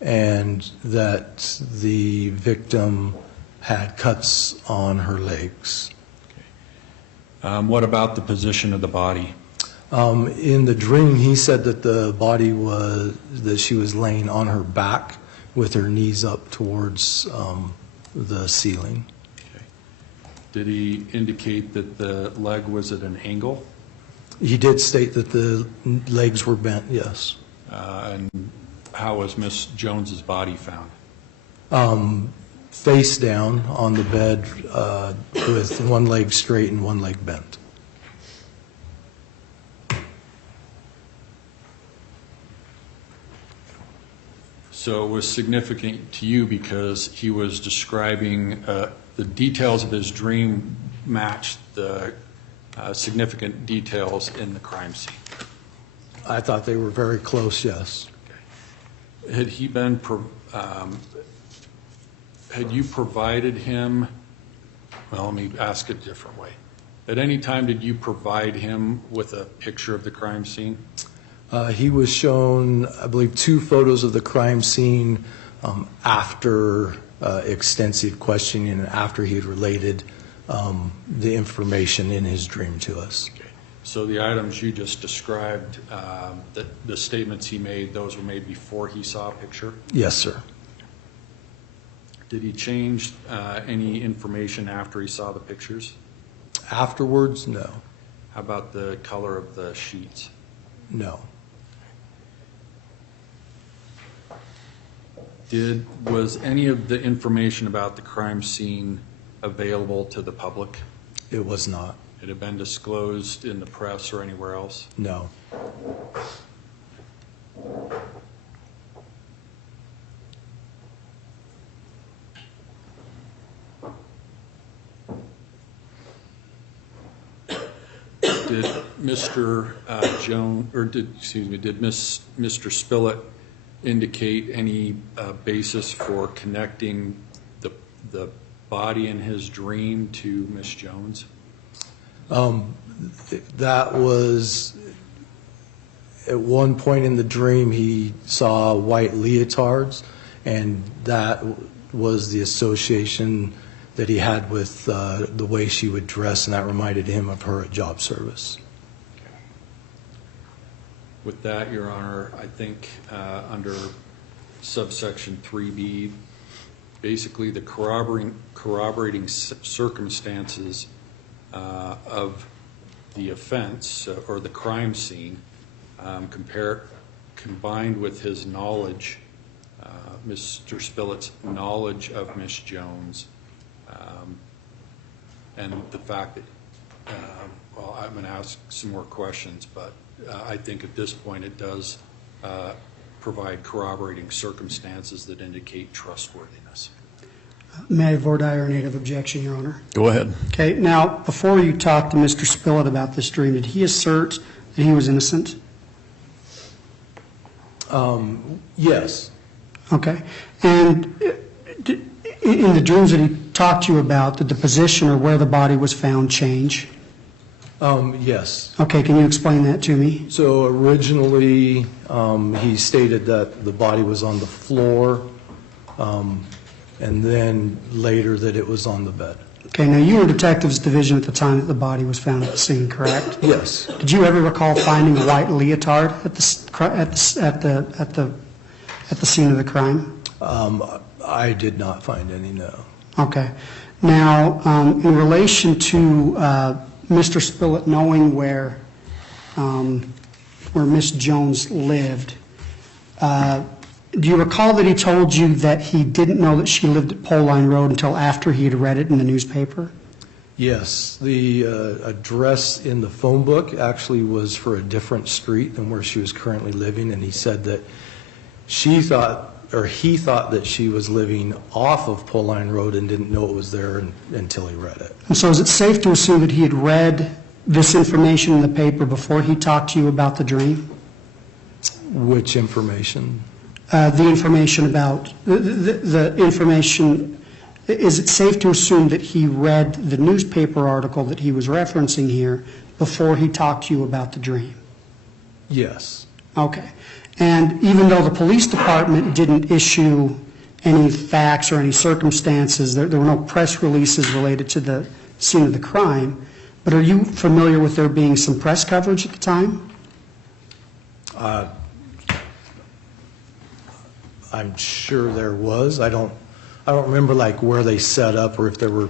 and that the victim had cuts on her legs. Okay. What about the position of the body? In the dream, he said that the body that she was laying on her back with her knees up towards the ceiling. Okay. Did he indicate that the leg was at an angle? He did state that the legs were bent, yes. And how was Miss Jones's body found? Face down on the bed with one leg straight and one leg bent. So it was significant to you because he was describing the details of his dream matched the significant details in the crime scene. I thought they were very close, yes. Okay. Had he been, had you provided him, well, let me ask it a different way. At any time did you provide him with a picture of the crime scene? He was shown, I believe, 2 photos of the crime scene after extensive questioning and after he had related the information in his dream to us. Okay. So the items you just described, the statements he made, those were made before he saw a picture? Yes, sir. Did he change any information after he saw the pictures? Afterwards, no. How about the color of the sheets? No. Was any of the information about the crime scene available to the public? It was not. It had been disclosed in the press or anywhere else? No. Did Mr. Jones, or did Mr. Spillett indicate any basis for connecting the body in his dream to Miss Jones? That was, at one point in the dream, he saw white leotards, and that was the association that he had with the way she would dress, and that reminded him of her at job service. With that, Your Honor, I think under subsection 3B, basically the corroborating circumstances of the offense or the crime scene combined with his knowledge, Mr. Spillett's knowledge of Miss Jones, and the fact that, well, I'm going to ask some more questions, but I think at this point it does provide corroborating circumstances that indicate trustworthiness. May I voir dire a native objection, Your Honor? Go ahead. Okay, now, before you talked to Mr. Spillett about this dream, did he assert that he was innocent? Yes. Okay. And in the dreams that he talked to you about, did the position or where the body was found change? Yes. Okay, can you explain that to me? So originally, he stated that the body was on the floor, and then later that it was on the bed. Okay, now you were in Detectives Division at the time that the body was found at the scene, correct? Yes. Did you ever recall finding a white leotard at the scene of the crime? I did not find any, no. Okay. Now, in relation to Mr. Spillett knowing where Miss Jones lived, do you recall that he told you that he didn't know that she lived at Pole Line Road until after he had read it in the newspaper? Yes. The address in the phone book actually was for a different street than where she was currently living, and he said that he thought that she was living off of Pole Line Road and didn't know it was there until he read it. And so is it safe to assume that he had read this information in the paper before he talked to you about the dream? Which information? The information about, the information, is it safe to assume that he read the newspaper article that he was referencing here before he talked to you about the dream? Yes. Okay. And even though the police department didn't issue any facts or any circumstances, there were no press releases related to the scene of the crime, but are you familiar with there being some press coverage at the time? I'm sure there was. I don't remember like where they set up or if there were.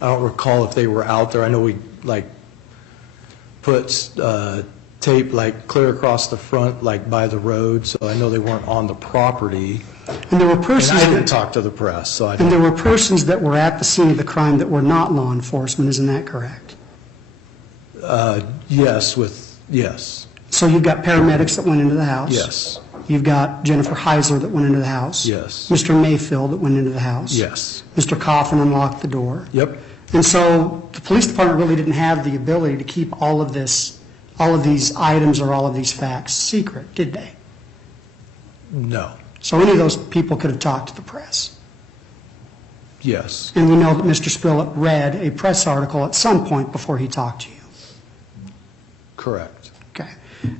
I don't recall if they were out there. I know we like put tape like clear across the front, like by the road. So I know they weren't on the property. And there were persons. And I didn't talk to the press, so I don't. And there were persons that were at the scene of the crime that were not law enforcement. Isn't that correct? Yes. Yes. So you've got paramedics that went into the house. Yes. You've got Jennifer Heisler that went into the house. Yes. Mr. Mayfield that went into the house. Yes. Mr. Coffin unlocked the door. Yep. And so the police department really didn't have the ability to keep all of these items or all of these facts secret, did they? No. So any of those people could have talked to the press. Yes. And we know that Mr. Spillett read a press article at some point before he talked to you. Correct. Okay.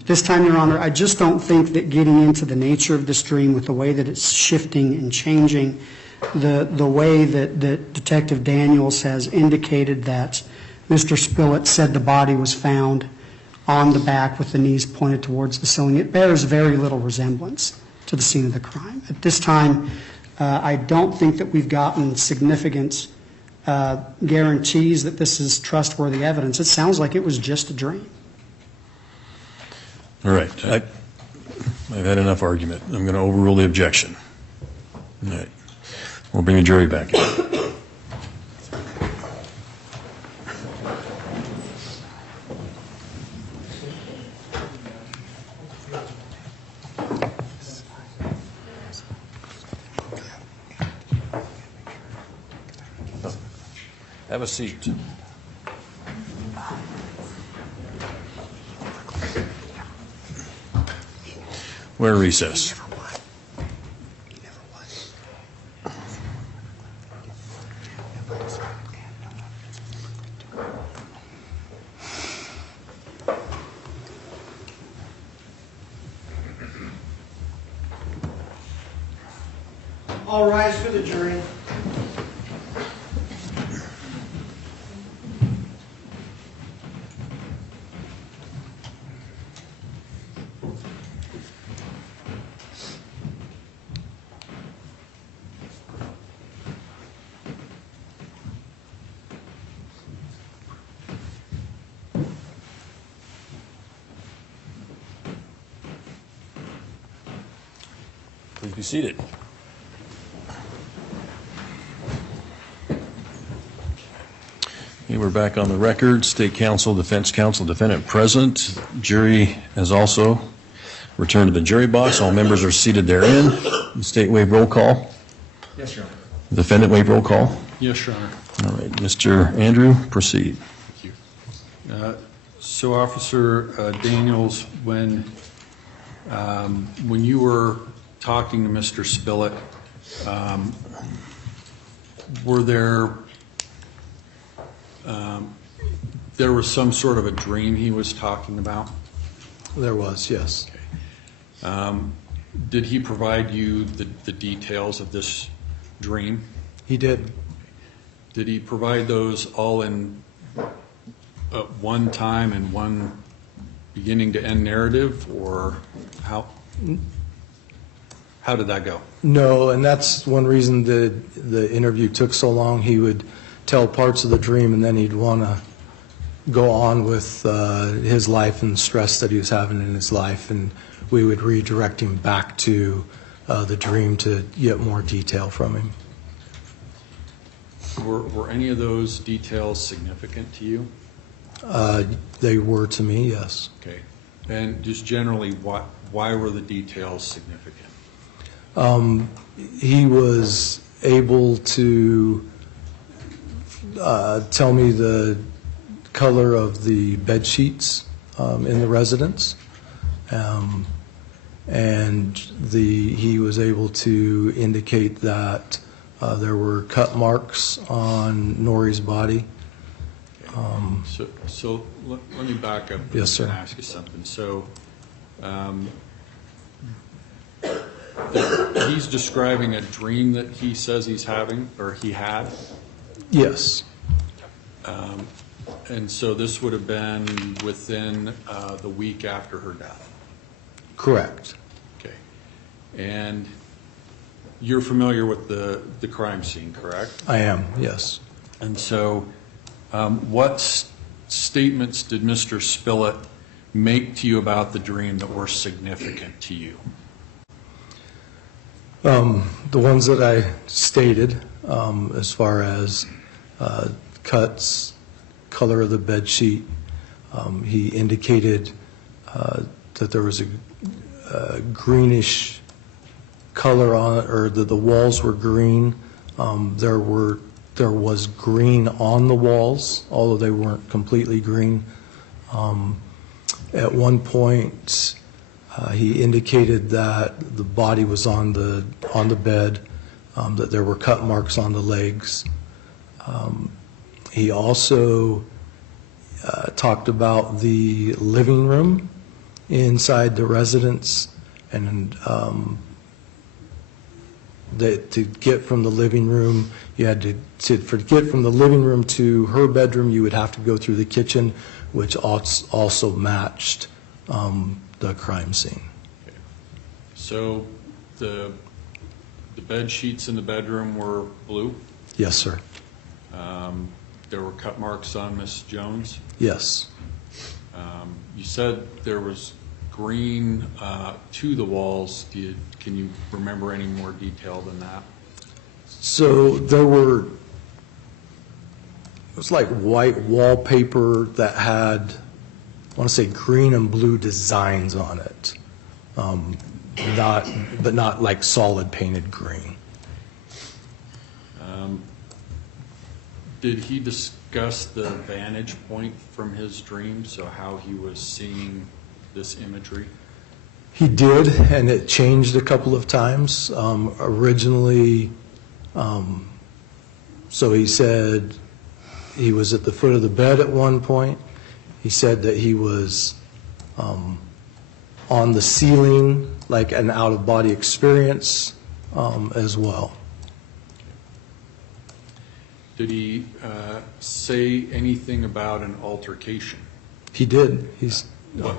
This time, Your Honor, I just don't think that getting into the nature of this dream with the way that it's shifting and changing, the way that Detective Daniels has indicated that Mr. Spillett said the body was found on the back with the knees pointed towards the ceiling, it bears very little resemblance to the scene of the crime. At this time, I don't think that we've gotten significant guarantees that this is trustworthy evidence. It sounds like it was just a dream. All right. I've had enough argument. I'm going to overrule the objection. All right. We'll bring the jury back in. Have a seat. We're in recess. All rise for the jury. Please be seated. Okay, we're back on the record. State counsel, defense counsel, defendant present. Jury has also returned to the jury box. All members are seated therein. The state waive roll call. Yes, Your Honor. Defendant waive roll call. Yes, Your Honor. All right, Mr. Andrew, proceed. Thank you. So Officer Daniels, when you were talking to Mr. Spillett, were there was some sort of a dream he was talking about? There was, yes. Okay. Did he provide you the details of this dream? He did. Did he provide those all in one time and one beginning to end narrative, or how did that go? No, and that's one reason the interview took so long. He would tell parts of the dream, and then he'd want to go on with his life and stress that he was having in his life, and we would redirect him back to the dream to get more detail from him. Were any of those details significant to you? They were to me, yes. Okay. And just generally, why were the details significant? He was able to tell me the color of the bed sheets in the residence, and he was able to indicate that there were cut marks on Nori's body. So let me back up. Yes, sir. And ask you something. So he's describing a dream that he says he's having, or he had? Yes. And so this would have been within the week after her death? Correct. Okay. And you're familiar with the crime scene, correct? I am, yes. And so what statements did Mr. Spillett make to you about the dream that were significant to you? The ones that I stated, as far as cuts, color of the bed sheet, he indicated that there was a greenish color on it, or that the walls were green. There was green on the walls, although they weren't completely green. At one point, he indicated that the body was on the bed, that there were cut marks on the legs. He also talked about the living room inside the residence, and that to get from the living room, you had to get from the living room to her bedroom, you would have to go through the kitchen, which also matched the crime scene. Okay. So the bed sheets in the bedroom were blue? Yes, sir. There were cut marks on Miss Jones? Yes. You said there was green to the walls. Can you remember any more detail than that? So it was like white wallpaper that had, I want to say, green and blue designs on it, but not like solid painted green. Did he discuss the vantage point from his dream, so how he was seeing this imagery? He did, and it changed a couple of times. Originally, so he said he was at the foot of the bed at one point. He said that he was on the ceiling, like an out-of-body experience as well. Did he say anything about an altercation? He did.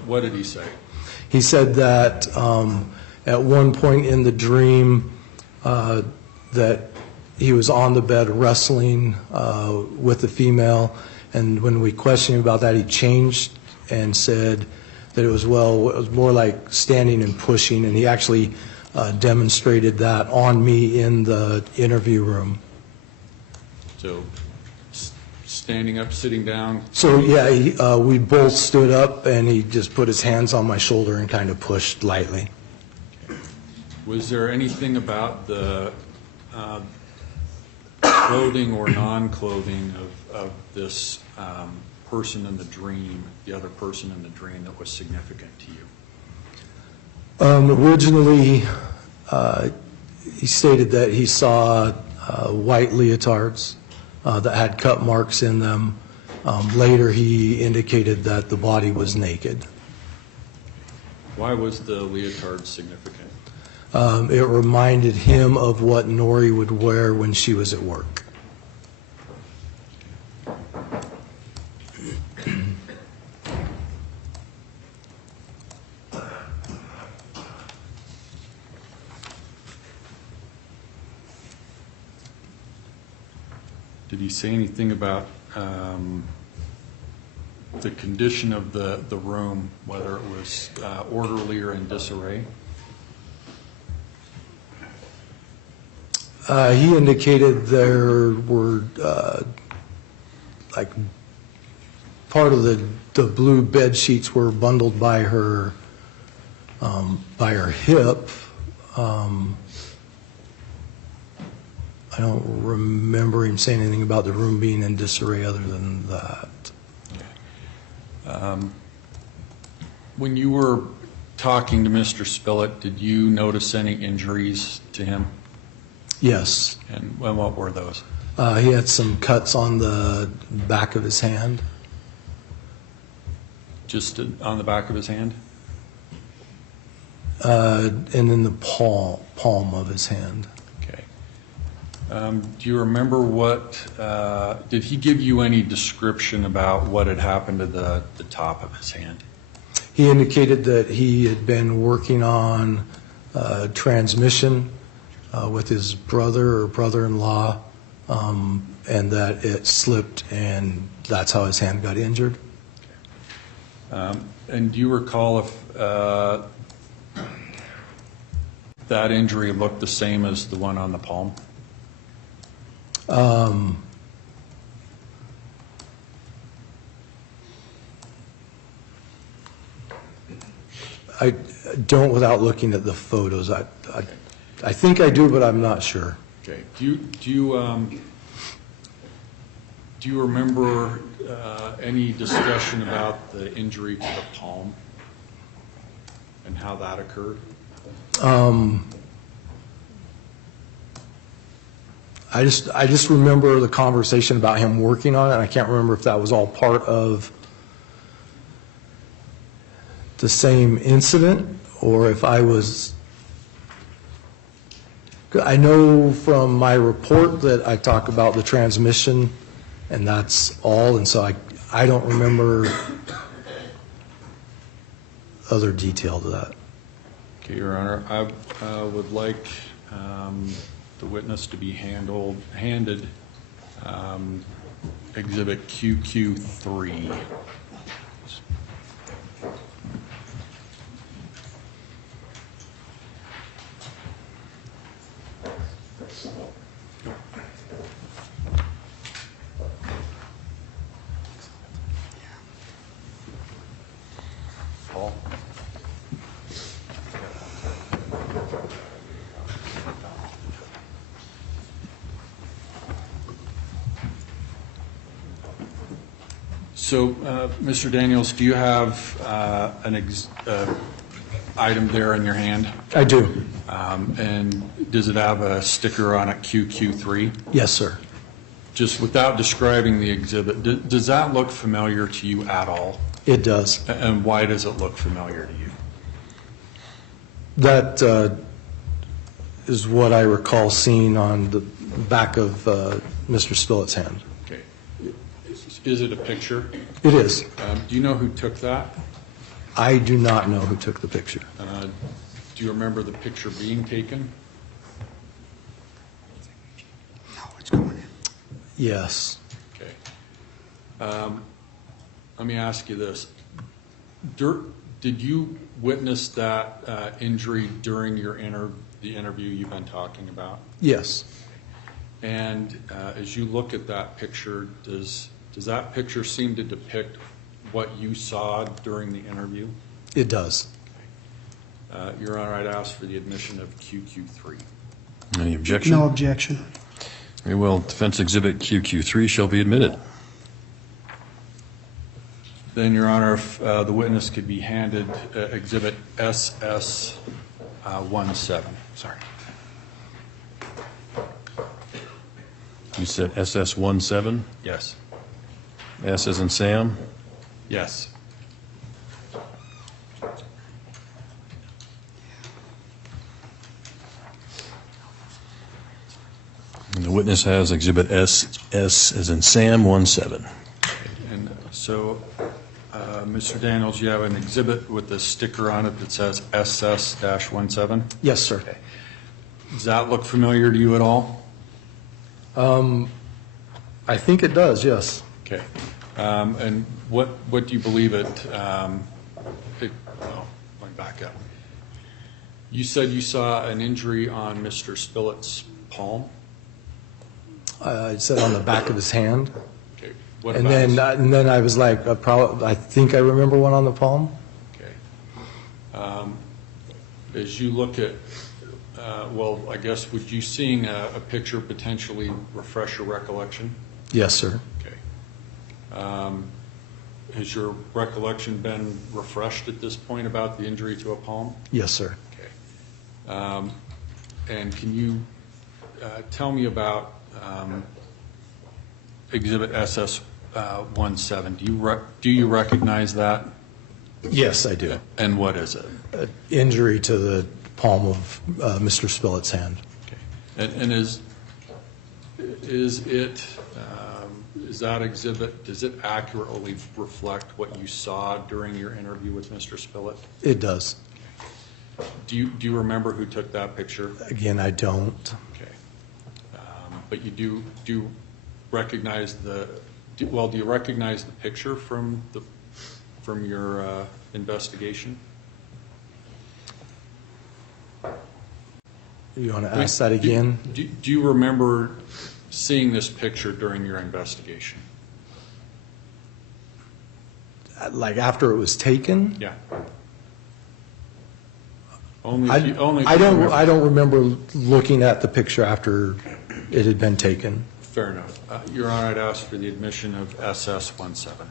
What did he say? He said that at one point in the dream that he was on the bed wrestling with a female, and when we questioned him about that, he changed and said that it was more like standing and pushing, and he actually demonstrated that on me in the interview room. So standing up, sitting down? So yeah, we both stood up, and he just put his hands on my shoulder and kind of pushed lightly. Was there anything about the clothing or non-clothing of this person in the dream, the other person in the dream that was significant to you? Originally, he stated that he saw white leotards that had cut marks in them. Later, he indicated that the body was naked. Why was the leotard significant? It reminded him of what Nori would wear when she was at work. Did he say anything about the condition of the room, whether it was orderly or in disarray? He indicated there were like part of the blue bed sheets were bundled by her hip. I don't remember him saying anything about the room being in disarray other than that. When you were talking to Mr. Spillett, did you notice any injuries to him? Yes. And what were those? He had some cuts on the back of his hand. Just on the back of his hand? And in the palm of his hand. Okay. Do you remember did he give you any description about what had happened to the top of his hand? He indicated that he had been working on transmission with his brother or brother-in-law, and that it slipped, and that's how his hand got injured. And do you recall if that injury looked the same as the one on the palm? I don't without looking at the photos. I think I do, but I'm not sure. Okay. Do you remember any discussion about the injury to the palm and how that occurred? I just remember the conversation about him working on it, and I can't remember if that was all part of the same incident or if I was. I know from my report that I talk about the transmission, and that's all, and so I don't remember other detail to that. Okay, Your Honor, I would like the witness to be handed Exhibit QQ3. Paul? So, Mr. Daniels, do you have an item there in your hand? I do. And does it have a sticker on it, QQ3? Yes, sir. Just without describing the exhibit, does that look familiar to you at all? It does. And why does it look familiar to you? That is what I recall seeing on the back of Mr. Spillett's hand. Okay. Is it a picture? It is. Do you know who took that? I do not know who took the picture. Do you remember the picture being taken? No, it's going in. Yes. Okay. Let me ask you this. Did you witness that injury during the interview you've been talking about? Yes. And as you look at that picture, does that picture seem to depict what you saw during the interview? It does. Okay. Your Honor, I'd ask for the admission of QQ3. Any objection? No objection. Very well. Defense Exhibit QQ3 shall be admitted. Then, Your Honor, if the witness could be handed Exhibit SS 17. Sorry. You said SS 17? Yes. S as in Sam? Yes. And the witness has Exhibit S as in Sam 17. And so, Mr. Daniels, you have an exhibit with a sticker on it that says SS-17? Yes, sir. Okay. Does that look familiar to you at all? I think it does, yes. Okay. And what do you believe it, let me back up. You said you saw an injury on Mr. Spillett's palm? I said on the back of his hand. Okay. What And about then I was like, I think I remember one on the palm. Okay. As you look at, well, I guess, would you seeing a picture potentially refresh your recollection? Yes, sir. Okay. Has your recollection been refreshed at this point about the injury to a palm? Yes, sir. Okay. And can you tell me about Exhibit SS 17? Do you recognize that? Yes, I do. And what is it? Injury to the palm of Mr. Spillett's hand. Okay. And is it, is that exhibit, does it accurately reflect what you saw during your interview with Mr. Spillett? It does. Do you remember who took that picture? Again, I don't. Okay. But you do recognize do you recognize the picture from your investigation? You want to ask that again? Do you remember seeing this picture during your investigation? Like after it was taken? Yeah. I don't remember looking at the picture after it had been taken. Fair enough. Your Honor, I'd ask for the admission of SS 17.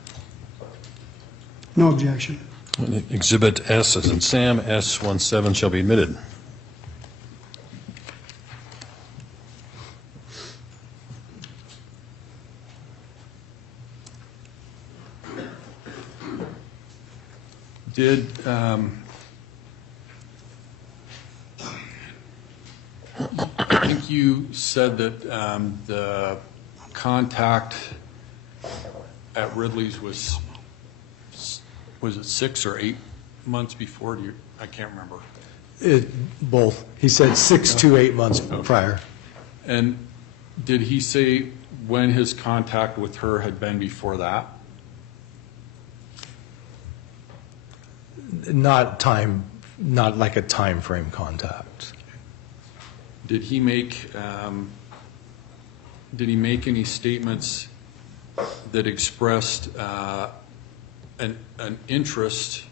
No objection. Exhibit S as in Sam, S17 shall be admitted. Did I think you said that the contact at Ridley's was it 6 or 8 months before? I can't remember. Both. He said 6 to 8 months prior. And did he say when his contact with her had been before that? Not like a time frame contact. Did he make any statements that expressed an interest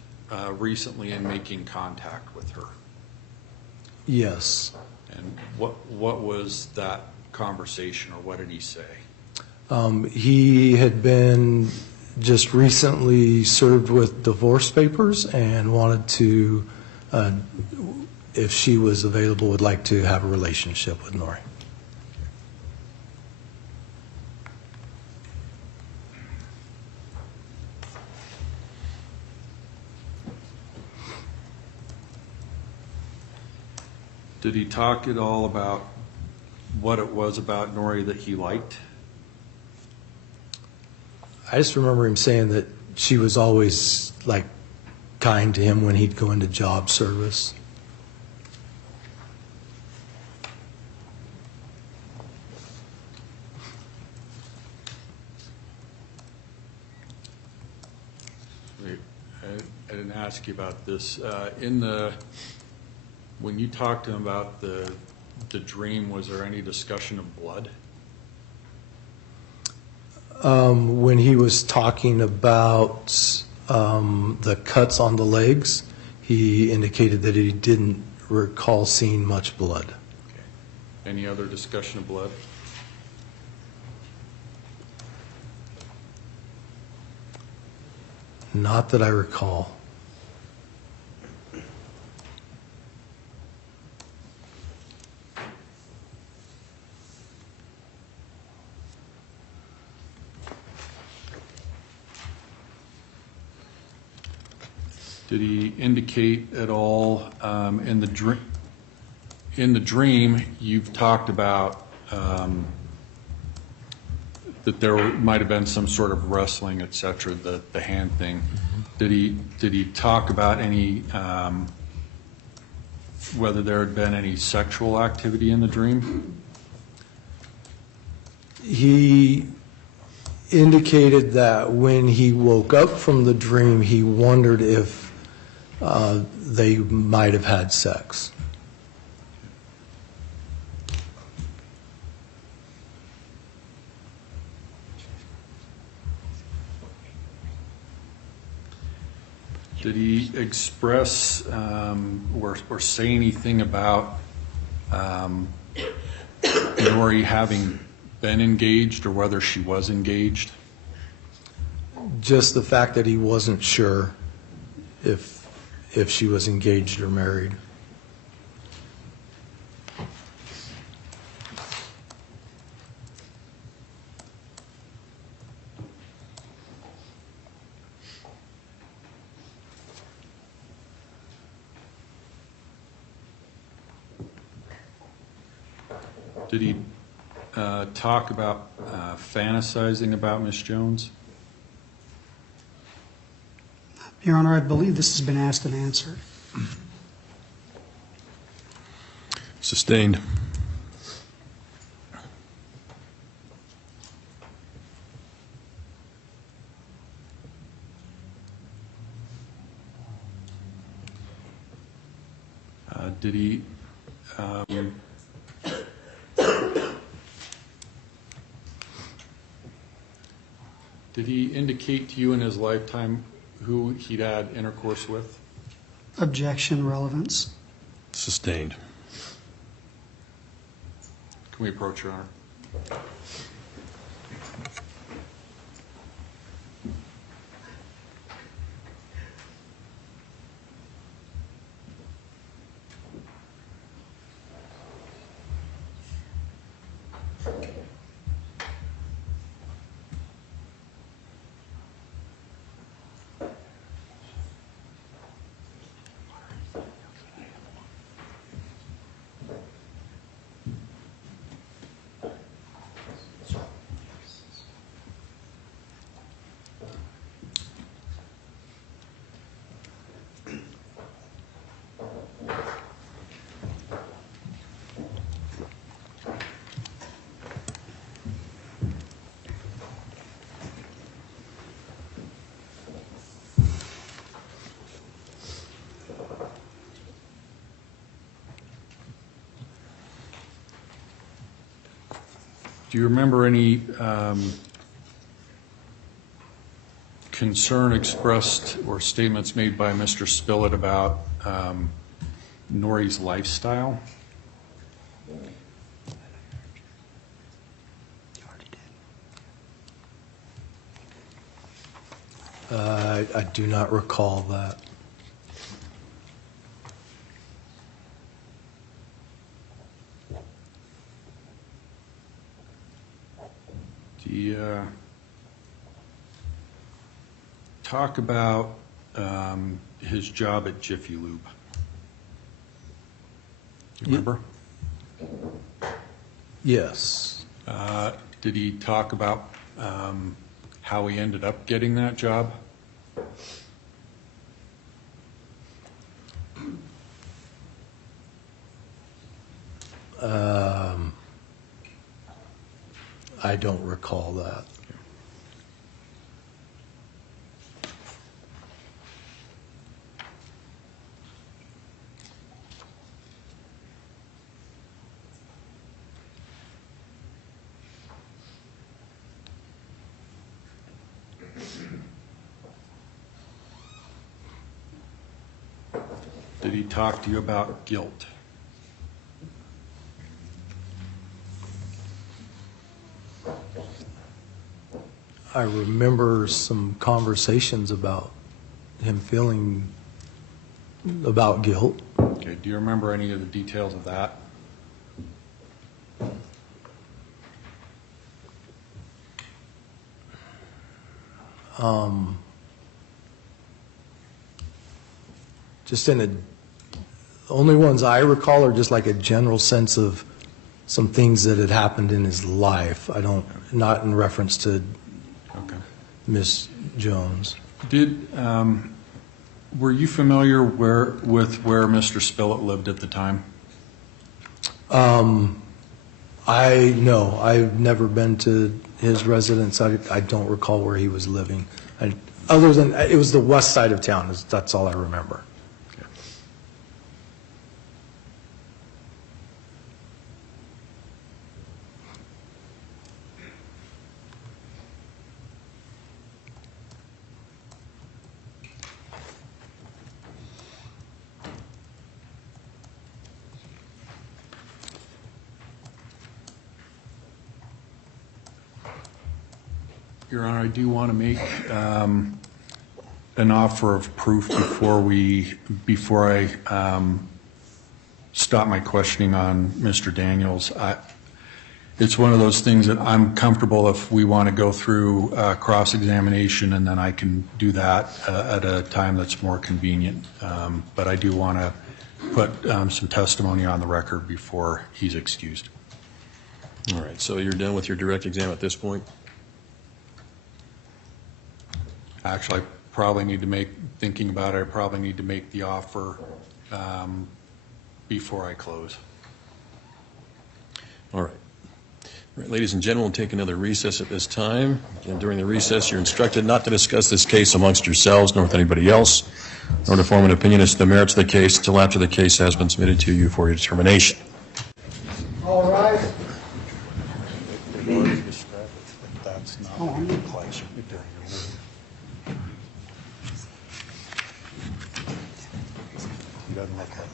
recently in making contact with her? Yes. And what was that conversation, or what did he say? He had been just recently served with divorce papers and wanted to, if she was available, would like to have a relationship with Nori. Did he talk at all about what it was about Nori that he liked? I just remember him saying that she was always like kind to him when he'd go into job service. Wait, I didn't ask you about this. When you talked to him about the dream, was there any discussion of blood? When he was talking about the cuts on the legs, he indicated that he didn't recall seeing much blood. Okay. Any other discussion of blood? Not that I recall. Did he indicate at all in the dream, you've talked about that there might have been some sort of wrestling, et cetera, the hand thing. Did he talk about any, whether there had been any sexual activity in the dream? He indicated that when he woke up from the dream, he wondered if they might have had sex. Did he express or say anything about Nori having been engaged or whether she was engaged? Just the fact that he wasn't sure if she was engaged or married. Did he talk about fantasizing about Miss Jones? Your Honor, I believe this has been asked and answered. Sustained. Did he indicate to you in his lifetime who he'd had intercourse with? Objection, relevance. Sustained. Can we approach, Your Honor? Do you remember any concern expressed or statements made by Mr. Spillett about Nori's lifestyle? I do not recall that. Do you talk about his job at Jiffy Lube? Do you remember? Yes. Did he talk about how he ended up getting that job? I don't recall that. Did he talk to you about guilt? I remember some conversations about him feeling about guilt. Okay, do you remember any of the details of that? Just in a, only ones I recall are just like a general sense of some things that had happened in his life. I don't, not in reference to Miss Jones. Were you familiar with where Mr. Spillett lived at the time? I've never been to his residence. I don't recall where he was living. Other than, it was the west side of town, that's all I remember. Your Honor, I do want to make an offer of proof before I stop my questioning on Mr. Daniels. It's one of those things that I'm comfortable if we want to go through cross-examination, and then I can do that at a time that's more convenient. But I do want to put some testimony on the record before he's excused. All right, so you're done with your direct exam at this point? Actually, I probably need to make, thinking about it, I probably need to make the offer before I close. All right. All right, ladies and gentlemen, we'll take another recess at this time. And during the recess, you're instructed not to discuss this case amongst yourselves nor with anybody else, nor to form an opinion as to the merits of the case until after the case has been submitted to you for your determination. All right. That's not Oh, I'm He doesn't look like that.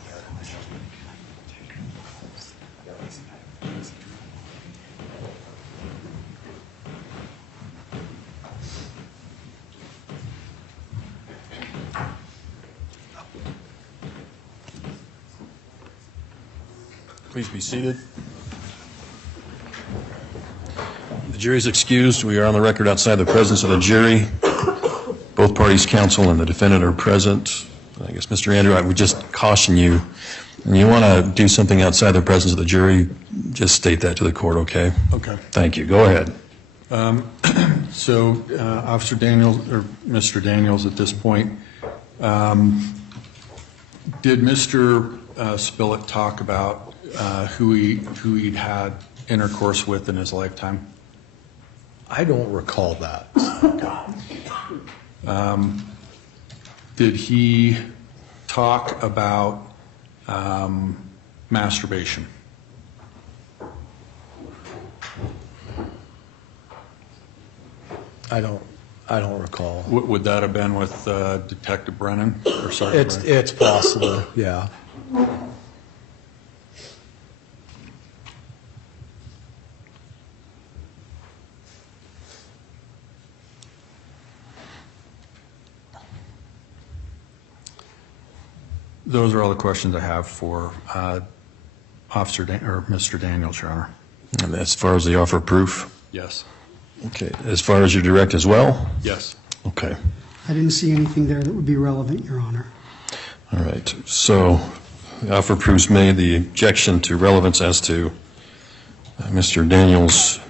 Please be seated. The jury is excused. We are on the record outside the presence of the jury. Both parties, counsel and the defendant, are present. I guess, Mr. Andrew, I would just caution you, when you want to do something outside the presence of the jury, just state that to the court, okay? Okay. Thank you. Go ahead. So, Officer Daniels, or Mr. Daniels, at this point, did Mr. Spillett talk about who he'd had intercourse with in his lifetime? I don't recall that. Did he talk about masturbation? I don't recall. Would that have been with Detective Brennan or Sergeant Brennan? It's possible, yeah. Those are all the questions I have for Mr. Daniels, Your Honor. And as far as the offer of proof? Yes. Okay. As far as your direct as well? Yes. Okay. I didn't see anything there that would be relevant, Your Honor. All right. So the offer of proof's made. The objection to relevance as to Mr. Daniels'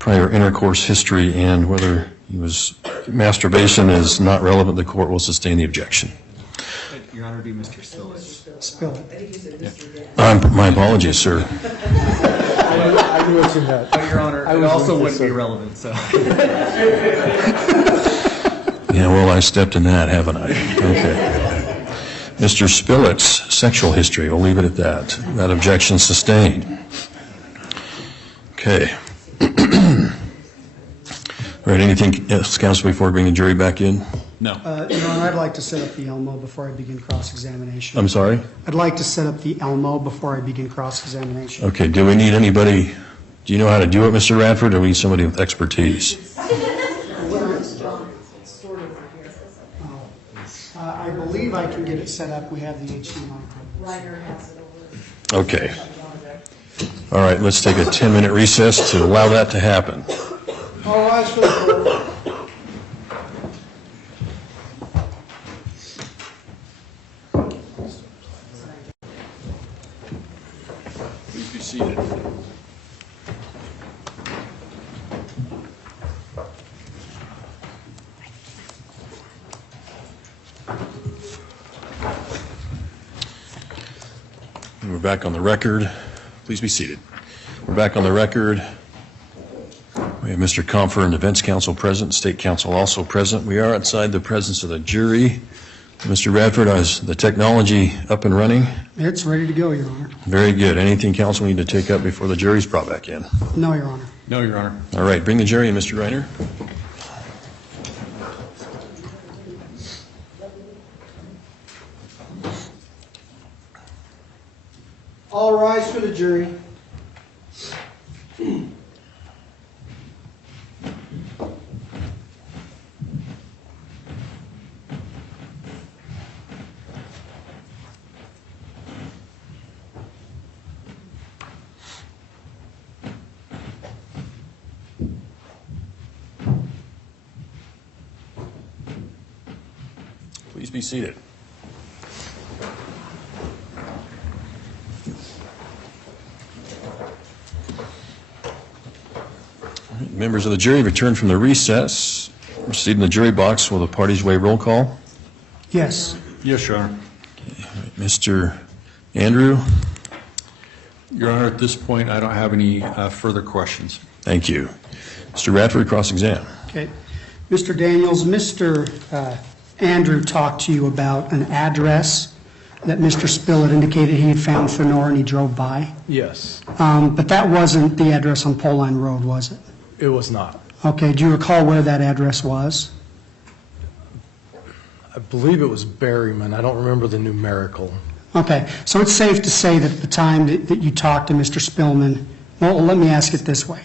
prior intercourse history and whether he was masturbation is not relevant. The court will sustain the objection. Your Honor, be Mr. Spillett. My apologies, sir. I knew it in that. But, Your Honor, it also wouldn't be relevant, so. Yeah, well, I stepped in that, haven't I? Okay. Mr. Spillett's sexual history, we'll leave it at that. That objection sustained. Okay. All right, anything else, counsel, before bringing the jury back in? No. Your Honor, I'd like to set up the Elmo before I begin cross-examination. I'm sorry? I'd like to set up the Elmo before I begin cross-examination. Okay, do we need anybody, do you know how to do it, Mr. Radford, or we need somebody with expertise? it set up, we have the HDMI. Ryder has it over. Okay. All right, let's take a 10-minute recess to allow that to happen. All rise for the court. Please be seated. We're back on the record. Please be seated. We're back on the record. We have Mr. Compher and defense counsel present, state counsel also present. We are outside the presence of the jury. Mr. Radford, is the technology up and running? It's ready to go, Your Honor. Very good. Anything counsel need to take up before the jury's brought back in? No, Your Honor. No, Your Honor. All right, bring the jury in, Mr. Reiner. All rise for the jury. Please be seated. Members of the jury returned from the recess. Proceed in the jury box. Will the parties waive roll call? Yes. Yes, Your Honor. Mr. Andrew? Your Honor, at this point, I don't have any further questions. Thank you. Mr. Radford, cross-exam. Okay. Mr. Daniels, Mr. Andrew talked to you about an address that Mr. Spillett indicated he had found for Nora and he drove by. Yes, But that wasn't the address on Pole Line Road, was it? it was not. Okay. Do you recall where that address was? I believe it was Berryman. I don't remember the numerical. Okay. So it's safe to say that at the time that you talked to Mr. Spillman, well, let me ask it this way.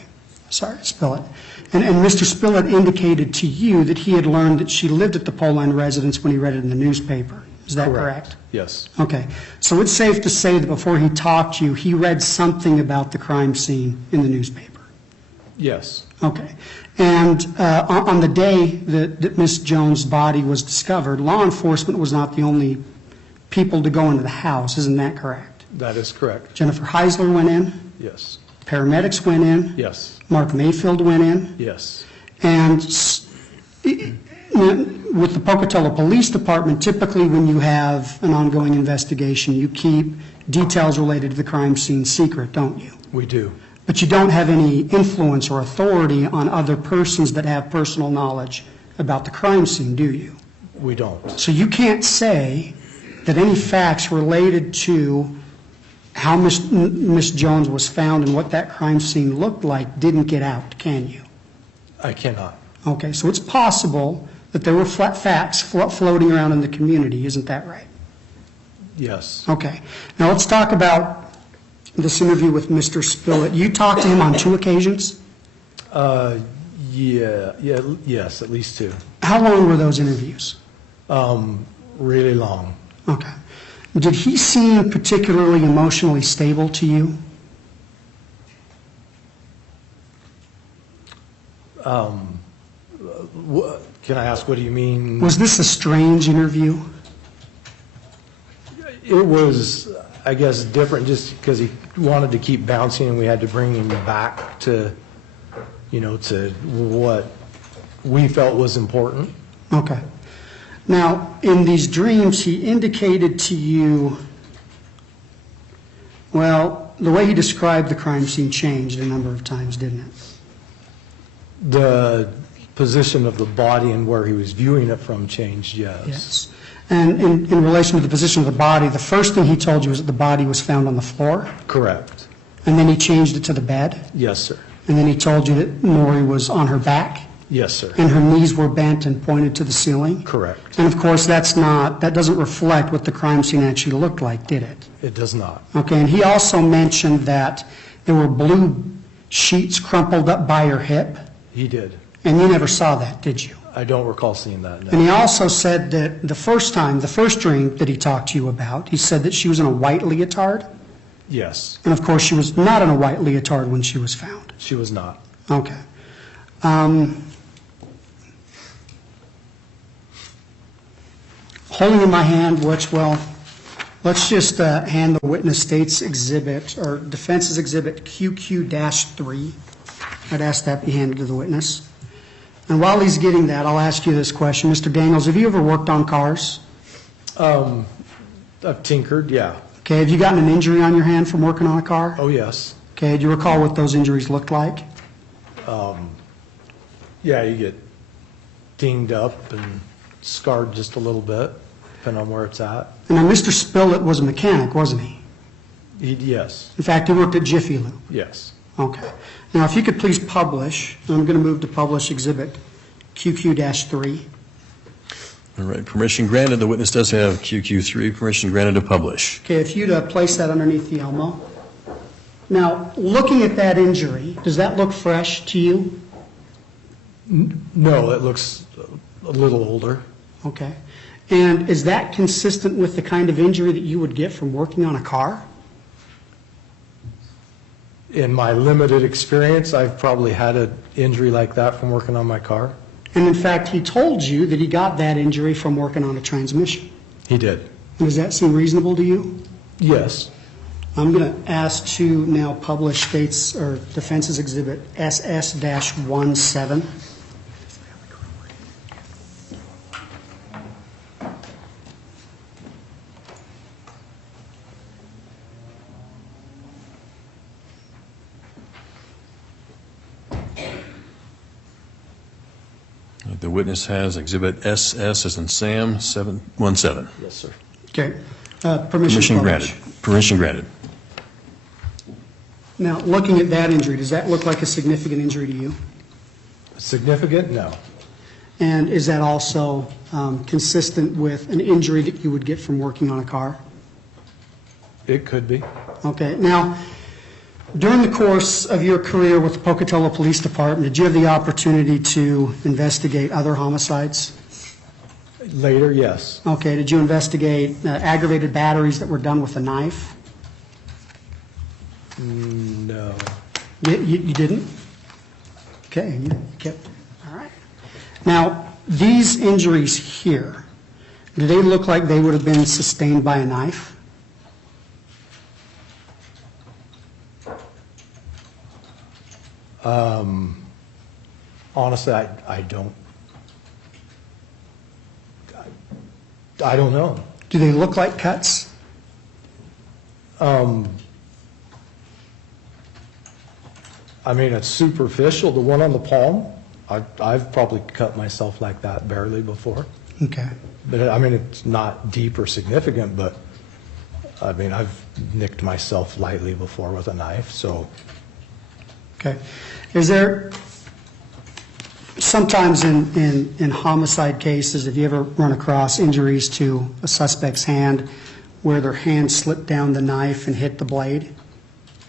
Sorry, Spillett. And Mr. Spillett indicated to you that he had learned that she lived at the Pole Line residence when he read it in the newspaper. Is that correct? Yes. Okay. So it's safe to say that before he talked to you, he read something about the crime scene in the newspaper. Yes. Okay. And on the day that Miss Jones' body was discovered, law enforcement was not the only people to go into the house. Isn't that correct? That is correct. Jennifer Heisler went in. Yes. Paramedics went in. Yes. Mark Mayfield went in. Yes. And with the Pocatello Police Department, typically when you have an ongoing investigation, you keep details related to the crime scene secret, don't you? We do. But you don't have any influence or authority on other persons that have personal knowledge about the crime scene, do you? We don't. So you can't say that any facts related to how Miss Jones was found and what that crime scene looked like didn't get out, can you? I cannot. Okay, so it's possible that there were facts floating around in the community, isn't that right? Yes. Okay. Now let's talk about this interview with Mr. Spillett. You talked to him on 2 occasions? Yes, at least 2. How long were those interviews? Really long. Okay. Did he seem particularly emotionally stable to you? Can I ask, what do you mean? Was this a strange interview? It was, I guess, different just because he wanted to keep bouncing and we had to bring him back to, to what we felt was important. Okay. Now, in these dreams, he indicated to you, well, the way he described the crime scene changed a number of times, didn't it? The position of the body and where he was viewing it from changed, yes. Yes. And in relation to the position of the body, the first thing he told you was that the body was found on the floor? Correct. And then he changed it to the bed? Yes, sir. And then he told you that Nori was on her back? Yes, sir. And her knees were bent and pointed to the ceiling? Correct. And of course, that doesn't reflect what the crime scene actually looked like, did it? It does not. Okay, and he also mentioned that there were blue sheets crumpled up by her hip? He did. And you never saw that, did you? I don't recall seeing that, And no. he also said that the first drink that he talked to you about, he said that she was in a white leotard? Yes, And of course, she was not in a white leotard when she was found. she was not. Okay. Holding in my hand, let's just hand the witness state's exhibit, or defense's exhibit QQ-3. I'd ask that be handed to the witness. And while he's getting that, I'll ask you this question. Mr. Daniels, have you ever worked on cars? I've tinkered, yeah. Okay, have you gotten an injury on your hand from working on a car? Oh, yes. Okay, do you recall what those injuries looked like? Yeah, you get dinged up and scarred just a little bit, depending on where it's at. And now, Mr. Spillett was a mechanic, wasn't he? Yes, In fact, he worked at Jiffy Lube. yes. Okay. Now, if you could please publish, and I'm going to move to publish exhibit QQ-3. All right, permission granted. The witness does have QQ3, permission granted to publish. Okay, if you'd place that underneath the Elmo. Now, looking at that injury, does that look fresh to you? No, it looks a little older. Okay. And is that consistent with the kind of injury that you would get from working on a car? In my limited experience, I've probably had an injury like that from working on my car. And in fact, he told you that he got that injury from working on a transmission. He did. And does that seem reasonable to you? Yes. I'm going to ask to now publish state's or defense's exhibit SS-17. The witness has exhibit SS as in Sam 717. Yes, sir. Okay. Permission Permission to granted. publish. Permission granted. Now, looking at that injury, does that look like a significant injury to you? Significant? No. And is that also consistent with an injury that you would get from working on a car? It could be. Okay. Now, during the course of your career with the Pocatello Police Department, did you have the opportunity to investigate other homicides? Later, yes. Okay. Did you investigate aggravated batteries that were done with a knife? No. You didn't? Okay. You kept. All right. Now, these injuries here, do they look like they would have been sustained by a knife? Honestly, I don't. I don't know. Do they look like cuts? I mean, it's superficial. The one on the palm, I've probably cut myself like that barely before. Okay. But I mean, it's not deep or significant, but I mean, I've nicked myself lightly before with a knife, so. Okay. Is there, sometimes in homicide cases, have you ever run across injuries to a suspect's hand where their hand slipped down the knife and hit the blade?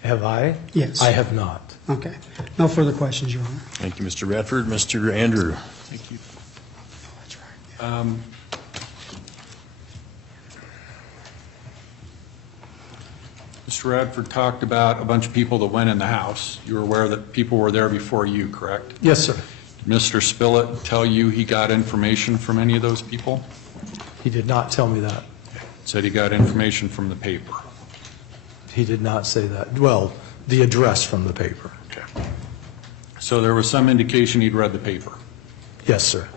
Have I? Yes. I have not. Okay. No further questions, Your Honor. Thank you, Mr. Radford. Mr. Andrew. Thank you. Mr. Radford talked about a bunch of people that went in the house. You were aware that people were there before you, correct? Yes, sir. Did Mr. Spillett tell you he got information from any of those people? He did not tell me that. Said he got information from the paper. He did not say that. Well, the address from the paper. Okay. So there was some indication he'd read the paper. Yes, sir.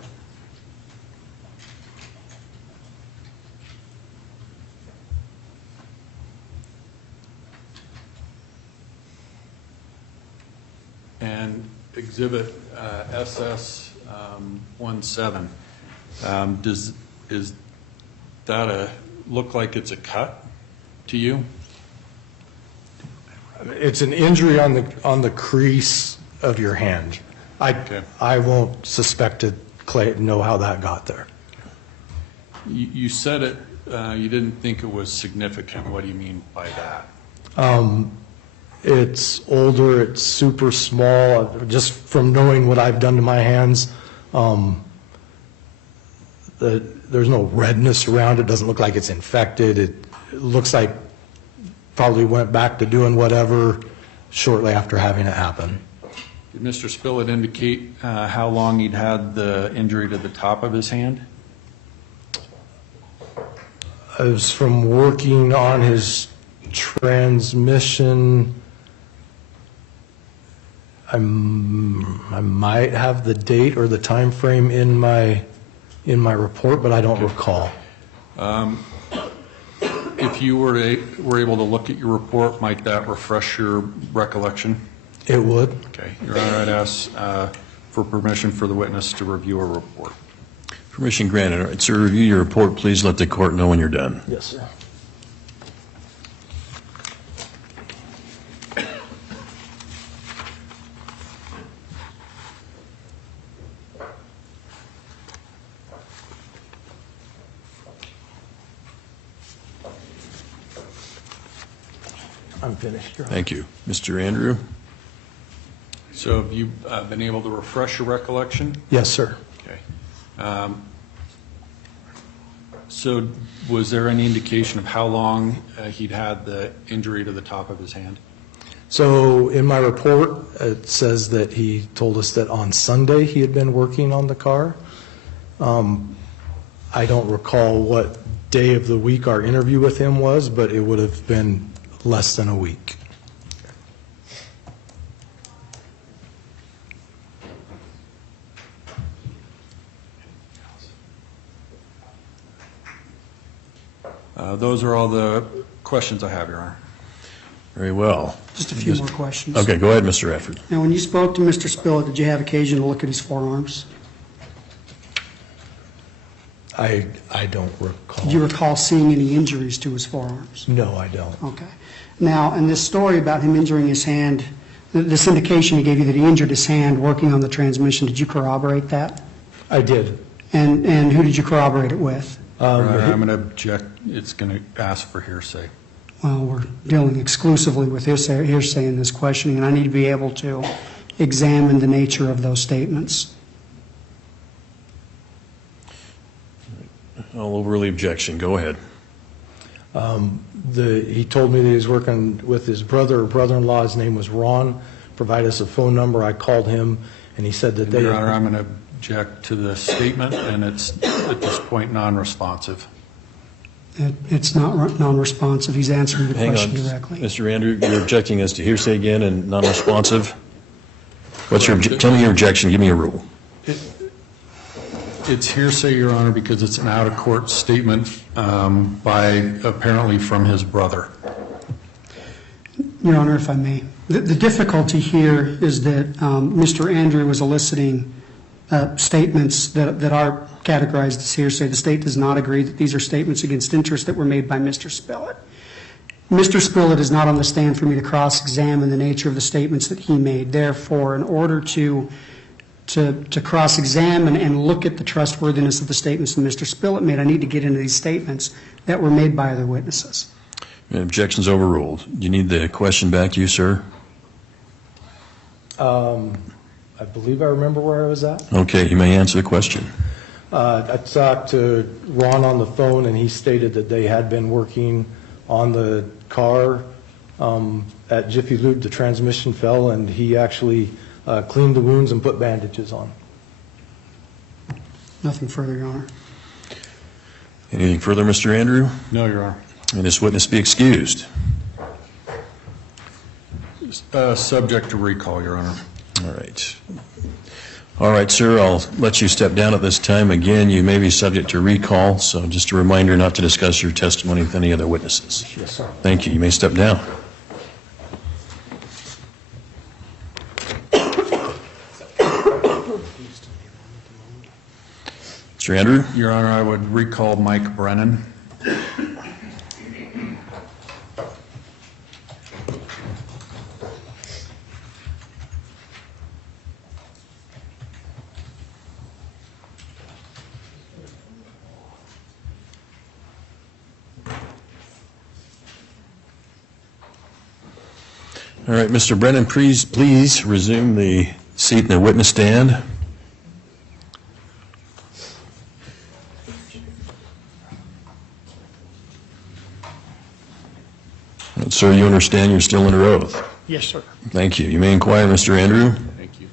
And exhibit SS-17, is that look like it's a cut to you? It's an injury on the crease of your hand. I won't suspect to know how that got there. You said it. You didn't think it was significant. What do you mean by that? It's older. It's super small. Just from knowing what I've done to my hands, there's no redness around it, doesn't look like it's infected. It looks like probably went back to doing whatever shortly after having it happen. Did Mr. Spillett indicate how long he'd had the injury to the top of his hand? It was from working on his transmission. I might have the date or the time frame in my report, but I don't recall. If you were able to look at your report, might that refresh your recollection? It would. Okay. Your Honor, I'd ask for permission for the witness to review a report. Permission granted. All right, sir, review your report. Please let the court know when you're done. Yes, sir. I'm finished, Your Honor. Thank you. Mr. Andrew? So have you been able to refresh your recollection? Yes, sir. Okay. So was there any indication of how long he'd had the injury to the top of his hand? So in my report, it says that he told us that on Sunday he had been working on the car. I don't recall what day of the week our interview with him was, but it would have been less than a week. Those are all the questions I have, Your Honor. Very well. Just a few more questions. Okay, go ahead, Mr. Radford. Now, when you spoke to Mr. Spillett, did you have occasion to look at his forearms? I don't recall. Did you recall seeing any injuries to his forearms? No, I don't. Okay. Now, in this story about him injuring his hand, this indication he gave you that he injured his hand working on the transmission, did you corroborate that? I did. And who did you corroborate it with? I'm going to object. It's going to ask for hearsay. Well, we're dealing exclusively with hearsay in this questioning, and I need to be able to examine the nature of those statements. I'll overrule objection. Go ahead. He told me that he was working with his brother or brother-in-law. His name was Ron. Provided us a phone number. I called him, and he said that they... Your Honor, I'm going to object to the statement, and it's at this point non-responsive. It's not non-responsive. He's answering the question directly. Mr. Andrew, you're objecting as to hearsay again and non-responsive? Tell me your objection. Give me a rule. It's hearsay, Your Honor, because it's an out-of-court statement apparently from his brother. Your Honor, if I may. The difficulty here is that Mr. Andrew was eliciting statements that are categorized as hearsay. The state does not agree that these are statements against interest that were made by Mr. Spillett. Mr. Spillett is not on the stand for me to cross-examine the nature of the statements that he made. Therefore, in order to cross-examine and look at the trustworthiness of the statements that Mr. Spillett made, I need to get into these statements that were made by other witnesses. Objection's overruled. Do you need the question back to you, sir? I believe I remember where I was at. Okay, you may answer the question. I talked to Ron on the phone, and he stated that they had been working on the car at Jiffy Lube. The transmission fell, and he actually cleaned the wounds and put bandages on. Nothing further, Your Honor. Anything further, Mr. Andrew? No, Your Honor. And this witness be excused. Subject to recall, Your Honor. All right. All right, sir, I'll let you step down at this time. Again, you may be subject to recall, so just a reminder not to discuss your testimony with any other witnesses. Yes, sir. Thank you. You may step down. Mr. Andrew? Your Honor, I would recall Mike Brennan. All right, Mr. Brennan, please resume the seat in the witness stand. Sir, you understand you're still under oath? Yes, sir. Thank you. You may inquire, Mr. Andrew. Thank you.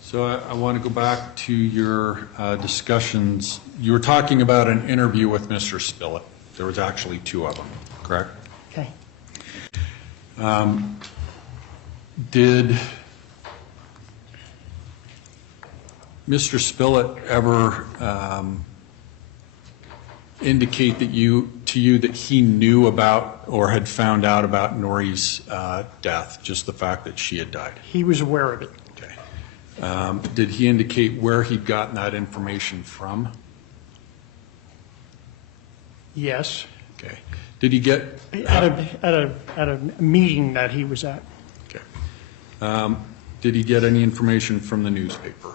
So I want to go back to your discussions. You were talking about an interview with Mr. Spillett. There was actually 2 of them, correct? Okay. Did Mr. Spillett ever indicate to you that he knew about or had found out about Nori's death, just the fact that she had died? He was aware of it. Okay. Did he indicate where he'd gotten that information from? Yes. Okay. Did he get at a meeting that he was at? Okay. Did he get any information from the newspaper?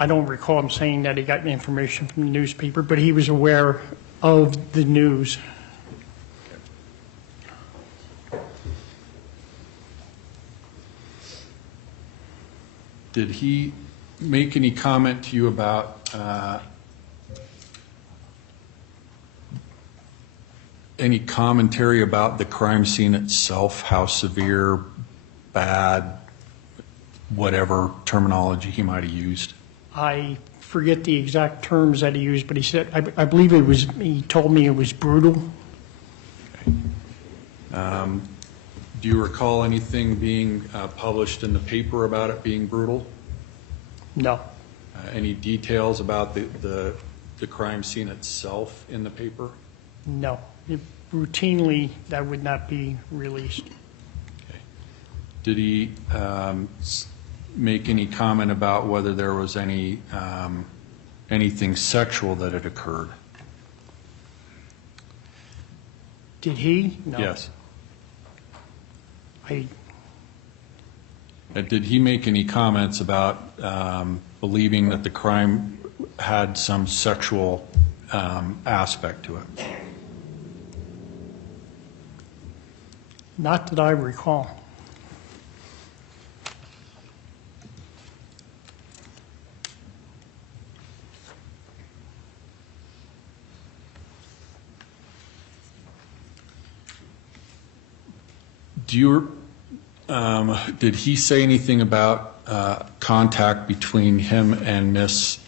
I don't recall him saying that he got information from the newspaper, but he was aware of the news. Did he make any comment to you about any commentary about the crime scene itself, how severe, bad, whatever terminology he might have used? I forget the exact terms that he used, but he said, I believe it was, he told me it was brutal. Okay. Do you recall anything being published in the paper about it being brutal? No. Any details about the crime scene itself in the paper? No. Routinely, that would not be released. Okay. Did he make any comment about whether there was any anything sexual that had occurred? Did he? No. Yes. Did he make any comments about believing that the crime had some sexual aspect to it? Not that I recall. Did he say anything about contact between him and Miss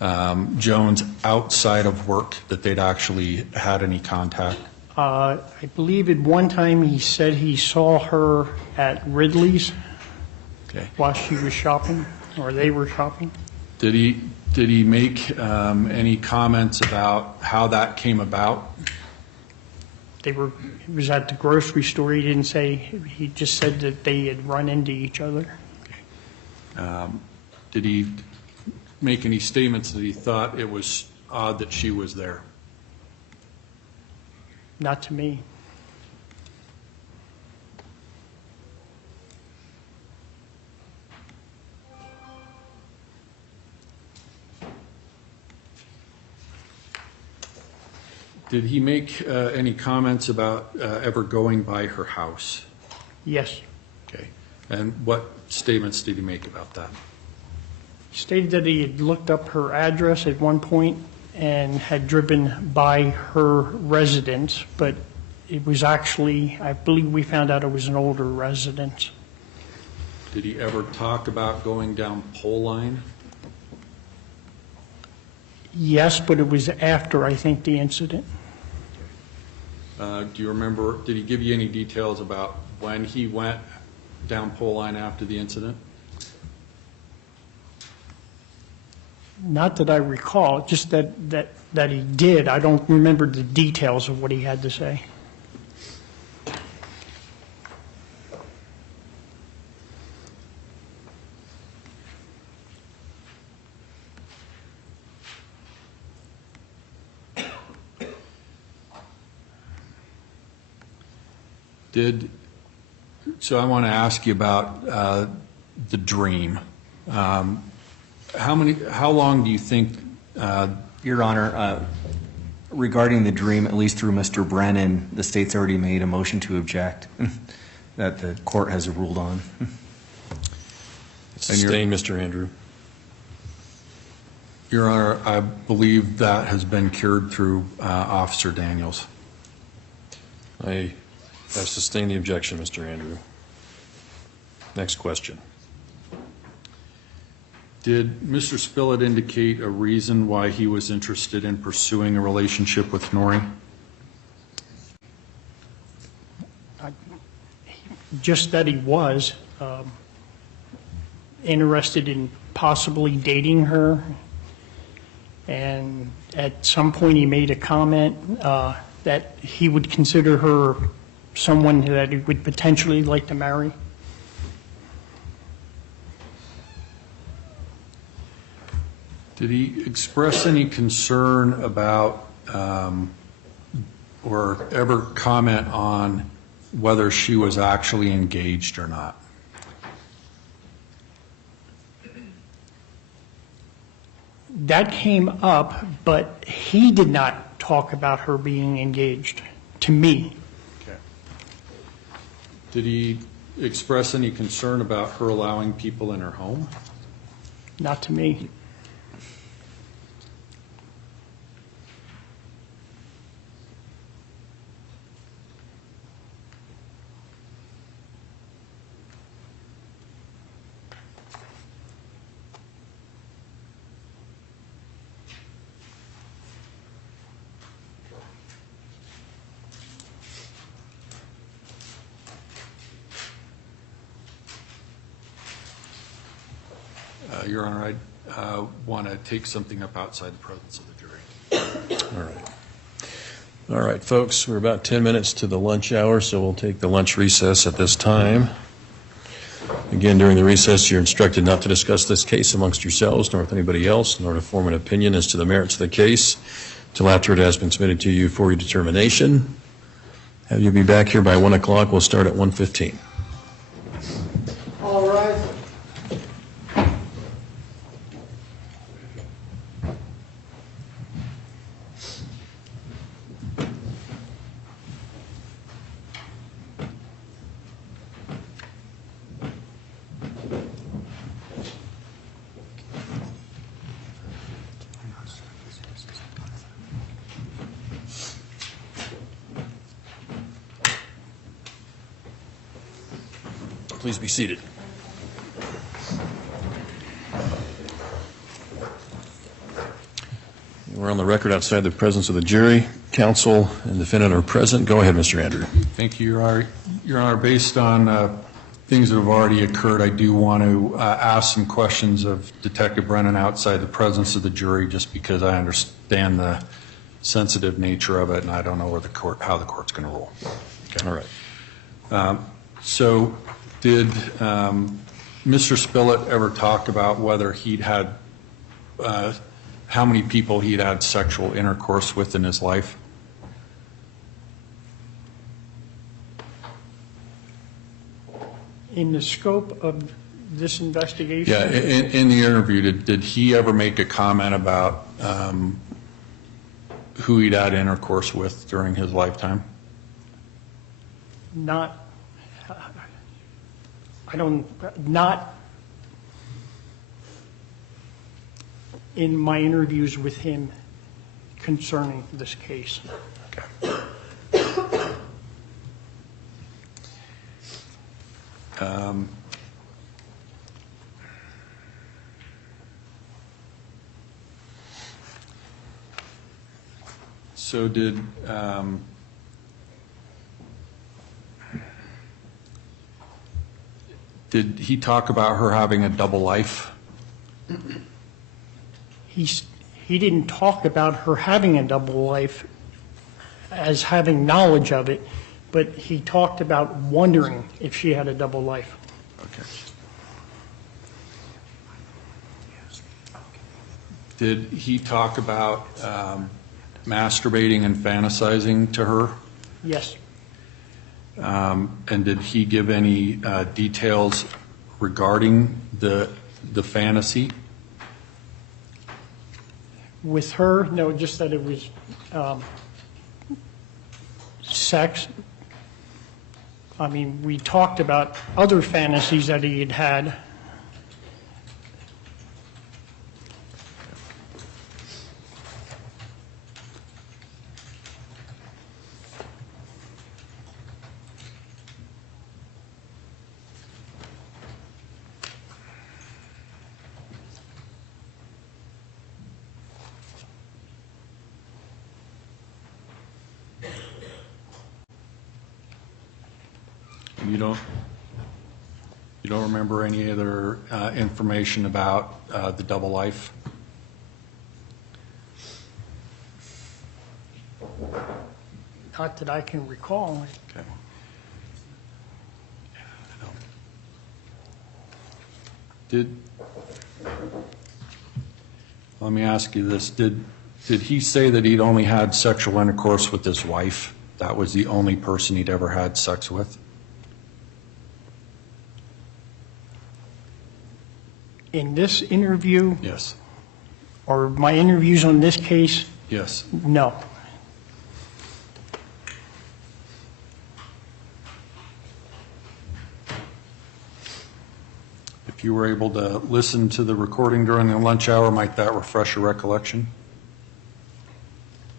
Jones outside of work, that they'd actually had any contact? I believe at one time he said he saw her at Ridley's while she was shopping, or they were shopping. Did he make any comments about how that came about? It was at the grocery store. He didn't say, he just said that they had run into each other. Did he make any statements that he thought it was odd that she was there? Not to me. Did he make any comments about ever going by her house? Yes. Okay. And what statements did he make about that? He stated that he had looked up her address at one point and had driven by her residence, but it was actually, I believe we found out it was an older residence. Did he ever talk about going down pole line? Yes, but it was after, I think, the incident. Do you remember, did he give you any details about when he went down pole line after the incident? Not that I recall, just that he did. I don't remember the details of what he had to say. So I want to ask you about the dream. How long do you think? Your Honor, regarding the dream, at least through Mr. Brennan, the state's already made a motion to object that the court has ruled on. Sustained, Mr. Andrew. Your Honor, I believe that has been cured through Officer Daniels. I have sustained the objection, Mr. Andrew. Next question. Did Mr. Spillett indicate a reason why he was interested in pursuing a relationship with Nori? Just that he was interested in possibly dating her, and at some point he made a comment that he would consider her someone that he would potentially like to marry. Did he express any concern about or ever comment on whether she was actually engaged or not? That came up, but he did not talk about her being engaged to me. Okay. Did he express any concern about her allowing people in her home? Not to me. Your Honor, I want to take something up outside the presence of the jury. All right. All right, folks, we're about 10 minutes to the lunch hour, so we'll take the lunch recess at this time. Again, during the recess, you're instructed not to discuss this case amongst yourselves nor with anybody else, nor to form an opinion as to the merits of the case till after it has been submitted to you for your determination. Have you be back here by 1 o'clock. We'll start at 1:15. All right. Please be seated. We're on the record outside the presence of the jury. Counsel and defendant are present. Go ahead, Mr. Andrew. Thank you, Your Honor. Your Honor, based on things that have already occurred, I do want to ask some questions of Detective Brennan outside the presence of the jury, just because I understand the sensitive nature of it, and I don't know how the court's going to rule. Okay. All right. So did Mr. Spillett ever talk about whether he'd had, how many people he'd had sexual intercourse with in his life? In the scope of this investigation? Yeah, in the interview, did he ever make a comment about who he'd had intercourse with during his lifetime? Not in my interviews with him concerning this case. Okay. So did he talk about her having a double life? He didn't talk about her having a double life as having knowledge of it, but he talked about wondering if she had a double life. Okay. Did he talk about masturbating and fantasizing to her? Yes. And did he give any details regarding the fantasy? With her, no, just that it was sex. I mean, we talked about other fantasies that he had had. You don't remember any other information about the double life? Not that I can recall. Okay. Let me ask you this. Did he say that he'd only had sexual intercourse with his wife? That was the only person he'd ever had sex with? In this interview, Yes. or my interviews on this case, Yes. no. If you were able to listen to the recording during the lunch hour, might that refresh your recollection?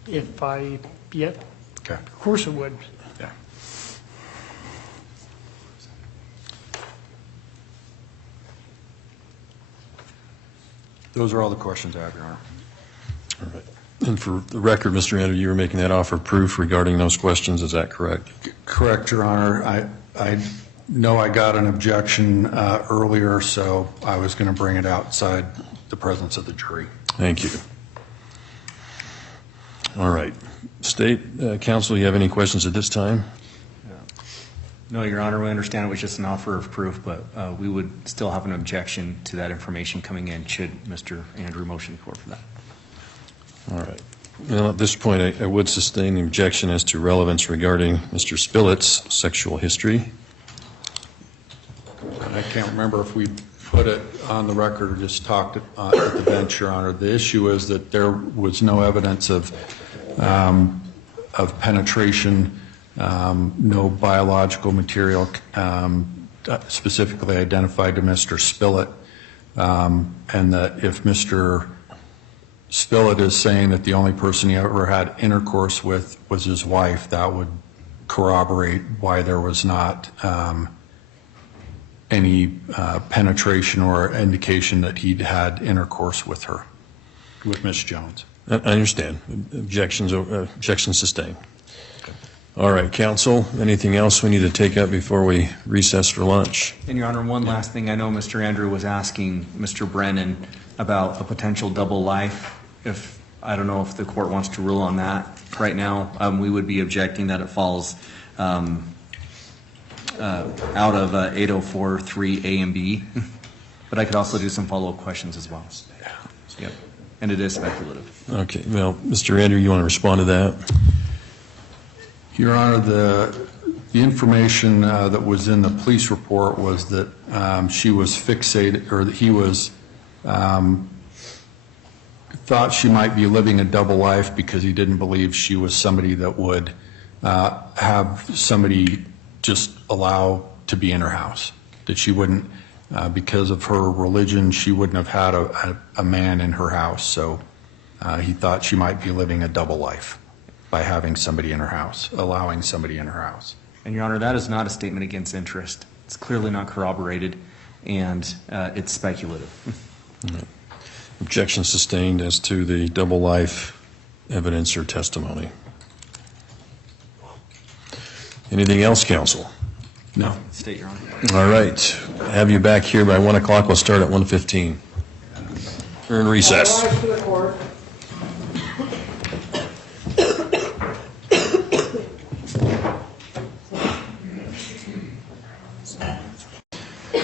If I, yeah, Okay. of course it would. Yeah. Those are all the questions I have, Your Honor. All right. And for the record, Mr. Andrew, you were making that offer of proof regarding those questions, is that correct? Correct, Your Honor. I know I got an objection earlier, so I was going to bring it outside the presence of the jury. Thank you. All right. State Counsel, you have any questions at this time? No, Your Honor, we understand it was just an offer of proof, but we would still have an objection to that information coming in should Mr. Andrew motion for that. All right. Well, at this point, I would sustain the objection as to relevance regarding Mr. Spillett's sexual history. I can't remember if we put it on the record or just talked at the bench, Your Honor. The issue is that there was no evidence of penetration, no biological material specifically identified to Mr. Spillett, and that if Mr. Spillett is saying that the only person he ever had intercourse with was his wife, that would corroborate why there was not any penetration or indication that he'd had intercourse with her, with Ms. Jones. I understand. Objection sustained. All right, counsel, anything else we need to take up before we recess for lunch? And Your Honor, one last thing. I know Mr. Andrew was asking Mr. Brennan about a potential double life. I don't know if the court wants to rule on that right now. We would be objecting that it falls out of 804.3 A and B. But I could also do some follow-up questions as well. Yep. And it is speculative. Okay, well, Mr. Andrew, you want to respond to that? Your Honor, the information that was in the police report was that she was fixated, or that he was thought she might be living a double life because he didn't believe she was somebody that would have somebody just allow to be in her house. That she wouldn't, because of her religion, she wouldn't have had a man in her house. So he thought she might be living a double life by having somebody in her house, allowing somebody in her house. And Your Honor, that is not a statement against interest. It's clearly not corroborated, and it's speculative. Right. Objection sustained as to the double life evidence or testimony. Anything else, counsel? No. State, Your Honor. All right. Have you back here by 1 o'clock. We'll start at 1:15. We're in recess.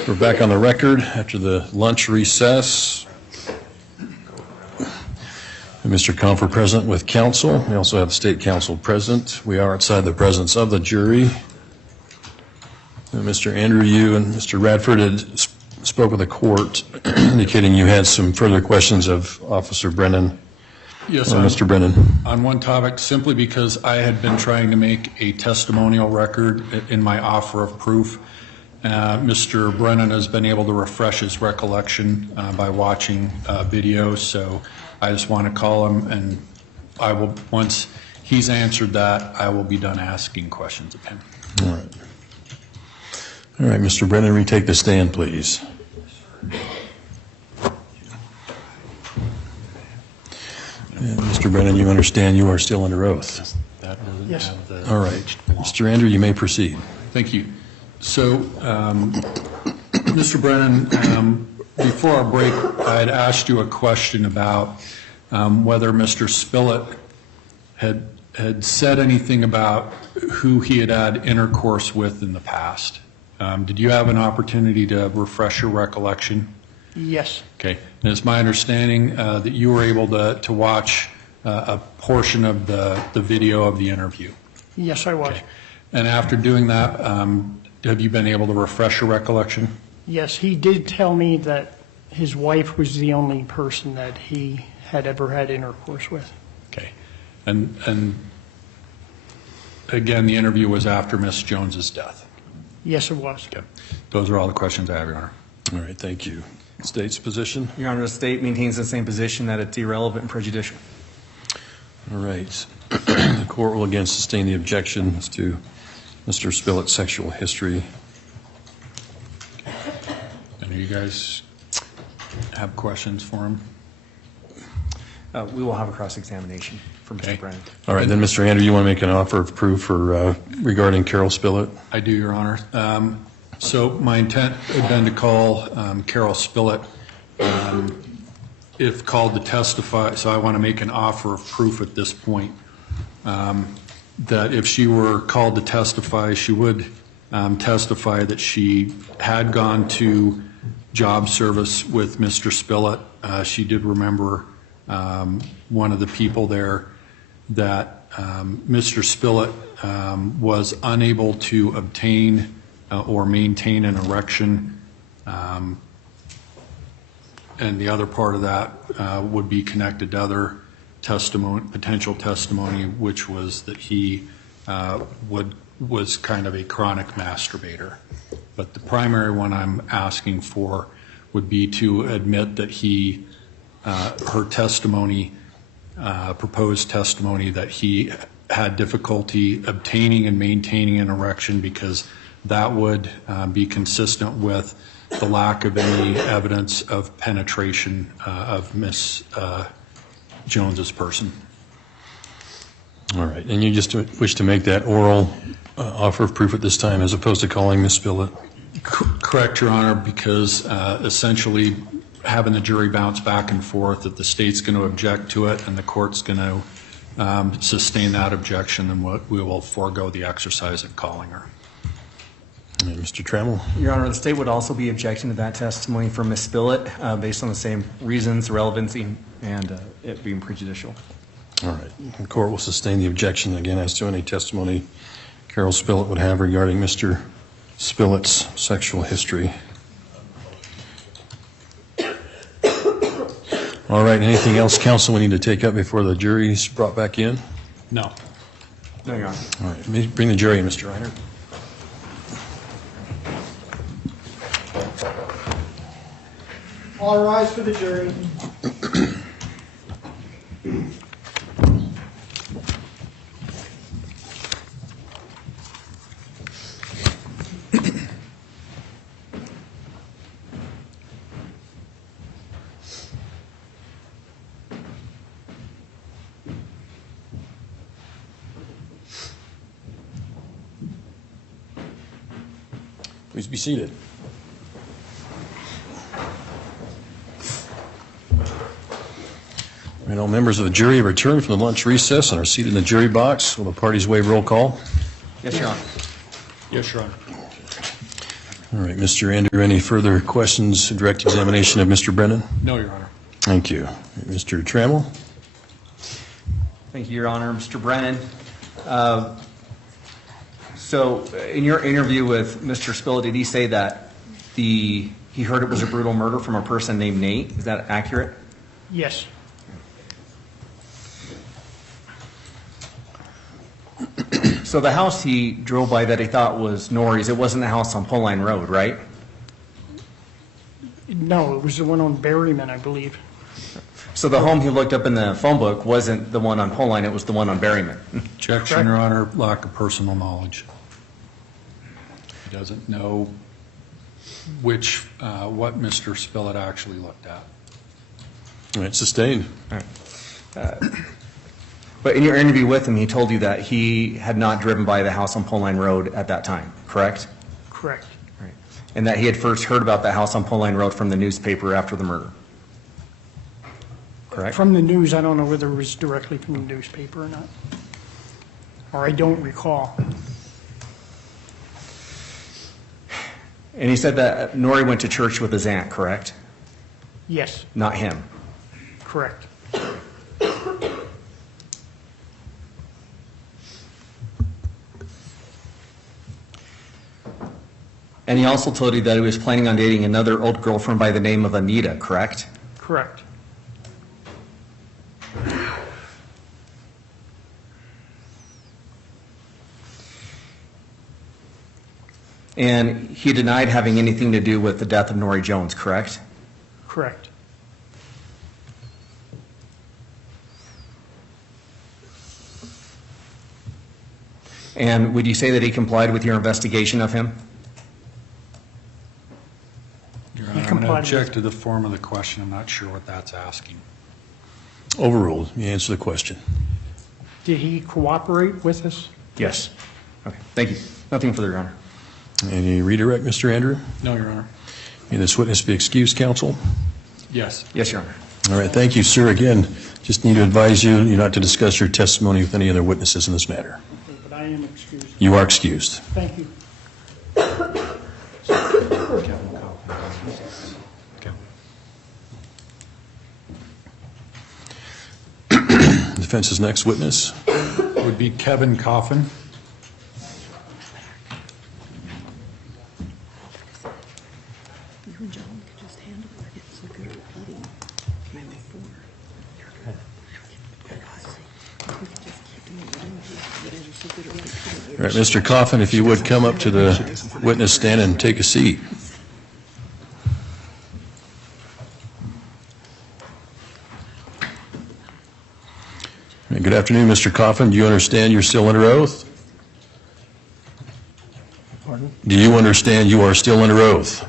We're back on the record after the lunch recess. Mr. Compher present with counsel. We also have the state counsel present. We are outside the presence of the jury. Mr. Andrew, you and Mr. Radford had spoke with the court indicating you had some further questions of Officer Brennan. Yes, or Mr. Brennan. On one topic, simply because I had been trying to make a testimonial record in my offer of proof. Mr. Brennan has been able to refresh his recollection by watching videos, so I just want to call him, and I will, once he's answered that, I will be done asking questions of him. All right. All right, Mr. Brennan, retake the stand, please. And Mr. Brennan, you understand you are still under oath? Yes. All right. Mr. Andrew, you may proceed. Thank you. So, Mr. Brennan, before our break, I had asked you a question about whether Mr. Spillett had said anything about who he had had intercourse with in the past. Did you have an opportunity to refresh your recollection? Yes. Okay. And it's my understanding that you were able to watch a portion of the video of the interview. Yes, I was. Okay. And after doing that, have you been able to refresh your recollection? Yes, he did tell me that his wife was the only person that he had ever had intercourse with. Okay. And again, the interview was after Miss Jones's death. Yes, it was. Okay. Those are all the questions I have, Your Honor. All right, thank you. State's position? Your Honor, the state maintains the same position, that it's irrelevant and prejudicial. All right. The court will again sustain the objections to Mr. Spillett's sexual history. Any of you guys have questions for him? We will have a cross-examination from Mr. Okay. Brennan. All right, then, Mr. Andrew, you want to make an offer of proof for regarding Carol Spillett? I do, Your Honor. So my intent had been to call Carol Spillett if called to testify. So I want to make an offer of proof at this point that if she were called to testify, she would testify that she had gone to job service with Mr. Spillett. She did remember one of the people there, that Mr. Spillett was unable to obtain or maintain an erection, and the other part of that would be connected to other testimony, potential testimony, which was that he was kind of a chronic masturbator. But the primary one I'm asking for would be to admit that her testimony, proposed testimony, that he had difficulty obtaining and maintaining an erection, because that would be consistent with the lack of any evidence of penetration of Miss Jones's person. All right, and you just wish to make that oral offer of proof at this time as opposed to calling Miss Spillett? Correct, Your Honor, because essentially having the jury bounce back and forth, that the state's going to object to it and the court's going to sustain that objection, and we will forego the exercise of calling her. Mr. Trammell? Your Honor, the state would also be objecting to that testimony from Ms. Spillett based on the same reasons, relevancy, and it being prejudicial. All right. The court will sustain the objection again as to any testimony Carol Spillett would have regarding Mr. Spillett's sexual history. All right. Anything else, counsel, we need to take up before the jury's brought back in? No. No, Your Honor. All right. Bring the jury in, Mr. Reiner. All rise for the jury. Please be seated. And all members of the jury have returned from the lunch recess and are seated in the jury box. Will the parties waive roll call? Yes, Your Honor. Yes, Your Honor. All right, Mr. Andrew, any further questions, direct examination of Mr. Brennan? No, Your Honor. Thank you. Mr. Trammell? Thank you, Your Honor. Mr. Brennan, so in your interview with Mr. Spillett, did he say that he heard it was a brutal murder from a person named Nate? Is that accurate? Yes. So the house he drove by that he thought was Nori's, it wasn't the house on Pole Line Road, right? No, it was the one on Berryman, I believe. So the home he looked up in the phone book wasn't the one on Pole Line, it was the one on Berryman. Objection, Your Honor, lack of personal knowledge. He doesn't know what Mr. Spillett actually looked at. All right, sustained. All right. But in your interview with him, he told you that he had not driven by the house on Pole Line Road at that time, correct? Correct. Right. And that he had first heard about the house on Pole Line Road from the newspaper after the murder. Correct? From the news, I don't know whether it was directly from the newspaper or not. Or I don't recall. And he said that Nori went to church with his aunt, correct? Yes, Not him. correct. And he also told you that he was planning on dating another old girlfriend by the name of Anita, correct? Correct. And he denied having anything to do with the death of Nori Jones, correct? Correct. And would you say that he complied with your investigation of him? Your Honor, I'm going to object to the form of the question. I'm not sure what that's asking. Overruled. You answer the question. Did he cooperate with us? Yes. Okay, thank you. Nothing further, Your Honor. Any redirect, Mr. Andrew? No, Your Honor. May this witness be excused, counsel? Yes. Yes, Your Honor. All right, thank you, sir. Again, just need to advise you, you're not to discuss your testimony with any other witnesses in this matter. But I am excused. You are excused. Thank you. Defense's next witness. Would be Kevin Coffin. You and John could just handle it. It's so good at buddy. Maybe before. We could just keep them in the room. You guys are so good at buddy. All right, Mr. Coffin, if you would come up to the witness stand and take a seat. Good afternoon, Mr. Coffin. Do you understand you're still under oath? Pardon? Do you understand you are still under oath?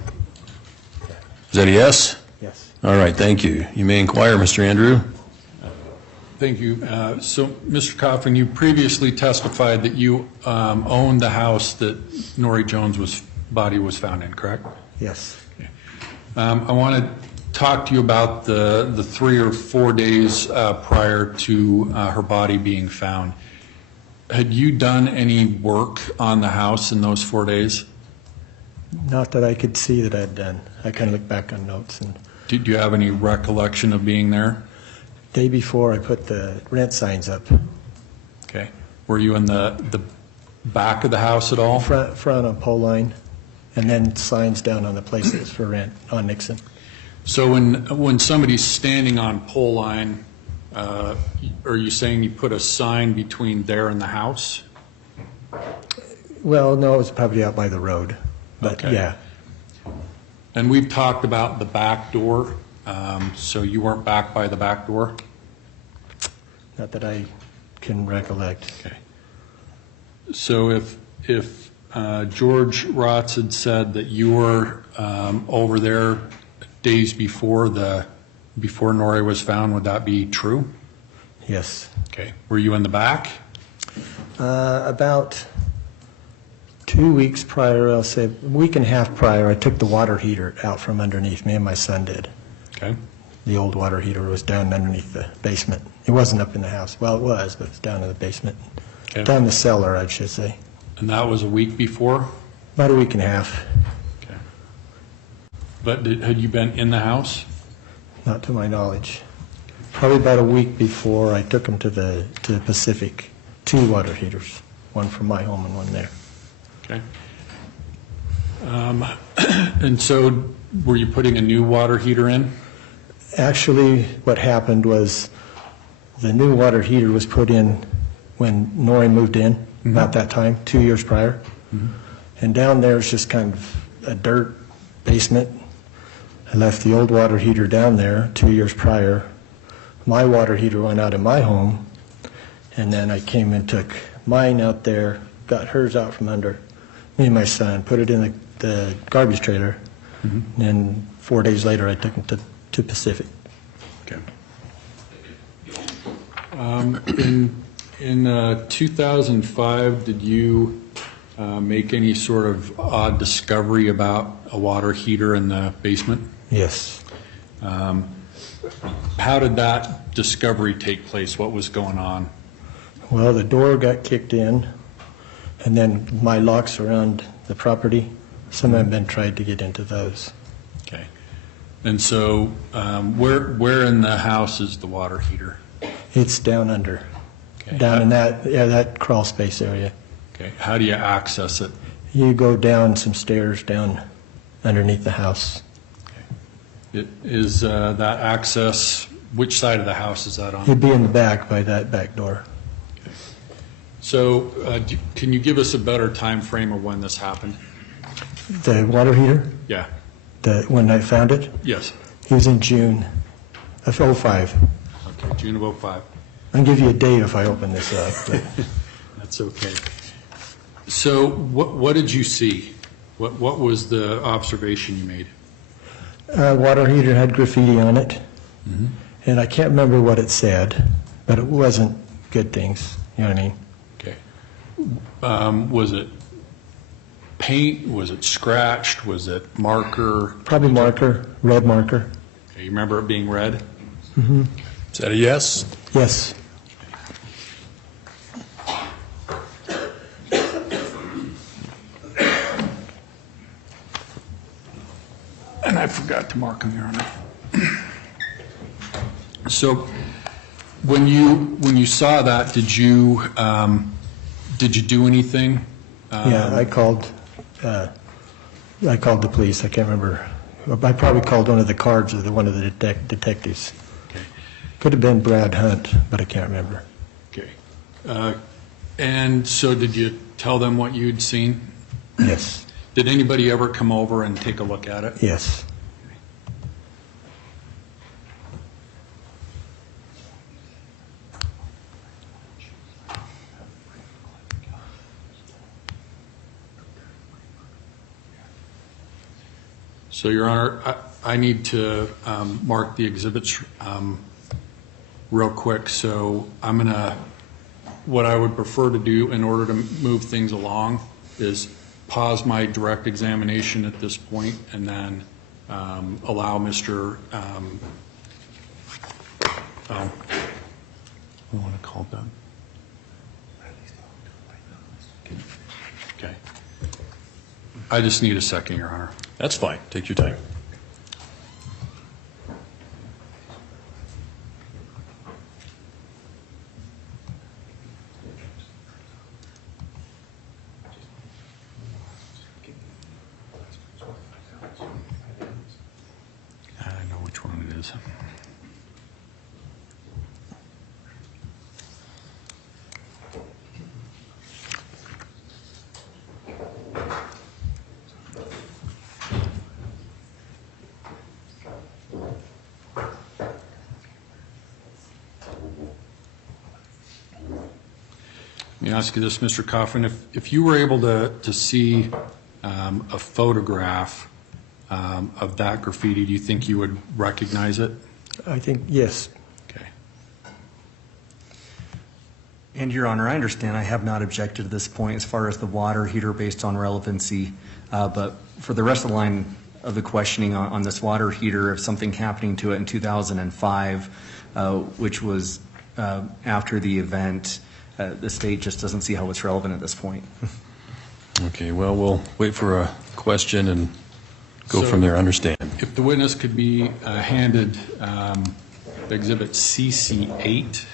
Is that a yes? Yes. All right, thank you. You may inquire, Mr. Andrew. Thank you. So, Mr. Coffin, you previously testified that you owned the house that Nori Jones' body was found in, correct? Yes. I want to talk to you about the 3 or 4 days prior to her body being found. Had you done any work on the house in those 4 days? Not that I could see that I'd done. I kind of look back on notes. And Did you have any recollection of being there? day before, I put the rent signs up. Okay. Were you in the back of the house at all? Front on Pole Line, and then signs down on the place that's for rent on Nixon. So when somebody's standing on Pole Line, are you saying you put a sign between there and the house? Well, no, it was probably out by the road, but Okay. yeah. And we've talked about the back door, so you weren't back by the back door? Not that I can recollect. Okay. So if George Rotz had said that you were over there days before Nori was found, would that be true? Yes. Okay. Were you in the back? About 2 weeks prior, I'll say a week and a half prior, I took the water heater out from underneath. Me and my son did. Okay. The old water heater was down underneath the basement. It wasn't up in the house. Well, it was, but it's down in the basement. Okay. Down the cellar, I should say. And that was a week before? About a week and a half. Okay. But had you been in the house? Not to my knowledge. Probably about a week before, I took them to the Pacific. 2 water heaters, one from my home and one there. Okay. And so were you putting a new water heater in? Actually, what happened was the new water heater was put in when Nori moved in, about that time, 2 years prior. And down there is just kind of a dirt basement. I left the old water heater down there 2 years prior. My water heater went out in my home, and then I came and took mine out there, got hers out from under me and my son, put it in the garbage trailer, and then 4 days later I took them to Pacific. Okay. In 2005, did you make any sort of odd discovery about a water heater in the basement? Yes. How did that discovery take place? What was going on? Well, the door got kicked in, and then my locks around the property, some have been tried to get into those. Okay. And so where in the house is the water heater? It's down under, Okay. down in that crawl space area. Okay. How do you access it? You go down some stairs down underneath the house. Is that access, which side of the house is that on? It'd be in the back by that back door. So can you give us a better time frame of when this happened? The water heater, Yeah. when I found it, Yes. it was in June of '05. Okay, June of '05. I can give you a date if I open this up. But That's okay. So what did you see? What was the observation you made? water heater had graffiti on it, and I can't remember what it said, but it wasn't good things. You know what I mean? Okay. Was it paint? Was it scratched? Was it marker? Probably marker, red marker. Okay, you remember it being red? Mm-hmm. Is that a yes? Yes. And I forgot to mark them, Your Honor. So when you saw that, did you do anything? Yeah, I called the police. I can't remember. I probably called one of the cards or one of the detectives. Okay. Could have been Brad Hunt, but I can't remember. Okay. And so did you tell them what you'd seen? Yes. Did anybody ever come over and take a look at it? Yes. So, Your Honor, I need to mark the exhibits real quick. So I'm going to, what I would prefer to do in order to move things along is pause my direct examination at this point and then allow Mr. I want to call Doug. Okay. I just need a second, Your Honor. That's fine. Take your time. I know which one it is. Let me ask you this, Mr. Coffin. If you were able to see a photograph of that graffiti, do you think you would recognize it? I think, yes. Okay. And Your Honor, I understand I have not objected at this point as far as the water heater based on relevancy, but for the rest of the line of the questioning on this water heater, if something happening to it in 2005, which was after the event, the state just doesn't see how it's relevant at this point. Okay, well, we'll wait for a question and go from there. Understand. If the witness could be handed Exhibit CC8.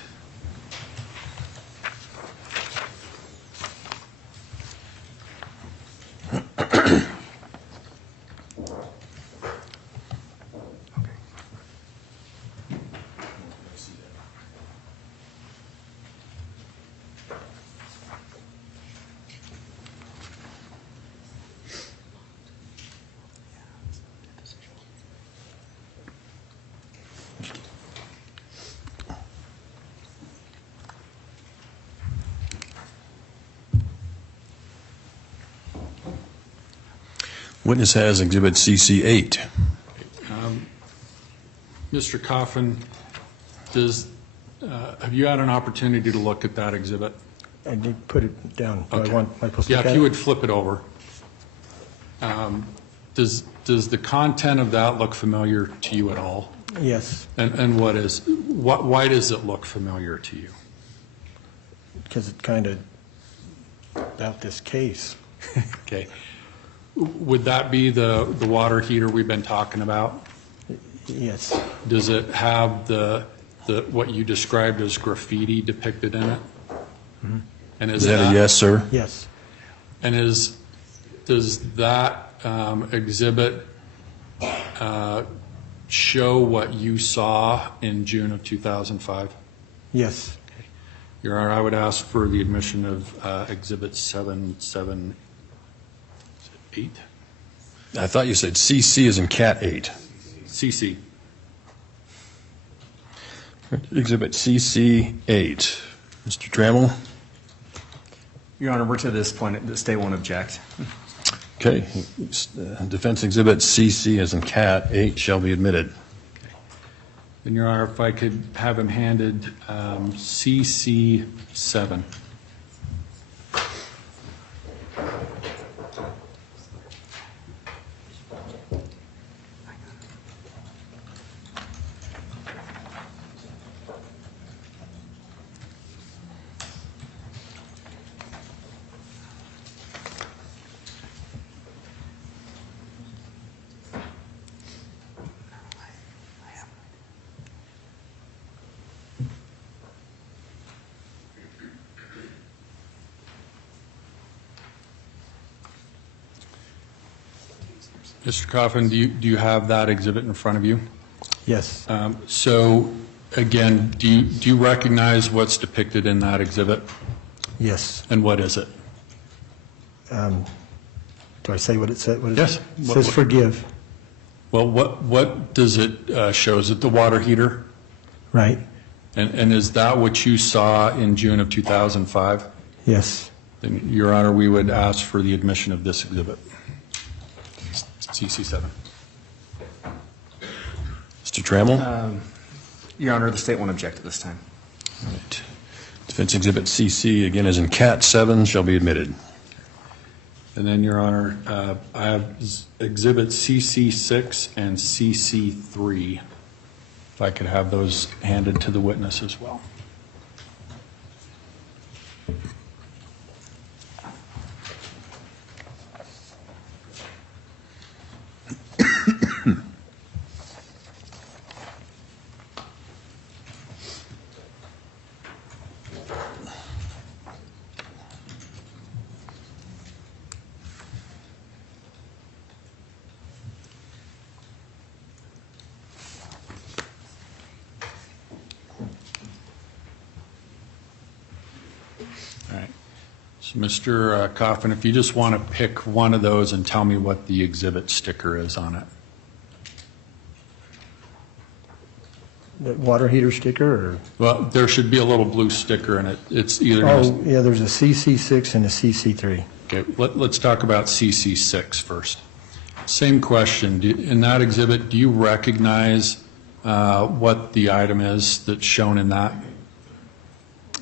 Witness has Exhibit CC8. Mr. Coffin, have you had an opportunity to look at that exhibit? I did put it down. Do Okay. am I supposed to Yeah, look if at you it? would flip it over. Does the content of that look familiar to you at all? Yes, And why does it look familiar to you? because it's kind of about this case. Okay. Would that be the water heater we've been talking about? Yes, Does it have the what you described as graffiti depicted in it? And Is that a yes, sir? yes, And does that exhibit show what you saw in June of 2005? yes, Your Honor, I would ask for the admission of Exhibit 778. I thought you said CC as in cat 8. CC. Exhibit CC 8. Mr. Trammell? Your Honor, we're to this point, the state won't object. Okay. Defense Exhibit CC as in cat 8 shall be admitted. And Your Honor, if I could have him handed CC 7. Mr. Coffin, do you have that exhibit in front of you? yes, So, again, do you recognize what's depicted in that exhibit? yes. And what is it? Do I say what it said? What Yes. It says forgive, Well, what does it show? Is it the water heater? right? And is that what you saw in June of 2005? Yes, Then, Your Honor, we would ask for the admission of this exhibit. CC 7. Mr. Trammell? Your Honor, the state won't object at this time. All right. Defense Exhibit CC, again as in cat 7, shall be admitted. And then, Your Honor, I have Exhibit CC 6 and CC 3. If I could have those handed to the witness as well. All right. So, Mr. Coffin, if you just want to pick one of those and tell me what the exhibit sticker is on it. the water heater sticker, or? Well, there should be a little blue sticker in it. It's either. Oh, yeah, there's a CC6 and a CC3. Okay, let's talk about CC6 first. Same question. In that exhibit, do you recognize what the item is that's shown in that?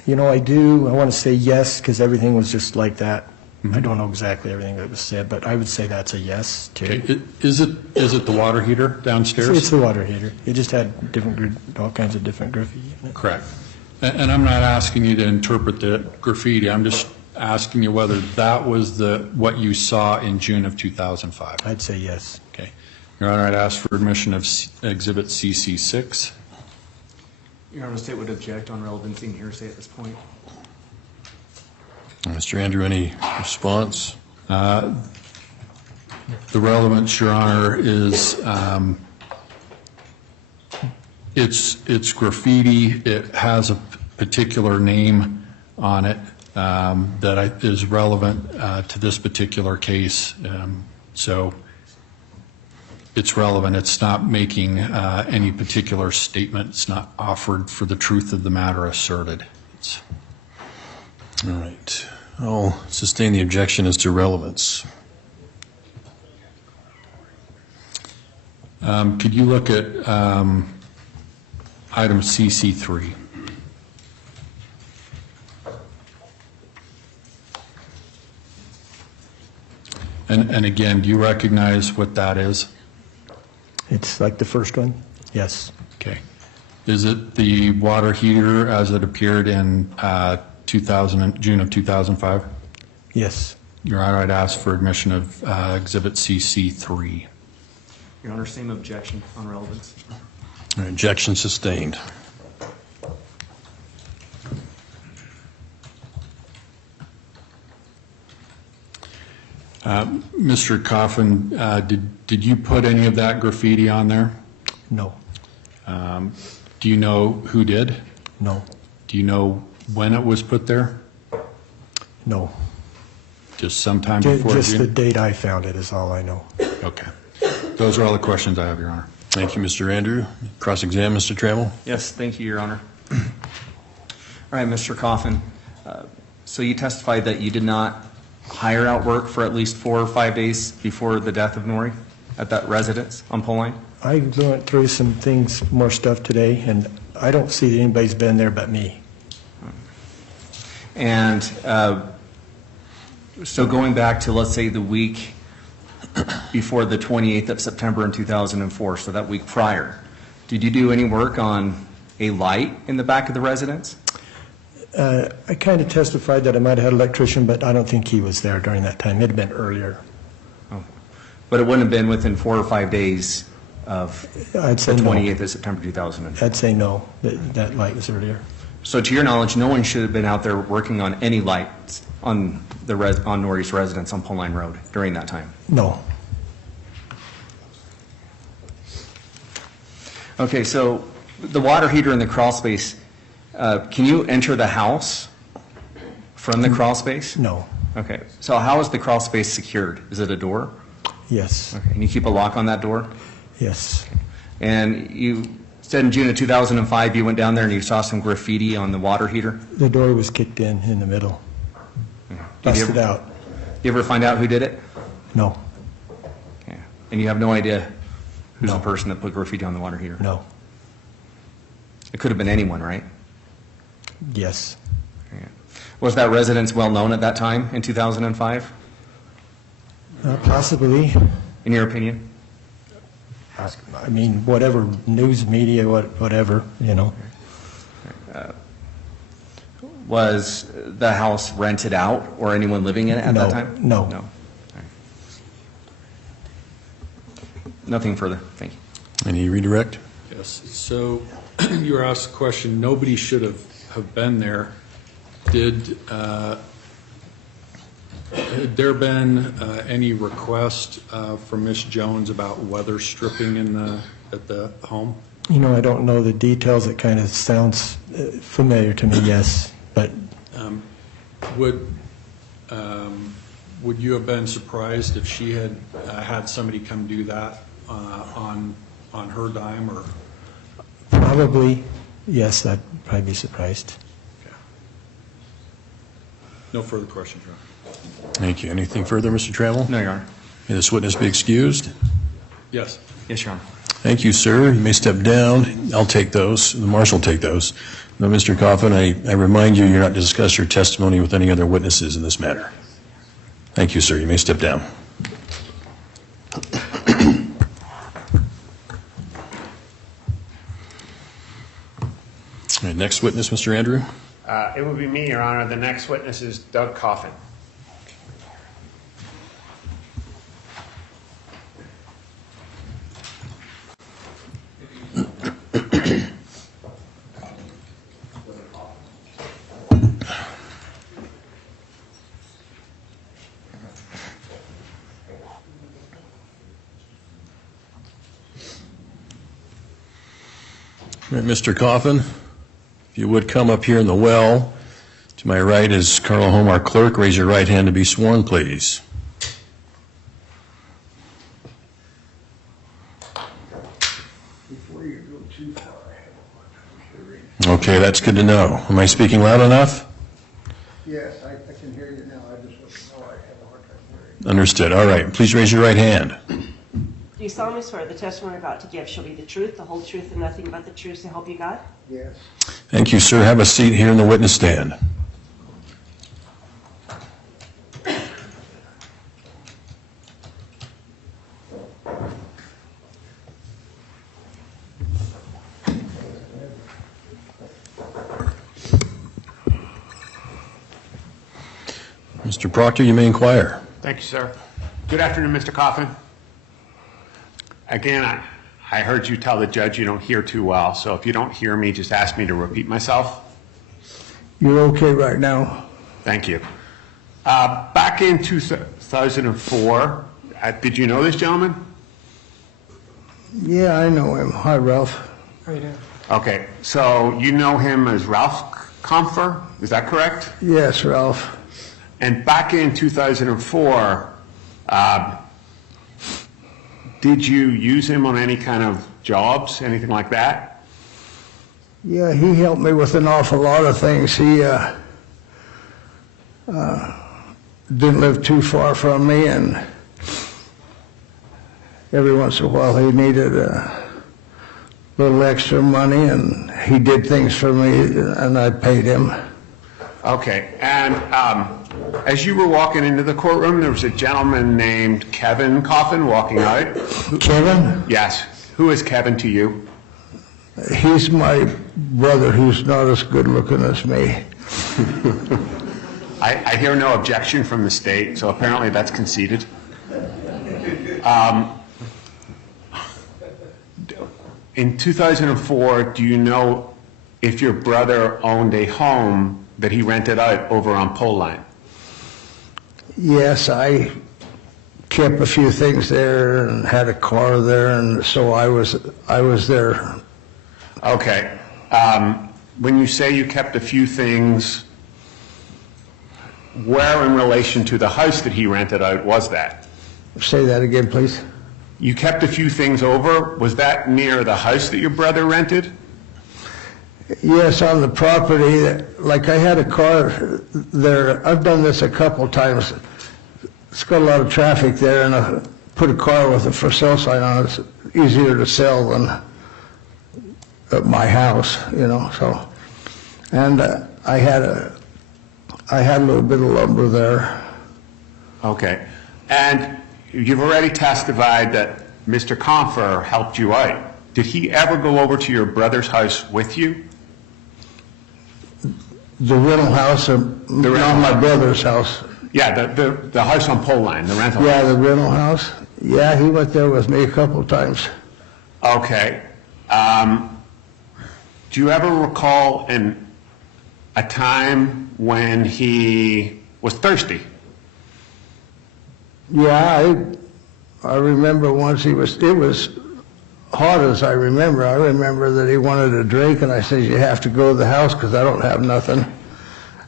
You know, I do. I want to say yes, because everything was just like that. I don't know exactly everything that was said, but I would say that's a yes, too. Okay. Is it the water heater downstairs? It's the water heater. It just had all kinds of different graffiti in it. Correct. And I'm not asking you to interpret the graffiti. I'm just asking you whether that was what you saw in June of 2005. I'd say yes. Okay. Your Honor, I'd ask for admission of Exhibit CC6. Your Honor, the state would object on relevancy and hearsay at this point. Mr. Andrew, any response? The relevance, Your Honor, is it's graffiti. It has a particular name on it that is relevant to this particular case. So it's relevant. It's not making any particular statement. It's not offered for the truth of the matter asserted. All right. I'll sustain the objection as to relevance. Could you look at item CC3? And again, do you recognize what that is? It's like the first one? Yes. Okay. Is it the water heater as it appeared in June of 2005? Yes. Your Honor, I'd ask for admission of Exhibit CC3. Your Honor, same objection on relevance. Objection sustained. Mr. Coffin, did you put any of that graffiti on there? No. Do you know who did? No. Do you know when it was put there? No. Just sometime before Just June? the date I found it is all I know. Okay. Those are all the questions I have, Your Honor. Thank you, Mr. Andrew. Cross-examine, Mr. Trammell. Yes, thank you, Your Honor. All right, Mr. Coffin, so you testified that you did not hire out work for at least 4 or 5 days before the death of Nori at that residence on Pole Line? I went through some things, more stuff today, and I don't see that anybody's been there but me. And so going back to, let's say, the week before the 28th of September in 2004, so that week prior, did you do any work on a light in the back of the residence? I kind of testified that I might have had an electrician, but I don't think he was there during that time. It had been earlier. Oh. But it wouldn't have been within 4 or 5 days of I'd say the no. 28th of September 2004? I'd say no, that light was earlier. So to your knowledge, no one should have been out there working on any lights on on Nori's residence on Pole Line Road during that time? No. Okay, so the water heater in the crawl space, can you enter the house from the crawl space? No. Okay, so how is the crawl space secured? Is it a door? Yes. Okay, and you keep a lock on that door? Yes. And you said in June of 2005 you went down there and you saw some graffiti on the water heater? The door was kicked in the middle. Busted out. You ever find out who did it? No. Yeah. And you have no idea who's the person that put graffiti on the water heater? No. It could have been anyone, right? Yes. Yeah. Was that residence well known at that time in 2005? Possibly. In your opinion? I mean, whatever, news media, whatever, you know. Was the house rented out or anyone living in it at that time? No. No. Nothing further. Thank you. Any redirect? Yes. So you were asked the question, nobody should have been there. Had there been any request from Ms. Jones about weather stripping at the home? You know, I don't know the details. It kind of sounds familiar to me, yes. But would you have been surprised if she had had somebody come do that on her dime, or? Probably, yes. I'd probably be surprised. Okay. No further questions, Your Honor. Thank you. Anything further, Mr. Trammell? No, Your Honor. May this witness be excused? Yes. Yes, Your Honor. Thank you, sir. You may step down. I'll take those. The marshal will take those. Now, Mr. Coffin, I remind you, you're not to discuss your testimony with any other witnesses in this matter. Thank you, sir. You may step down. All right, next witness, Mr. Andrew. It would be me, Your Honor. The next witness is Doug Coffin. All right, Mr. Coffin, if you would come up here in the well. To my right is Carl Holm, our clerk. Raise your right hand to be sworn, please. Before you go too far ahead. Okay, that's good to know. Am I speaking loud enough? Yes, I can hear you now. I just wasn't know I had a hard time hearing. Understood. All right. Please raise your right hand. Do you solemnly swear the testimony you're about to give shall be the truth, the whole truth, and nothing but the truth, so help you God? Yes. Thank you, sir. Have a seat here in the witness stand. Mr. Proctor, you may inquire. Thank you, sir. Good afternoon, Mr. Coffin. Again, I heard you tell the judge you don't hear too well, so if you don't hear me, just ask me to repeat myself. You're okay right now? Thank you. Back in 2004, did you know this gentleman? Yeah, I know him. Hi, Ralph. Okay, so you know him as Ralph Compher, is that correct? Yes, Ralph. And back in 2004, did you use him on any kind of jobs, anything like that? Yeah, he helped me with an awful lot of things. He didn't live too far from me, and every once in a while he needed a little extra money, and he did things for me, and I paid him. Okay, and as you were walking into the courtroom, there was a gentleman named Kevin Coffin walking out. Kevin? Yes. Who is Kevin to you? He's my brother who's not as good looking as me. I hear no objection from the state, so apparently that's conceded. In 2004, do you know if your brother owned a home that he rented out over on Pole Line? Yes, I kept a few things there and had a car there, and so I was there. Okay. When you say you kept a few things, where in relation to the house that he rented out was that? Say that again, please. You kept a few things over. Was that near the house that your brother rented? Yes, on the property. Like I had a car there. I've done this a couple times. It's got a lot of traffic there, and I put a car with a for sale sign on it. It's easier to sell than at my house, you know. So, and I had a little bit of lumber there. Okay. And you've already testified that Mr. Compher helped you out. Did he ever go over to your brother's house with you? The rental house, not my brother's house. Yeah, the house on Pole Line, the rental house. Yeah, the rental house. Yeah, he went there with me a couple of times. Okay. Do you ever recall a time when he was thirsty? Yeah, I remember once it was hot as I remember. I remember that he wanted a drink, and I said, you have to go to the house because I don't have nothing.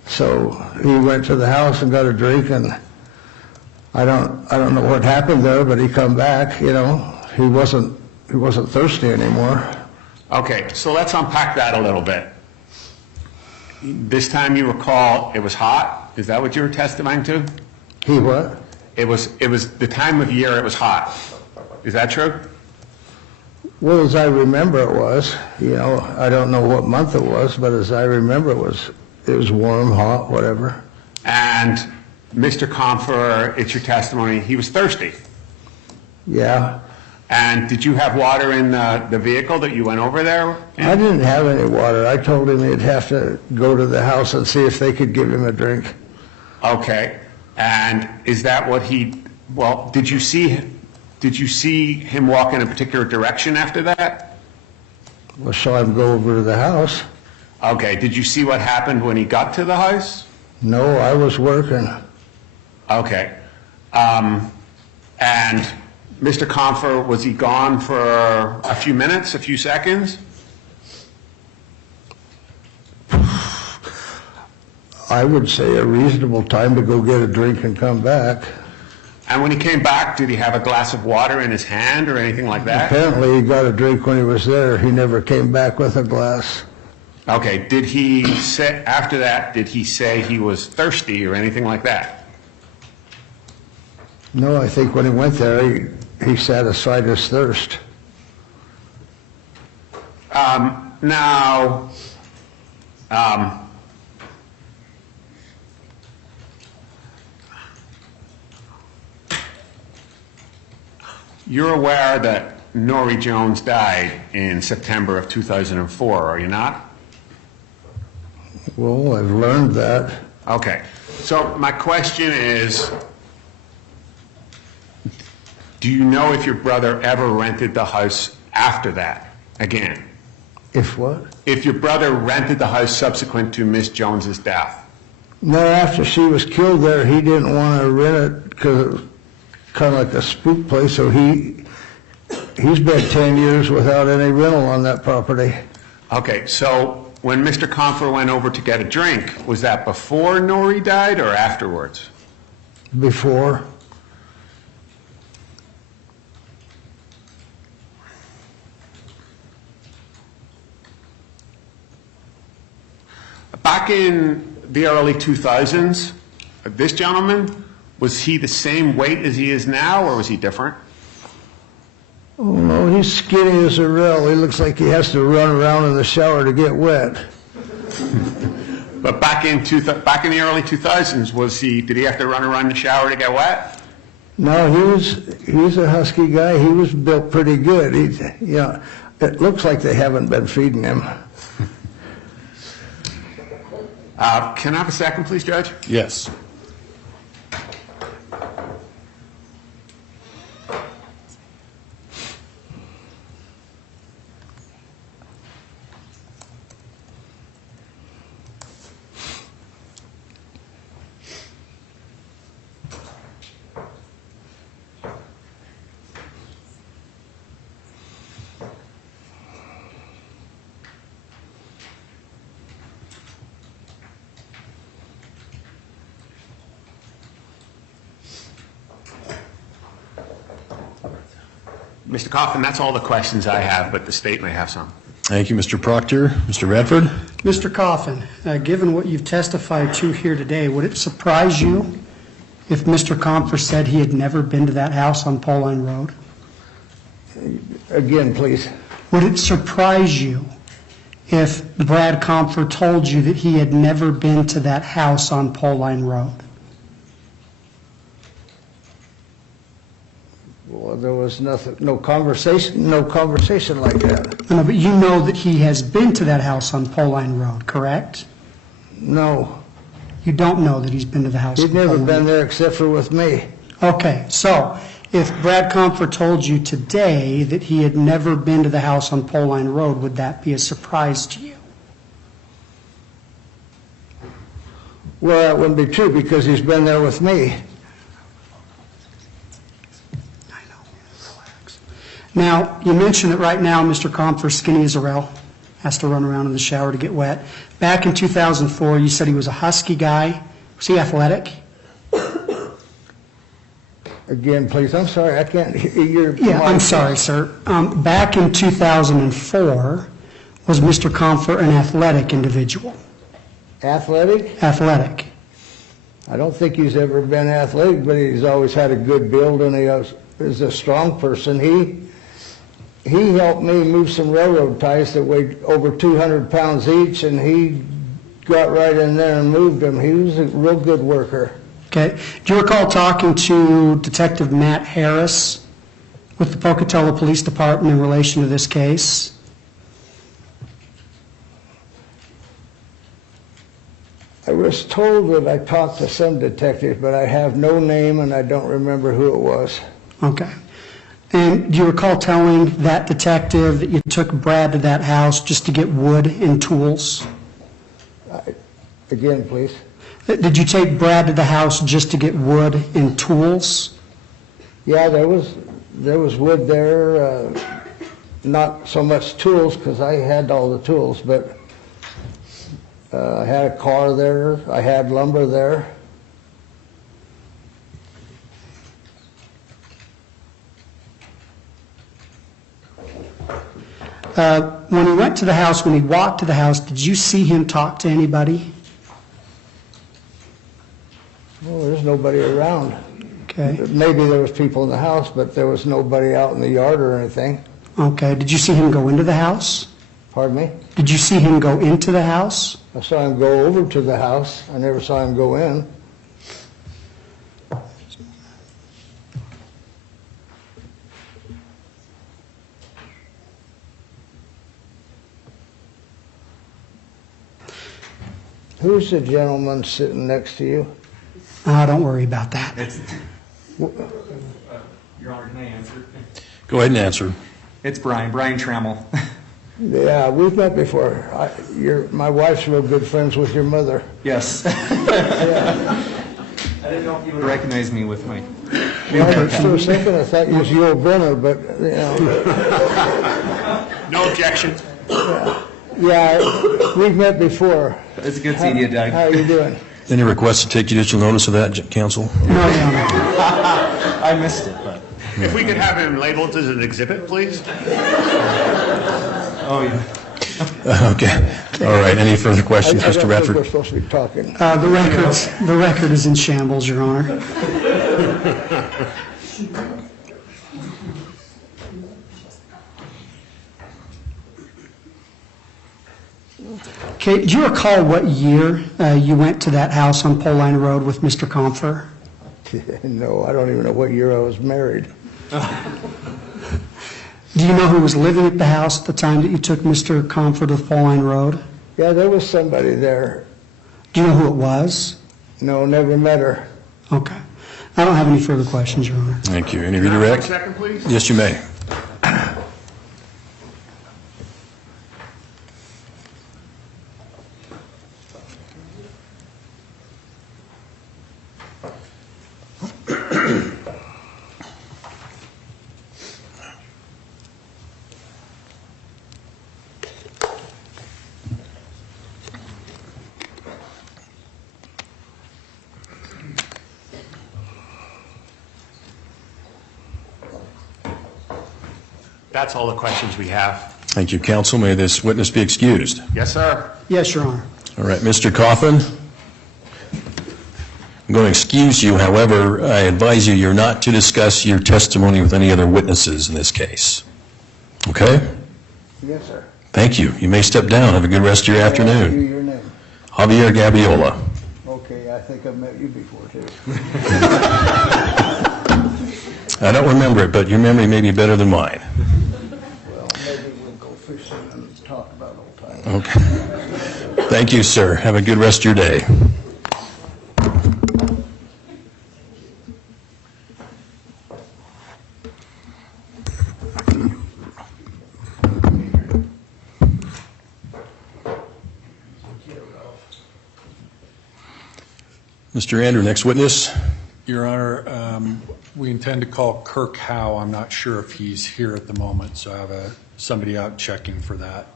So he went to the house and got a drink, and I don't know what happened there, but he come back, you know. He wasn't thirsty anymore. Okay, so let's unpack that a little bit. This time you recall it was hot? Is that what you were testifying to? He what? It was the time of year it was hot. Is that true? Well, as I remember it was, you know, I don't know what month it was, but as I remember it was warm, hot, whatever. And Mr. Compher, it's your testimony, he was thirsty. Yeah. And did you have water in the vehicle that you went over there? I didn't have any water. I told him he'd have to go to the house and see if they could give him a drink. Okay. And is that what did you see him walk in a particular direction after that? Well, saw him go over to the house. Okay. Did you see what happened when he got to the house? No, I was working. Okay. And Mr. Compher, was he gone for a few minutes, a few seconds? I would say a reasonable time to go get a drink and come back. And when he came back, did he have a glass of water in his hand or anything like that? Apparently he got a drink when he was there. He never came back with a glass. Okay. Did he say, after that, did he say he was thirsty or anything like that? No, I think when he went there, he satisfied his thirst. Now, you're aware that Nori Jones died in September of 2004, are you not? Well, I've learned that. Okay, so my question is, do you know if your brother ever rented the house after that again? If what? If your brother rented the house subsequent to Miss Jones's death? No, after she was killed there, he didn't want to rent it because it was kind of like a spook place, so he's been 10 years without any rental on that property. Okay, so when Mr. Compher went over to get a drink, was that before Nori died or afterwards? Before. Back in the early 2000s, this gentleman, was he the same weight as he is now, or was he different? Oh, no, he's skinny as a rail. He looks like he has to run around in the shower to get wet. But back in the early 2000s, did he have to run around in the shower to get wet? No, he's a husky guy. He was built pretty good. It looks like they haven't been feeding him. Can I have a second, please, Judge? Yes. Mr. Coffin, that's all the questions I have, but the state may have some. Thank you, Mr. Proctor. Mr. Radford? Mr. Coffin, given what you've testified to here today, would it surprise you if Mr. Compher said he had never been to that house on Pauline Road? Again, please. Would it surprise you if Brad Compher told you that he had never been to that house on Pauline Road? Well, there was no conversation like that. No, but you know that he has been to that house on Pauline Road, correct? No. You don't know that he's been to the house? He'd never been there except for with me. Okay, so if Brad Compher told you today that he had never been to the house on Pauline Road, would that be a surprise to you? Well, that wouldn't be true because he's been there with me. Now, you mentioned that right now Mr. Compher, skinny as a rail, has to run around in the shower to get wet. Back in 2004, you said he was a husky guy. Was he athletic? Again, please, I'm sorry, I can't hear your... Yeah, I'm sorry, sir. Back in 2004, was Mr. Compher an athletic individual? Athletic? Athletic. I don't think he's ever been athletic, but he's always had a good build and he is a strong person. He helped me move some railroad ties that weighed over 200 pounds each, and he got right in there and moved them. He was a real good worker. Okay. Do you recall talking to Detective Matt Harris with the Pocatello Police Department in relation to this case? I was told that I talked to some detective, but I have no name and I don't remember who it was. Okay. And do you recall telling that detective that you took Brad to that house just to get wood and tools? Again, please. Did you take Brad to the house just to get wood and tools? Yeah, there was wood there, not so much tools because I had all the tools, but I had a car there, I had lumber there. When he went to the house, when he walked to the house, did you see him talk to anybody? Well, there's nobody around. Okay. Maybe there was people in the house, but there was nobody out in the yard or anything. Okay. Did you see him go into the house? Pardon me? Did you see him go into the house? I saw him go over to the house. I never saw him go in. Who's the gentleman sitting next to you? Don't worry about that. Your Honor, can I answer? Go ahead and answer. It's Brian Trammell. Yeah, we've met before. My wife's real good friends with your mother. Yes. Yeah. I didn't know if you would recognize me with my... Well, for a second, I thought you was Yul Brynner, but, you know. No objection. Yeah, we've met before. It's good seeing you, Doug. How are you doing? Any requests to take judicial notice of that, counsel? No, Your Honor. I missed it, but... If we could have him labeled as an exhibit, please? Oh, yeah. Okay. All right. Any further questions, I Mr. don't think Radford? we're supposed to be talking. The record is in shambles, Your Honor. Okay, do you recall what year you went to that house on Pole Line Road with Mr. Compher? No, I don't even know what year I was married. Do you know who was living at the house at the time that you took Mr. Compher to Pole Line Road? Yeah, there was somebody there. Do you know who it was? No, never met her. Okay. I don't have any further questions, Your Honor. Thank you. Any Can I have 1 redirect? second, please? Yes, you may. That's all the questions we have. Thank you, counsel. May this witness be excused. Yes, sir. Yes, Your Honor. All right, Mr. Coffin, I'm going to excuse you. However, I advise you're not to discuss your testimony with any other witnesses in this case. Okay? Yes, sir. Thank you. You may step down. Have a good rest of your Ask you afternoon. your name. Javier Gabiola. Okay, I think I've met you before, too. I don't remember it, but your memory may be better than mine. Well, maybe we'll go fishing and talk about old times. Okay. Thank you, sir. Have a good rest of your day. Mr. Andrew, next witness. Your Honor, we intend to call Kirk Howe. I'm not sure if he's here at the moment, so I have somebody out checking for that.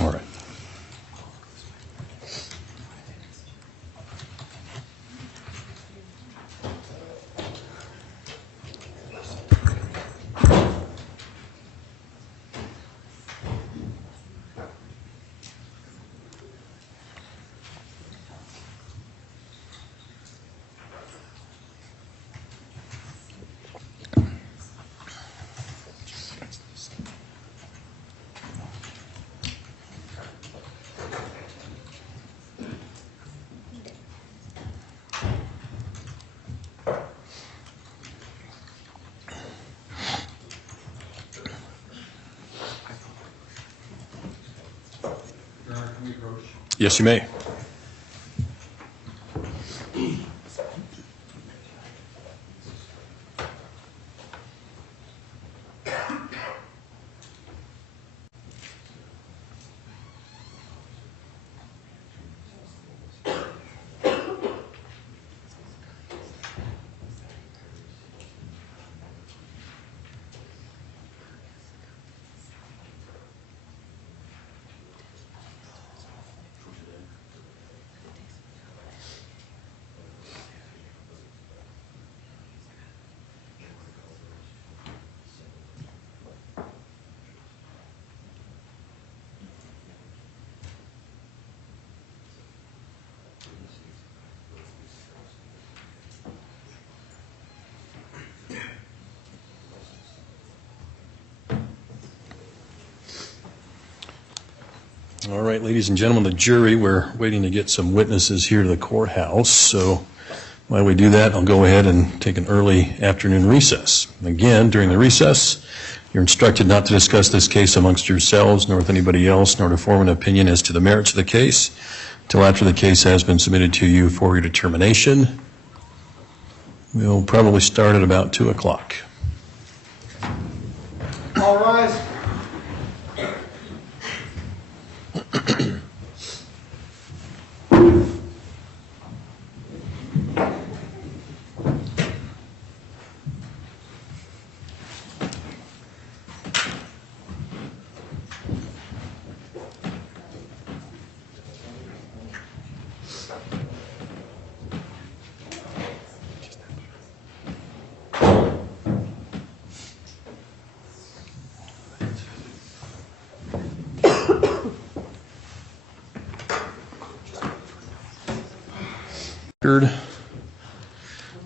All right. Yes, you may. All right, ladies and gentlemen, the jury, we're waiting to get some witnesses here to the courthouse. So while we do that, I'll go ahead and take an early afternoon recess. Again, during the recess, you're instructed not to discuss this case amongst yourselves, nor with anybody else, nor to form an opinion as to the merits of the case. till after the case has been submitted to you for your determination. We'll probably start at about 2 o'clock. All rise.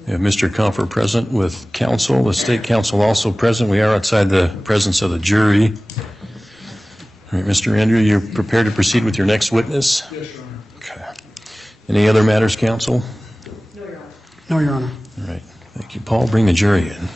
We have Mr. Compher present with counsel, the state counsel also present. We are outside the presence of the jury. All right, Mr. Andrew, you're prepared to proceed with your next witness? Yes, Your Honor. Okay. Any other matters, counsel? No, Your Honor. No, Your Honor. All right, thank you. Paul, bring the jury in.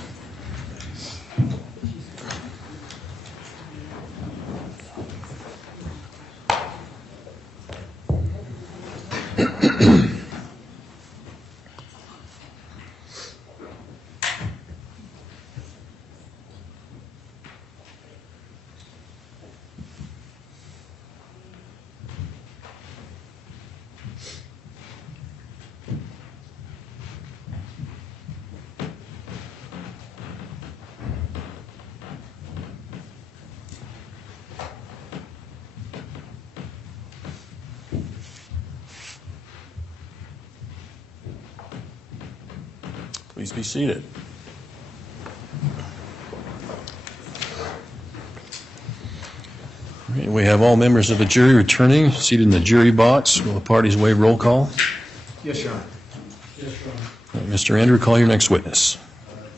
Please be seated. All right, we have all members of the jury returning, seated in the jury box. Will the parties waive roll call? Yes, Your Honor. Yes, Your Honor. All right, Mr. Andrew, call your next witness.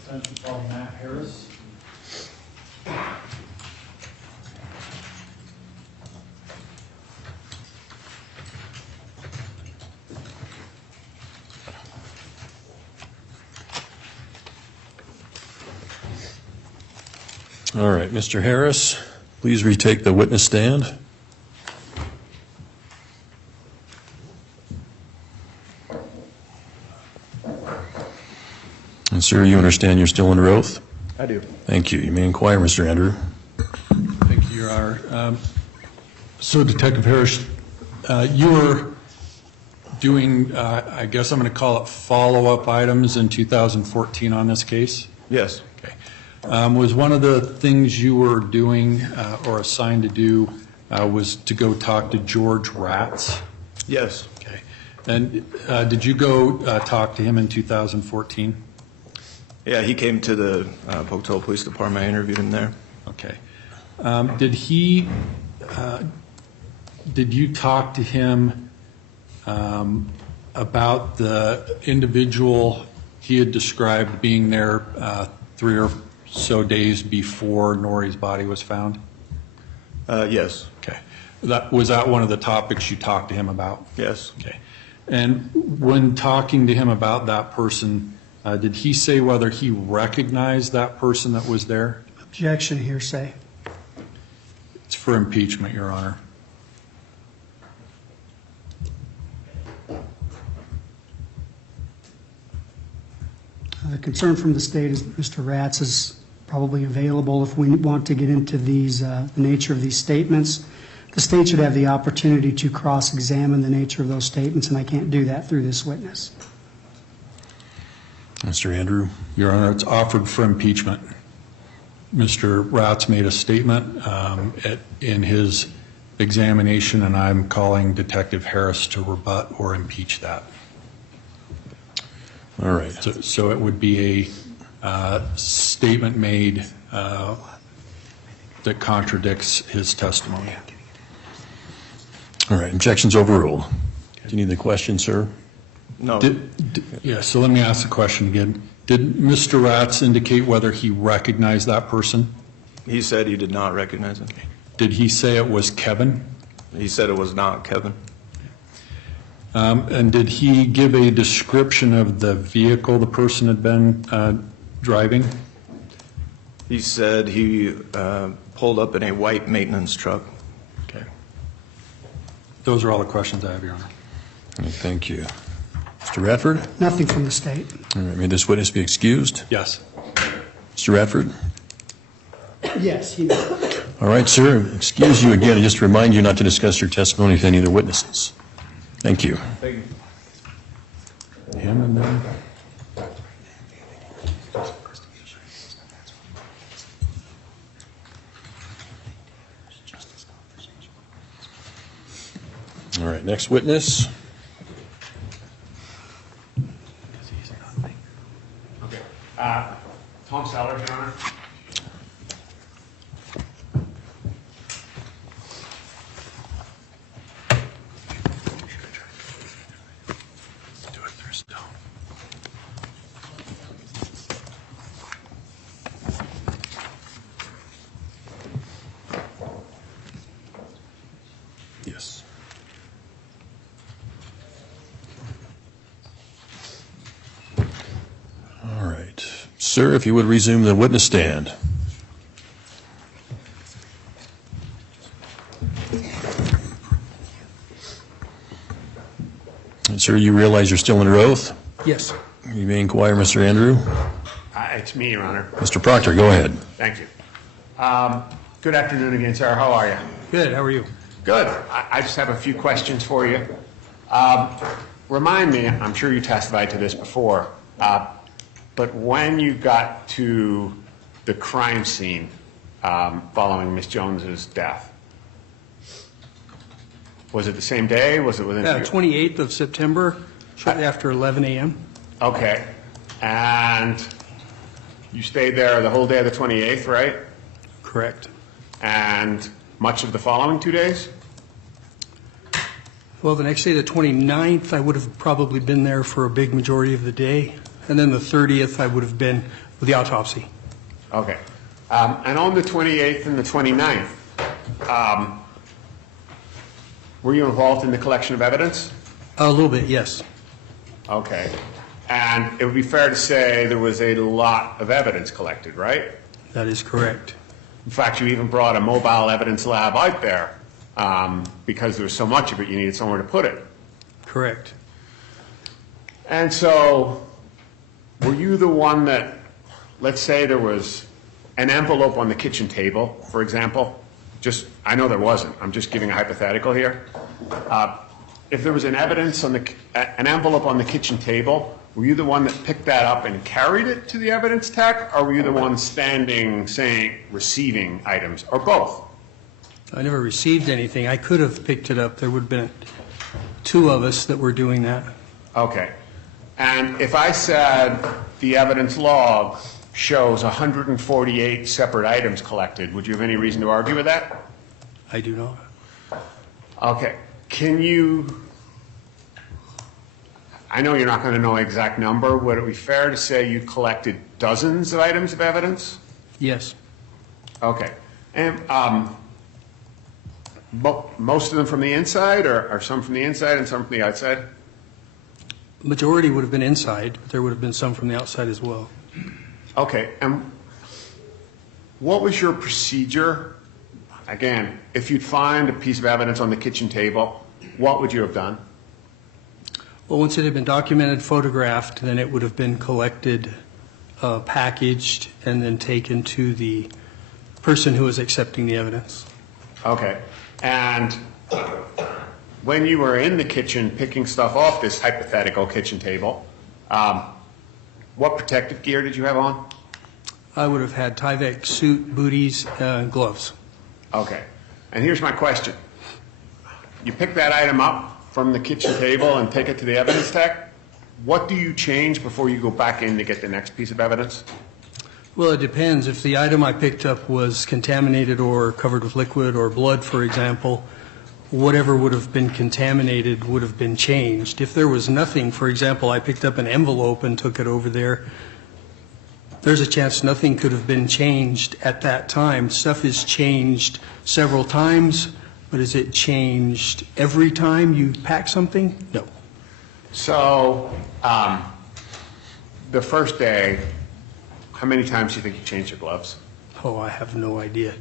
Attention, call Matt Harris. All right, Mr. Harris, please retake the witness stand. And sir, you understand you're still under oath? I do. Thank you. You may inquire, Mr. Andrew. Thank you, Your Honor. So, Detective Harris, you were doing, I guess I'm going to call it follow-up items in 2014 on this case? Yes. Okay. Was one of the things you were doing or assigned to do was to go talk to George Ratz? Yes. Okay. And did you go talk to him in 2014? Yeah, he came to the Pocatello Police Department. I interviewed him there. Okay. Did you talk to him about the individual he had described being there 3 or so days before Nori's body was found? Yes. Okay. Was that one of the topics you talked to him about? Yes. Okay. And when talking to him about that person, did he say whether he recognized that person that was there? Objection, hearsay. It's for impeachment, Your Honor. The concern from the state is that Mr. Ratz is probably available if we want to get into these, the nature of these statements. The state should have the opportunity to cross-examine the nature of those statements, and I can't do that through this witness. Mr. Andrew. Your Honor, it's offered for impeachment. Mr. Ratz made a statement in his examination, and I'm calling Detective Harris to rebut or impeach that. All right. So it would be a statement made that contradicts his testimony. All right. Objection's overruled. Do you need the question, sir? No. Yeah, so let me ask the question again. Did Mr. Ratz indicate whether he recognized that person? He said he did not recognize him. Did he say it was Kevin? He said it was not Kevin. And did he give a description of the vehicle the person had been driving? He said he pulled up in a white maintenance truck. Okay. Those are all the questions I have, Your Honor. Thank you. Mr. Radford? Nothing from the state. All right, may this witness be excused? Yes. Mr. Radford? Yes, he did. All right, sir, excuse you again, and just remind you not to discuss your testimony with any of the witnesses. Thank you. Thank you. Him and then... All right, next witness. Okay. Tom Sellers, Your Honor. Yes. All right. Sir, if you would resume the witness stand. And sir, you realize you're still under oath? Yes. You may inquire, Mr. Andrew. It's me, Your Honor. Mr. Proctor, go ahead. Thank you. Good afternoon again, sir. How are you? Good, how are you? Good. I just have a few questions for you. Remind me, I'm sure you testified to this before, but when you got to the crime scene following Miss Jones's death, was it the same day? Was it within? 28th of September, shortly after 11 a.m. Okay. And you stayed there the whole day of the 28th, right? Correct. And much of the following 2 days? Well, the next day, the 29th, I would have probably been there for a big majority of the day. And then the 30th, I would have been with the autopsy. Okay. And on the 28th and the 29th, were you involved in the collection of evidence? A little bit, yes. Okay. And it would be fair to say there was a lot of evidence collected, right? That is correct. In fact, you even brought a mobile evidence lab out there because there was so much of it, you needed somewhere to put it. Correct. And so, were you the one that, let's say there was an envelope on the kitchen table, for example? I know there wasn't. I'm just giving a hypothetical here. If there was an envelope on the kitchen table, were you the one that picked that up and carried it to the evidence tech, or were you the one standing, saying, receiving items, or both? I never received anything. I could have picked it up. There would have been two of us that were doing that. Okay. And if I said the evidence log shows 148 separate items collected, would you have any reason to argue with that? I do not. Okay. I know you're not going to know an exact number. Would it be fair to say you collected dozens of items of evidence? Yes. Okay. And most of them from the inside, or some from the inside and some from the outside? Majority would have been inside, but there would have been some from the outside as well. Okay. And what was your procedure? Again, if you'd find a piece of evidence on the kitchen table, what would you have done? Well, once it had been documented, photographed, then it would have been collected, packaged, and then taken to the person who was accepting the evidence. Okay. And when you were in the kitchen picking stuff off this hypothetical kitchen table, what protective gear did you have on? I would have had Tyvek suit, booties, and gloves. Okay. And here's my question. You pick that item up from the kitchen table and take it to the evidence tech. What do you change before you go back in to get the next piece of evidence? Well, it depends. If the item I picked up was contaminated or covered with liquid or blood, for example, whatever would have been contaminated would have been changed. If there was nothing, for example, I picked up an envelope and took it over there, there's a chance nothing could have been changed at that time. Stuff is changed several times, but is it changed every time you pack something? No. So, the first day, how many times do you think you changed your gloves? Oh, I have no idea.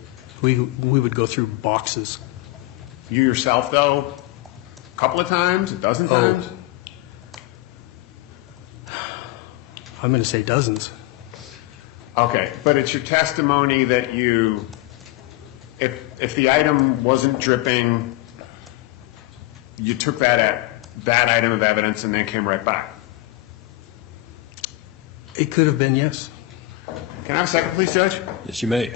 We would go through boxes. You yourself, though, A couple of times, a dozen times? I'm going to say dozens. Okay, but it's your testimony that you, if the item wasn't dripping, you took that item of evidence and then came right back? It could have been, yes. Can I have a second, please, Judge? Yes, you may.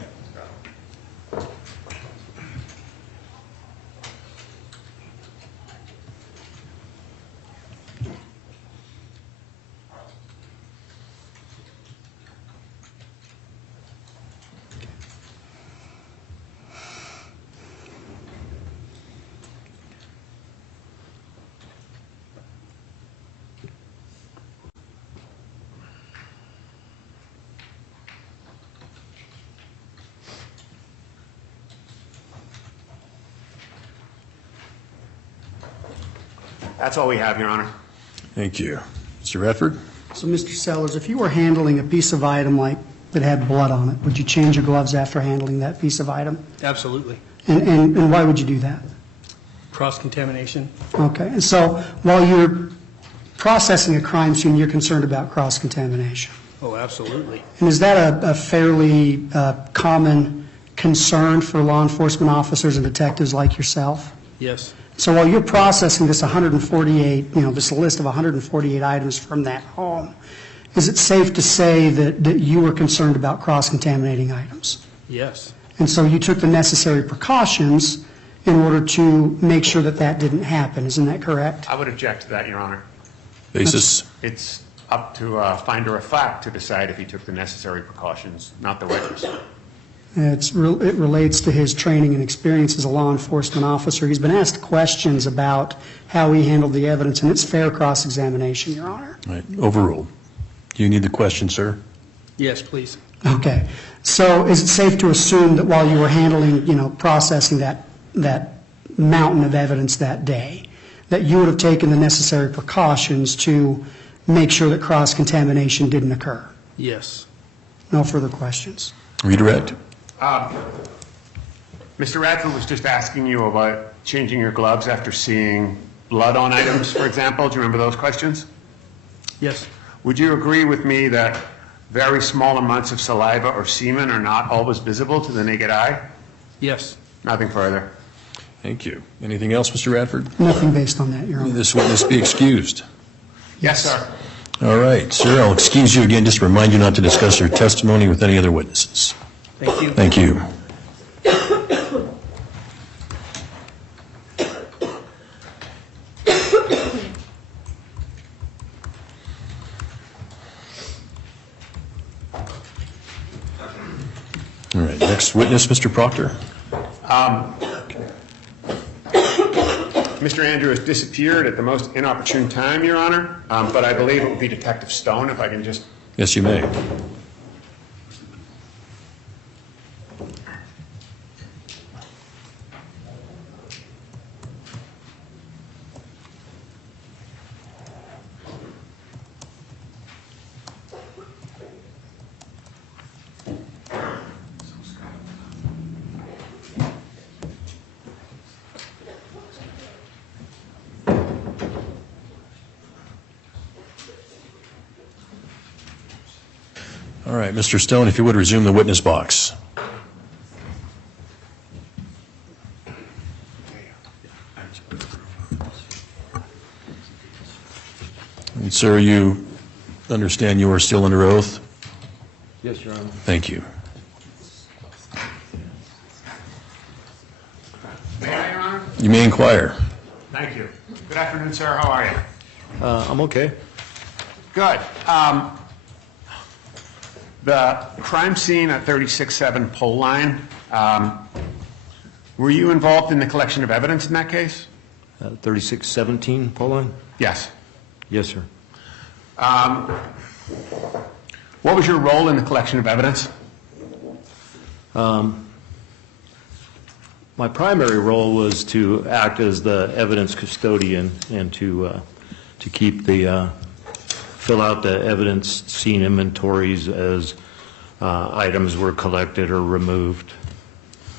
That's all we have, Your Honor. Thank you. Mr. Radford? So, Mr. Sellers, if you were handling a piece of item like that had blood on it, would you change your gloves after handling that piece of item? Absolutely. And why would you do that? Cross-contamination. Okay. And so while you're processing a crime scene, you're concerned about cross-contamination. Oh, absolutely. And is that a fairly common concern for law enforcement officers and detectives like yourself? Yes. So while you're processing this 148, this list of 148 items from that home, is it safe to say that you were concerned about cross-contaminating items? Yes. And so you took the necessary precautions in order to make sure that that didn't happen. Isn't that correct? I would object to that, Your Honor. Basis? It's up to a finder of fact to decide if he took the necessary precautions, not the witness. It relates to his training and experience as a law enforcement officer. He's been asked questions about how he handled the evidence, and it's fair cross-examination, Your Honor. All right, overruled. Do you need the question, sir? Yes, please. Okay. So is it safe to assume that while you were handling, processing that mountain of evidence that day, that you would have taken the necessary precautions to make sure that cross-contamination didn't occur? Yes. No further questions. Redirect. Mr. Radford was just asking you about changing your gloves after seeing blood on items, for example. Do you remember those questions? Yes. Would you agree with me that very small amounts of saliva or semen are not always visible to the naked eye? Yes. Nothing further. Thank you. Anything else, Mr. Radford? Nothing based on that, Your Honor. This witness be excused. Yes, sir. All right, sir, I'll excuse you again, just to remind you not to discuss your testimony with any other witnesses. Thank you. Thank you. All right, next witness, Mr. Proctor. Mr. Andrew has disappeared at the most inopportune time, Your Honor, but I believe it would be Detective Stone, if I can just... Yes, you may. All right, Mr. Stone, if you would resume the witness box. And sir, you understand you are still under oath? Yes, Your Honor. Thank you. May I, Your Honor? You may inquire. Thank you. Good afternoon, sir. How are you? I'm okay. Good. The crime scene at 36-7 Pole Line, were you involved in the collection of evidence in that case? 3617 Pole Line? Yes. Yes, sir. What was your role in the collection of evidence? My primary role was to act as the evidence custodian and to keep the fill out the evidence scene inventories as items were collected or removed.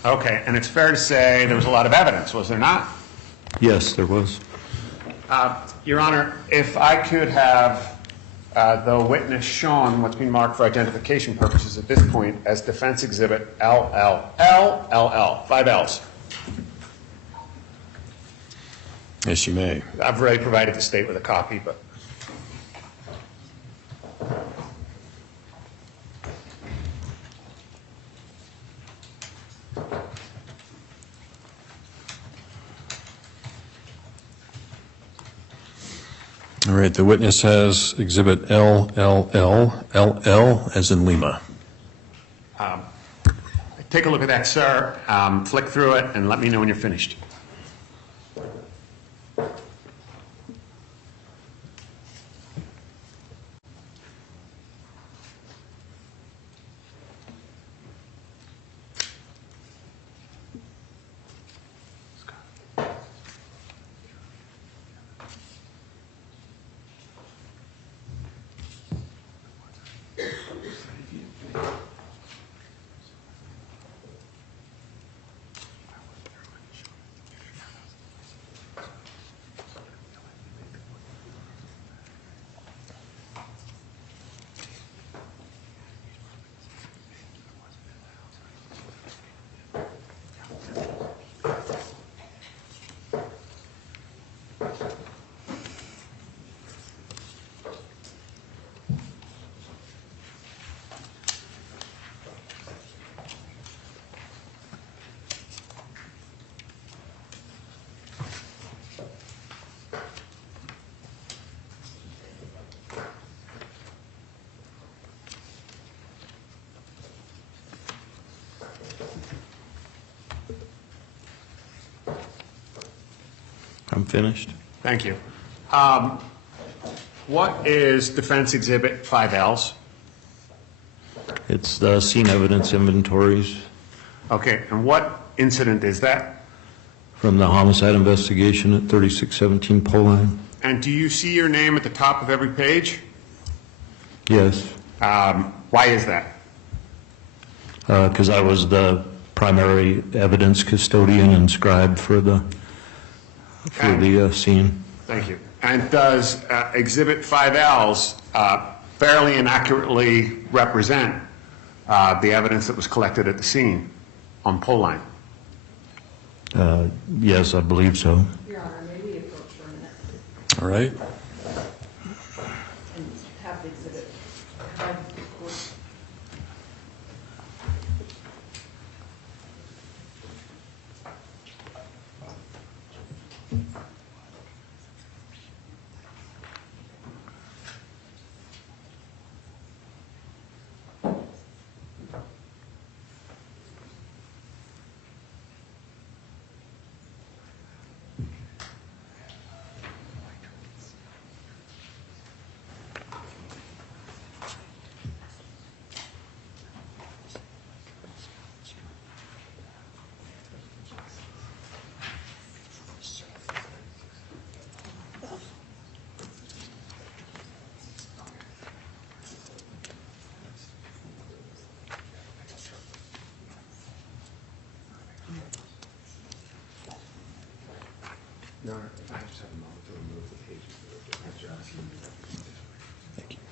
Okay, and it's fair to say there was a lot of evidence, was there not? Yes, there was. Your Honor, if I could have the witness shown what's been marked for identification purposes at this point as defense exhibit LLLLL, 5 L's. Yes, you may. I've already provided the state with a copy, but. All right, the witness has exhibit LLLLL as in Lima. Take a look at that, sir. Flick through it and let me know when you're finished. I'm finished. Thank you. What is defense exhibit 5 L's? It's the scene evidence inventories Okay, and what incident is that? from the homicide investigation at 3617 Poline. And do you see your name at the top of every page? Yes, Why is that? because I was the primary evidence custodian and scribe for the scene. Thank you. And does exhibit 5 L's fairly and accurately represent the evidence that was collected at the scene on Poline? Yes, I believe so. Your Honor, may we approach for a minute All right. and have the exhibit provide the court? Your Honor, I just have a moment to remove the pages that you're asking me. Thank you.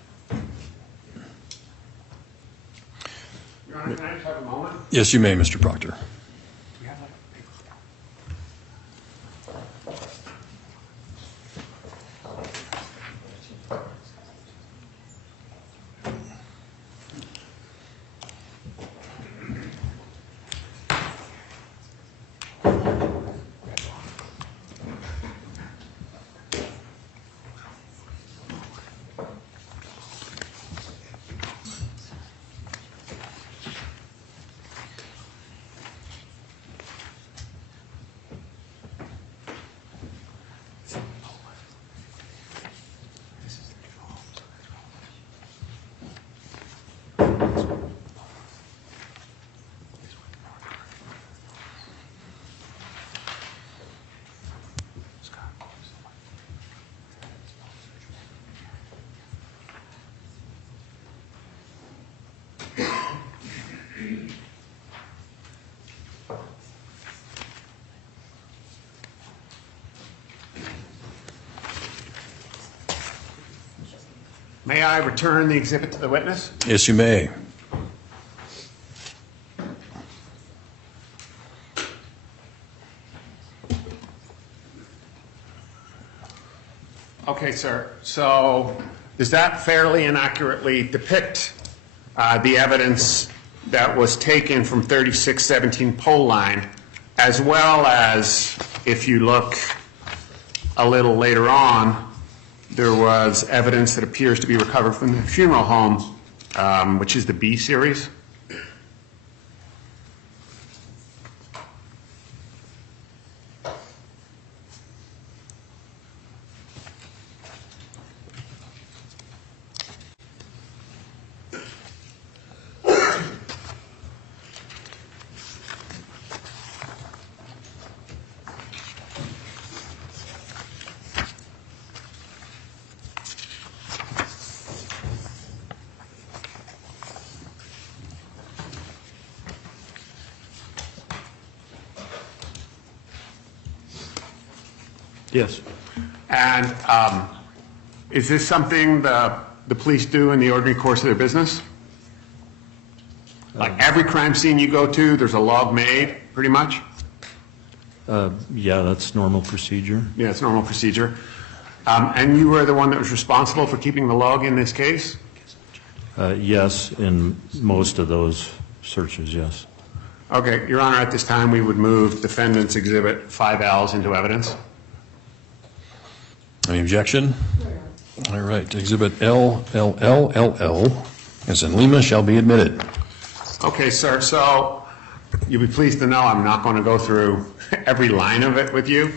Your Honor, can I just have a moment? Yes, you may, Mr. Proctor. May I return the exhibit to the witness? Yes, you may. Okay, sir. So does that fairly and accurately depict the evidence that was taken from 3617 pole line, as well as, if you look a little later on, there was evidence that appears to be recovered from the funeral home, which is the B series? Yes. And is this something the police do in the ordinary course of their business? Like every crime scene you go to, there's a log made, pretty much? Yeah, that's normal procedure. Yeah, it's normal procedure. And you were the one that was responsible for keeping the log in this case? Yes, in most of those searches, yes. Okay, Your Honor, at this time, we would move defendant's exhibit 5Ls into evidence. Any objection? All right, exhibit LLLL, as in Lima, shall be admitted. Okay, sir, so you'll be pleased to know I'm not going to go through every line of it with you.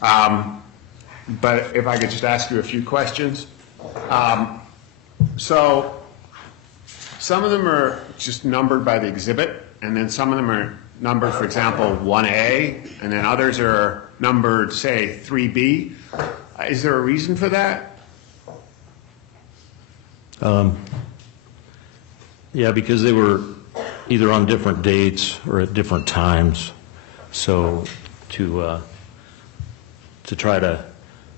But if I could just ask you a few questions. So some of them are just numbered by the exhibit, and then some of them are numbered, for example, 1A, and then others are numbered, say, 3B. Is there a reason for that? Yeah, because they were either on different dates or at different times. So to try to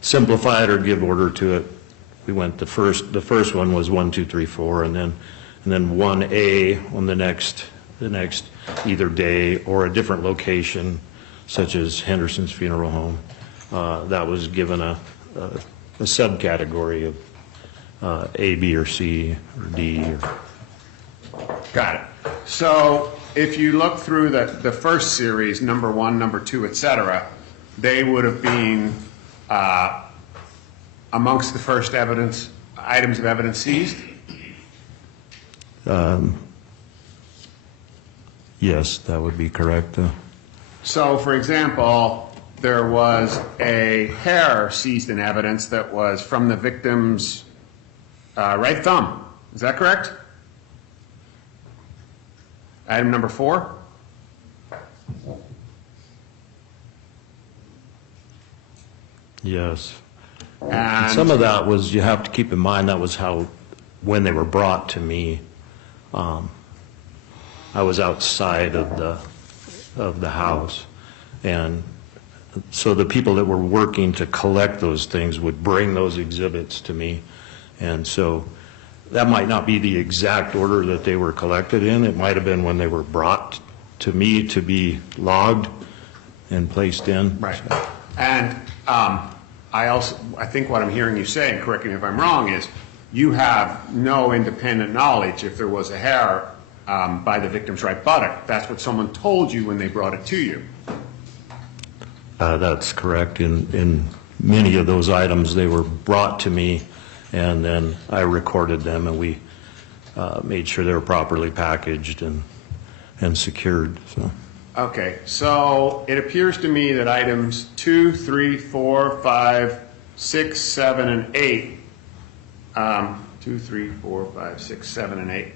simplify it or give order to it, we went the first one was 1, 2, 3, 4, and then 1A on the next either day or a different location, such as Henderson's Funeral Home. That was given a subcategory of A, B, or C, or D. Got it. So if you look through the first series, number 1, number 2, et cetera, they would have been amongst the first items of evidence seized? Yes, that would be correct. So, for example, there was a hair seized in evidence that was from the victim's right thumb. Is that correct? Item number 4? Yes. And some of that was, you have to keep in mind, that was when they were brought to me. I was outside of the house, and so the people that were working to collect those things would bring those exhibits to me, and so that might not be the exact order that they were collected in. It might have been when they were brought to me to be logged and placed in. Right. And I think what I'm hearing you say, and correct me if I'm wrong, is you have no independent knowledge if there was a hair by the victim's right buttock. That's what someone told you when they brought it to you. That's correct. In many of those items, they were brought to me, and then I recorded them, and we made sure they were properly packaged and secured. So. Okay, so it appears to me that items 2, 3, 4, 5, 6, 7, and 8, 2, 3, 4, 5, 6, 7, and 8,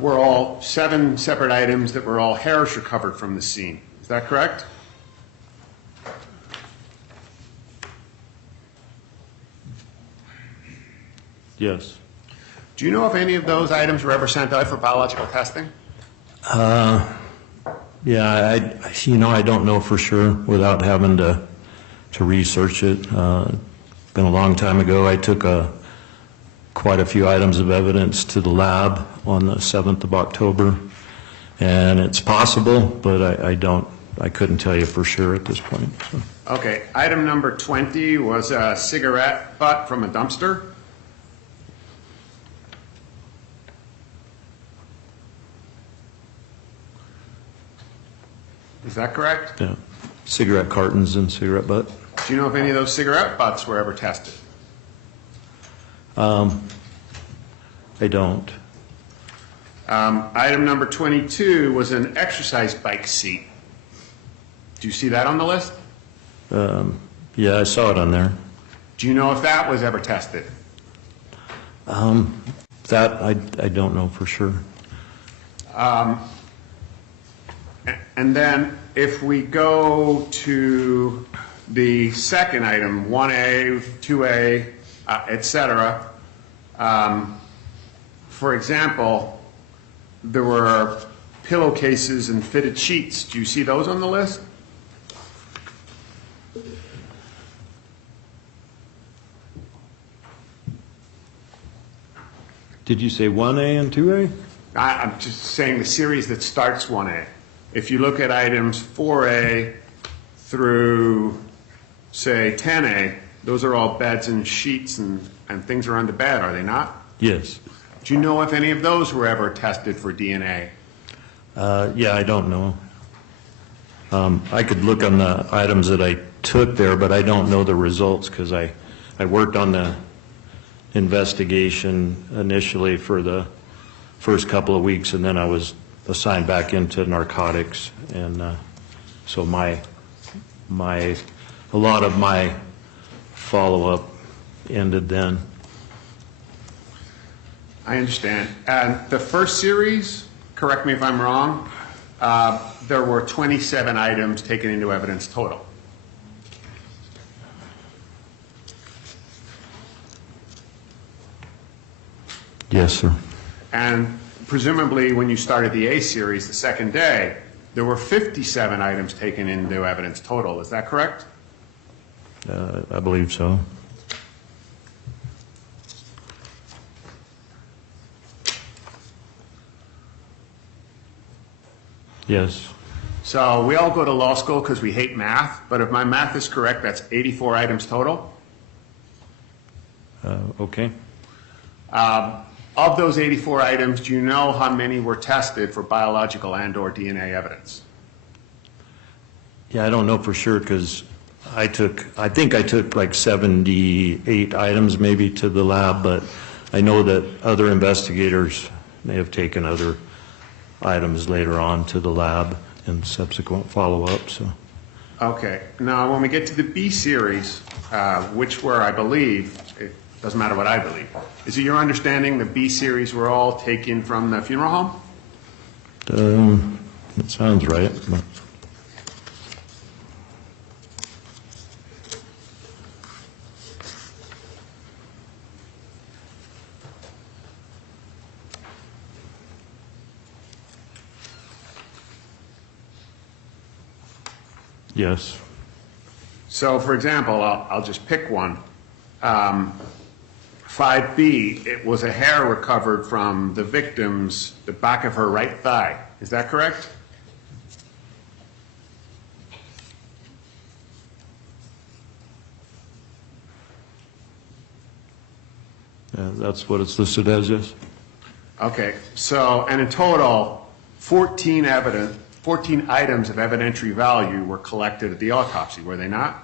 were all 7 separate items that were all hairs recovered from the scene. Is that correct? Yes. Do you know if any of those items were ever sent out for biological testing? Yeah, I don't know for sure without having to research it. It's been a long time ago. I took quite a few items of evidence to the lab on the 7th of October. And it's possible, but I couldn't tell you for sure at this point. So. Okay, item number 20 was a cigarette butt from a dumpster. Is that correct? Yeah, cigarette cartons and cigarette butt. Do you know if any of those cigarette butts were ever tested? I don't. Item number 22 was an exercise bike seat. Do you see that on the list? Yeah, I saw it on there. Do you know if that was ever tested? That I don't know for sure. And then if we go to the second item, 1A, 2A, et cetera, for example, there were pillowcases and fitted sheets. Do you see those on the list? Did you say 1A and 2A? I'm just saying the series that starts 1A. If you look at items 4A through, say, 10A, those are all beds and sheets and things around the bed, are they not? Yes. Do you know if any of those were ever tested for DNA? Yeah, I don't know. I could look on the items that I took there, but I don't know the results because I worked on the investigation initially for the first couple of weeks, and then I was assigned back into narcotics, and so a lot of my follow-up ended then. I understand. And the first series, correct me if I'm wrong, there were 27 items taken into evidence total. Yes, sir. And presumably when you started the A series the second day, there were 57 items taken into evidence total. Is that correct? I believe so. Yes. So we all go to law school because we hate math, but if my math is correct, that's 84 items total. Okay. Of those 84 items, do you know how many were tested for biological and/or DNA evidence? Yeah, I don't know for sure because I think I took like 78 items maybe to the lab, but I know that other investigators may have taken other items later on to the lab in subsequent follow-up. So. Okay. Now, when we get to the B series, which were, I believe, it doesn't matter what I believe, is it your understanding the B series were all taken from the funeral home? That sounds right. But. Yes. So, for example, I'll just pick one. 5B, it was a hair recovered from the victim's, the back of her right thigh. Is that correct? That's what it's listed as, yes. Okay. So, and in total, 14 items of evidentiary value were collected at the autopsy, were they not?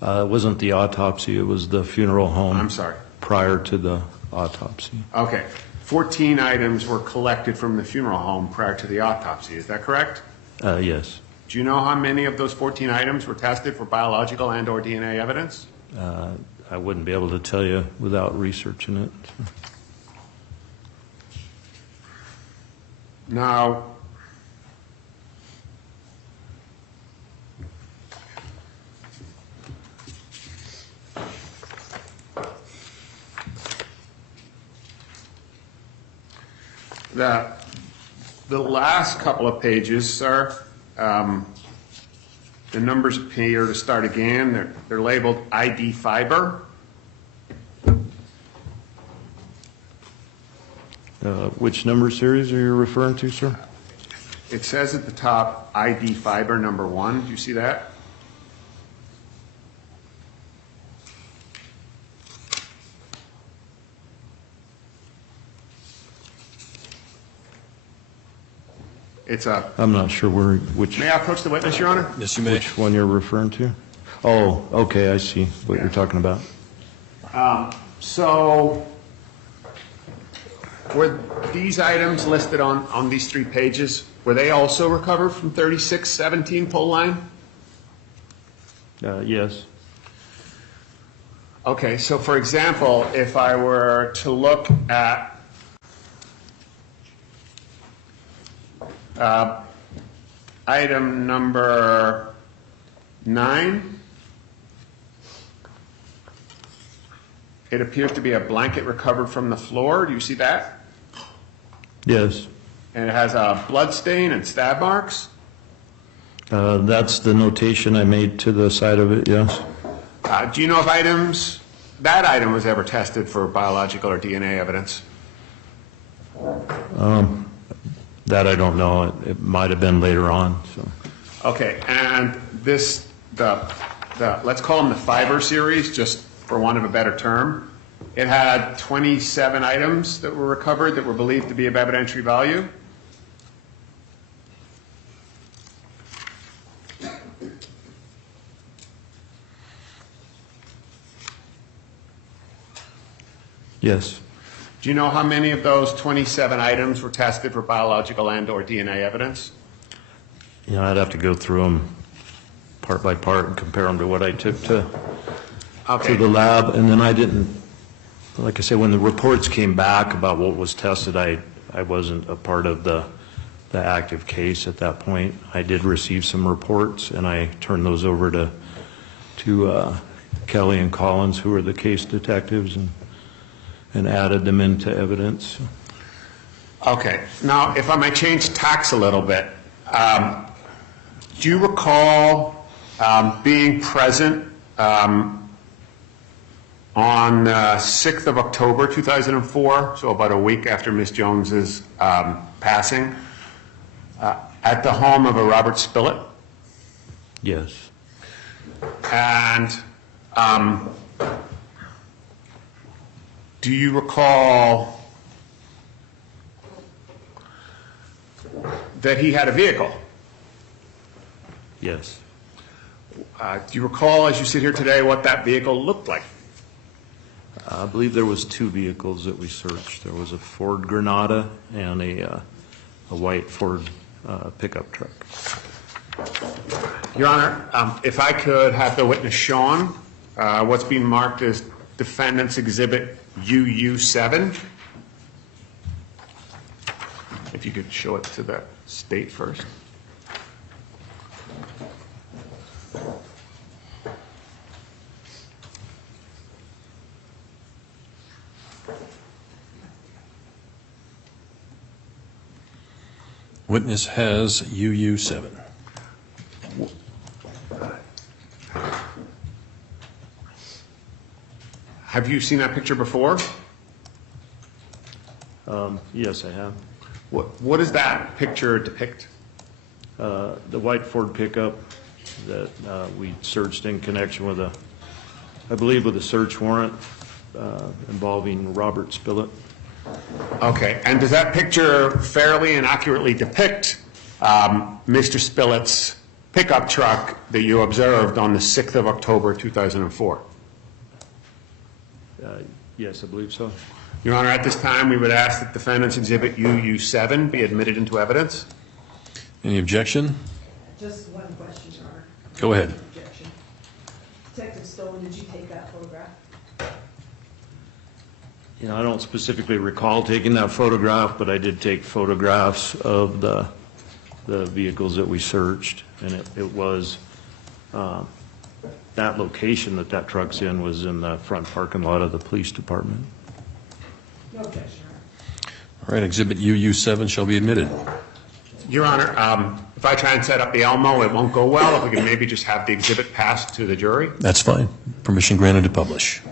It wasn't the autopsy, it was the funeral home. I'm sorry. Prior to the autopsy. Okay. 14 items were collected from the funeral home prior to the autopsy, is that correct? Yes. Do you know how many of those 14 items were tested for biological and/or DNA evidence? I wouldn't be able to tell you without researching it. Now, the last couple of pages, sir, the numbers appear to start again. They're labeled ID fiber. Which number series are you referring to, sir? It says at the top, ID fiber number 1. Do you see that? It's a. I'm not sure which. May I approach the witness, Your Honor? Yes, you may. Which one you're referring to? Oh, okay, I see what you're talking about. So were these items listed on these 3 pages, were they also recovered from 3617 pole line? Yes. Okay, so for example, if I were to look at item number 9, it appears to be a blanket recovered from the floor. Do you see that? Yes. And it has a blood stain and stab marks. That's the notation I made to the side of it, yes. Do you know if that item was ever tested for biological or DNA evidence? That I don't know. It might have been later on. So. Okay, and this, let's call them the fiber series, just for want of a better term. It had 27 items that were recovered that were believed to be of evidentiary value. Yes. Do you know how many of those 27 items were tested for biological and/or DNA evidence? Yeah, I'd have to go through them part by part and compare them to what I took to the lab. And then I didn't, like I said, when the reports came back about what was tested, I wasn't a part of the active case at that point. I did receive some reports, and I turned those over to Kelly and Collins, who were the case detectives, and added them into evidence. Okay. Now, if I may change tacks a little bit, do you recall being present on 6th of October 2004, so about a week after Ms. Jones's passing, at the home of a Robert Spillett? Yes. And do you recall that he had a vehicle? Yes. Do you recall, as you sit here today, what that vehicle looked like? I believe there was 2 vehicles that we searched. There was a Ford Granada and a white Ford pickup truck. Your Honor, if I could have the witness shown what's being marked as Defendant's Exhibit UU7. If you could show it to the state first. Witness has UU7. Have you seen that picture before? Yes, I have. What does that picture depict? The white Ford pickup that we searched in connection with I believe with a search warrant involving Robert Spillett. Okay, and does that picture fairly and accurately depict Mr. Spillett's pickup truck that you observed on the 6th of October 2004? Yes, I believe so. Your Honor, at this time, we would ask that Defendant's Exhibit UU7 be admitted into evidence. Any objection? Just one question, Your Honor. Go ahead. Objection. Detective Stone, did you take that photograph? You know, I don't specifically recall taking that photograph, but I did take photographs of the vehicles that we searched, and it was that location that truck's in was in the front parking lot of the police department. No objection, Your Honor. All right, Exhibit UU7 shall be admitted. Your Honor, if I try and set up the Elmo, it won't go well. If we can maybe just have the exhibit passed to the jury. That's fine. Permission granted to publish.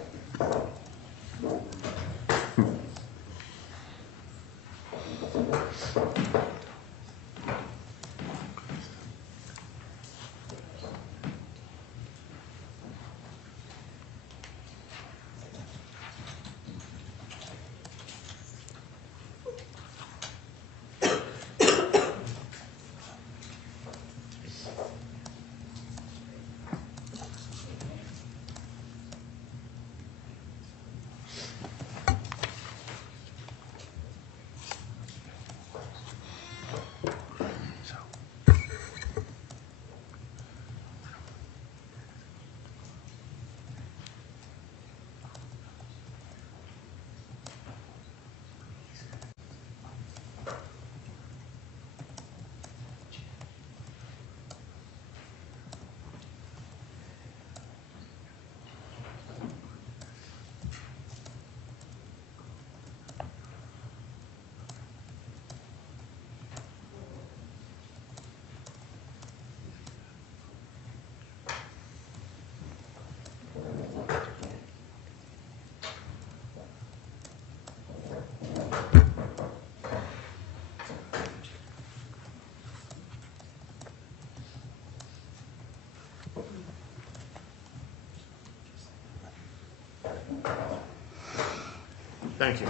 Thank you.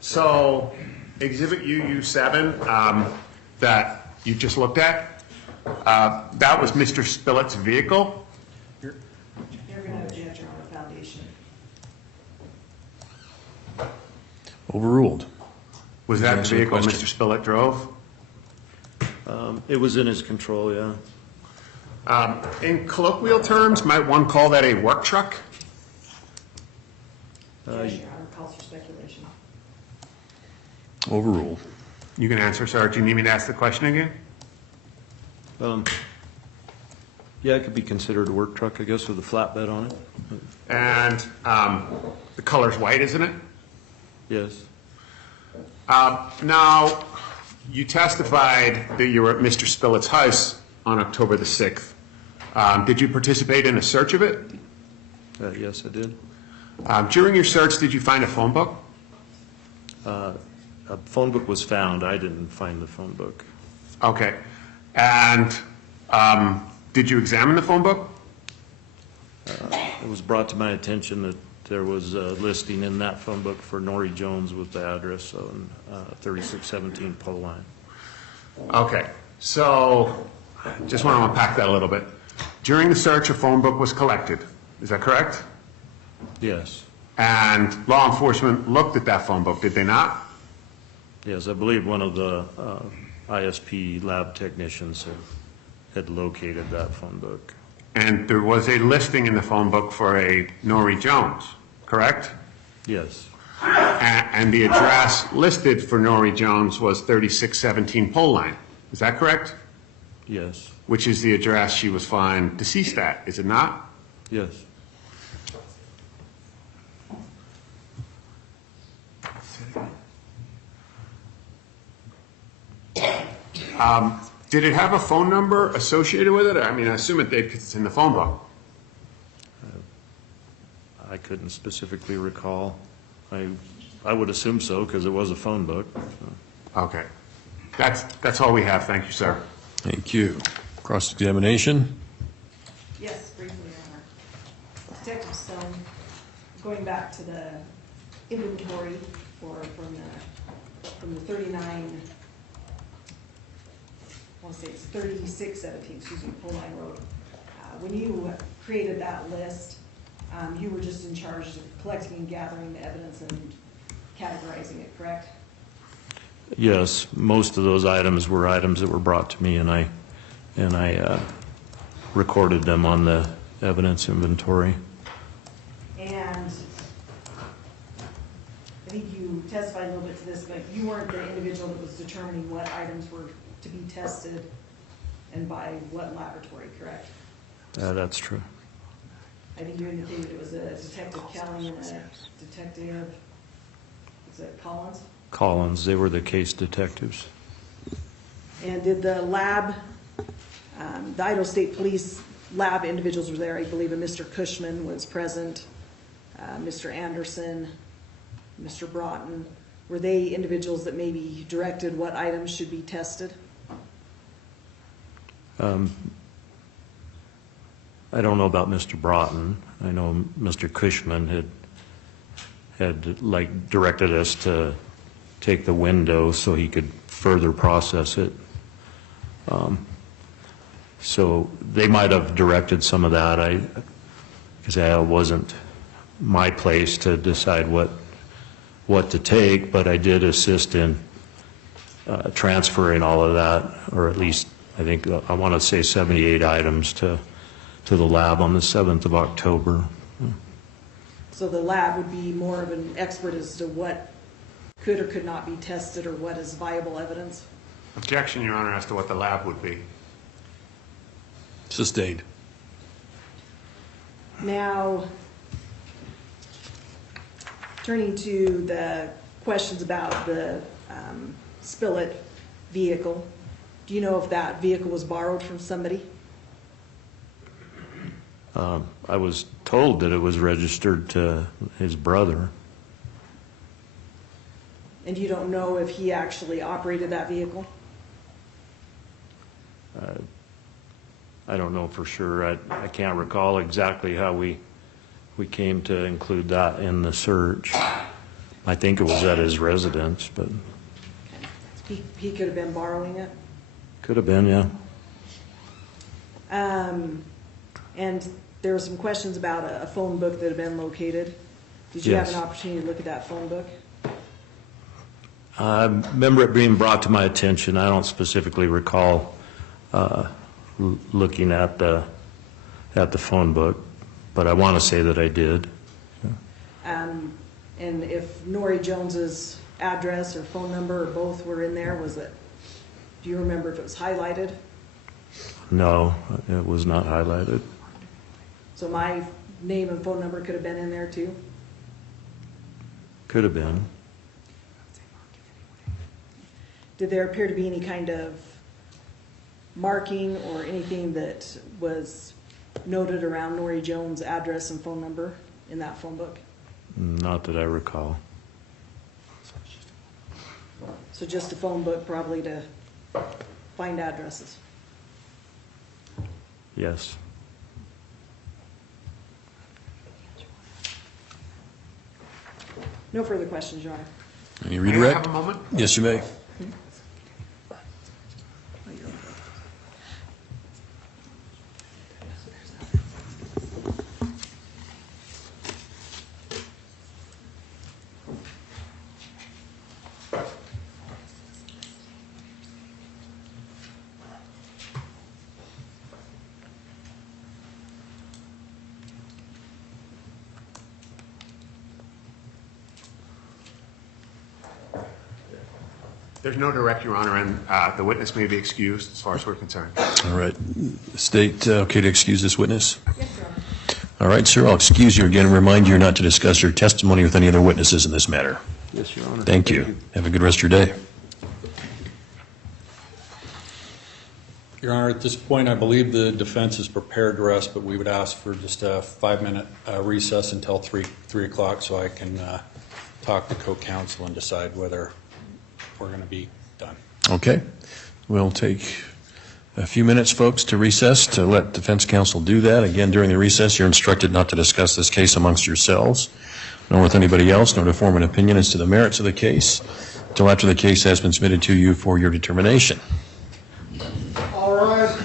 So Exhibit UU7 that you just looked at, that was Mr. Spillett's vehicle? You're going to object your own foundation. Overruled. Was that the Answer the vehicle question. Mr. Spillett drove? It was in his control, yeah. In colloquial terms, might one call that a work truck? Yes, Your Honor, calls for speculation. Overruled. You can answer, sir. Do you need me to ask the question again? Yeah, it could be considered a work truck, I guess, with a flatbed on it. And the color's white, isn't it? Yes. Now, you testified that you were at Mr. Spillett's house on October the 6th. Did you participate in a search of it? Yes, I did. During your search, did you find a phone book? A phone book was found. I didn't find the phone book. Okay. And did you examine the phone book? It was brought to my attention that there was a listing in that phone book for Nori Jones with the address on 3617 Pole Line. Okay. So just want to unpack that a little bit. During the search, a phone book was collected. Is that correct? Yes. And law enforcement looked at that phone book, did they not? Yes, I believe one of the ISP lab technicians had located that phone book. And there was a listing in the phone book for a Nori Jones, correct? Yes. And the address listed for Nori Jones was 3617 Pole Line. Is that correct? Yes. Which is the address she was found deceased at, is it not? Yes. Did it have a phone number associated with it? I mean, I assume it did because it's in the phone book. I couldn't specifically recall. I would assume so because it was a phone book. Okay. That's all we have. Thank you, sir. Thank you. Cross-examination. Yes, briefly, Your Honor. Detective Stone, going back to the inventory from the 39, I want to say it's 3617, excuse me, Pole Line Road. When you created that list, you were just in charge of collecting and gathering the evidence and categorizing it, correct? Yes, most of those items were items that were brought to me, and I recorded them on the evidence inventory. And I think you testified a little bit to this, but you weren't the individual that was determining what items were to be tested and by what laboratory, correct? That's true. I think you indicated it was a Detective Kelly and a Detective, is it Collins? Collins, they were the case detectives. And did the lab, the Idaho State Police lab individuals were there? I believe a Mr. Cushman was present, Mr. Anderson, Mr. Broughton. Were they individuals that maybe directed what items should be tested? I don't know about Mr. Broughton. I know Mr. Cushman had like directed us to take the window so he could further process it. So they might have directed some of that. Because it wasn't my place to decide what to take, but I did assist in transferring all of that, or at least I think I want to say 78 items to the lab on the 7th of October. So the lab would be more of an expert as to what could or could not be tested or what is viable evidence? Objection, Your Honor, as to what the lab would be. Sustained. Now, turning to the questions about the Spillett vehicle, do you know if that vehicle was borrowed from somebody? I was told that it was registered to his brother. And you don't know if he actually operated that vehicle? I don't know for sure. I can't recall exactly how we we came to include that in the search. I think it was at his residence, but He could have been borrowing it. could have been, yeah. And there were some questions about a phone book that had been located. Did you have Yes. an opportunity to look at that phone book? I remember it being brought to my attention. I don't specifically recall looking at the phone book, but I want to say that I did. And if Nori Jones's address or phone number or both were in there, do you remember if it was highlighted? No, it was not highlighted. So my name and phone number could have been in there too? Could have been. Did there appear to be any kind of marking or anything that was noted around Nori Jones' address and phone number in that phone book? Not that I recall. So just a phone book probably to find addresses. Yes. No further questions, Your Honor. Any May I redirect? have a moment? Yes, you may. There's no direct, Your Honor, and the witness may be excused as far as we're concerned. All right. State, okay to excuse this witness? Yes, Your Honor. All right, sir, I'll excuse you again and remind you not to discuss your testimony with any other witnesses in this matter. Yes, Your Honor. Thank you. Have a good rest of your day. Your Honor, at this point, I believe the defense is prepared to rest, but we would ask for just a 5-minute recess until 3 o'clock so I can talk to co-counsel and decide whether we're going to be done. Okay. We'll take a few minutes, folks, to recess to let defense counsel do that. Again, during the recess, you're instructed not to discuss this case amongst yourselves, nor with anybody else, nor to form an opinion as to the merits of the case until after the case has been submitted to you for your determination. All right.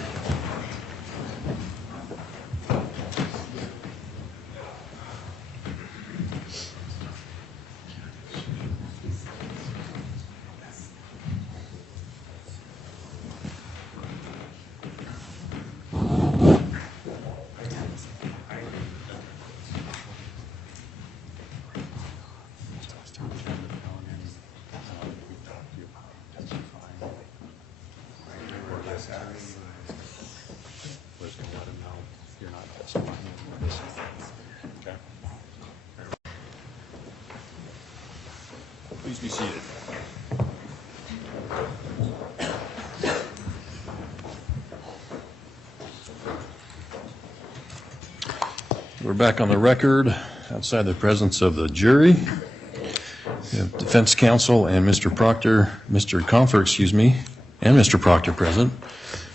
Please be seated. We're back on the record outside the presence of the jury. We have defense counsel and Mr. Compher, excuse me, and Mr. Proctor present.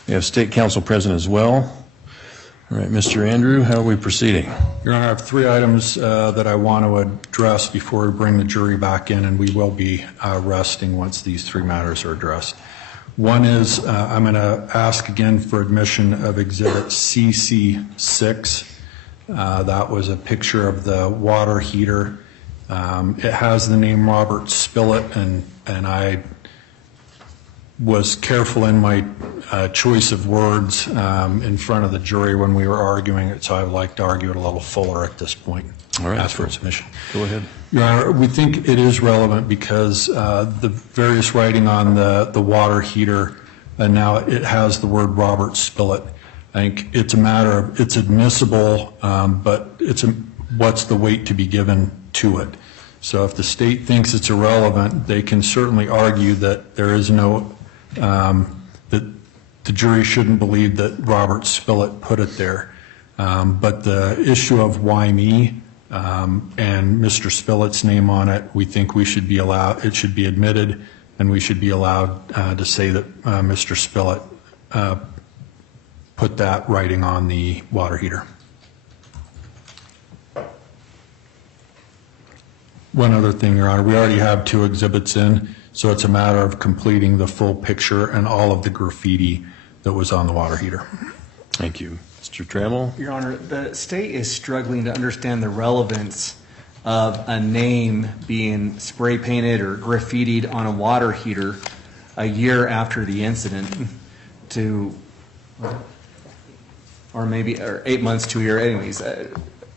We have state counsel present as well. All right, Mr. Andrew, how are we proceeding? Your Honor, I have 3 items that I want to address before we bring the jury back in, and we will be resting once these 3 matters are addressed. One is I'm going to ask again for admission of Exhibit CC6. That was a picture of the water heater. It has the name Robert Spillett, and I was careful in my choice of words in front of the jury when we were arguing it, so I would like to argue it a little fuller at this point. All right. Ask for submission. Go ahead. Your Honor, we think it is relevant because the various writing on the water heater, and now it has the word Robert Spillett. I think it's a matter of, it's admissible, but what's the weight to be given to it? So if the state thinks it's irrelevant, they can certainly argue that there is no, that the jury shouldn't believe that Robert Spillett put it there. But the issue of why me and Mr. Spillett's name on it, we think we should be allowed, it should be admitted, and we should be allowed to say that Mr. Spillett put that writing on the water heater. One other thing, Your Honor, we already have 2 exhibits in, so it's a matter of completing the full picture and all of the graffiti that was on the water heater. Thank you. Mr. Trammell? Your Honor, the state is struggling to understand the relevance of a name being spray painted or graffitied on a water heater a year after the incident or 8 months to a year, anyways, a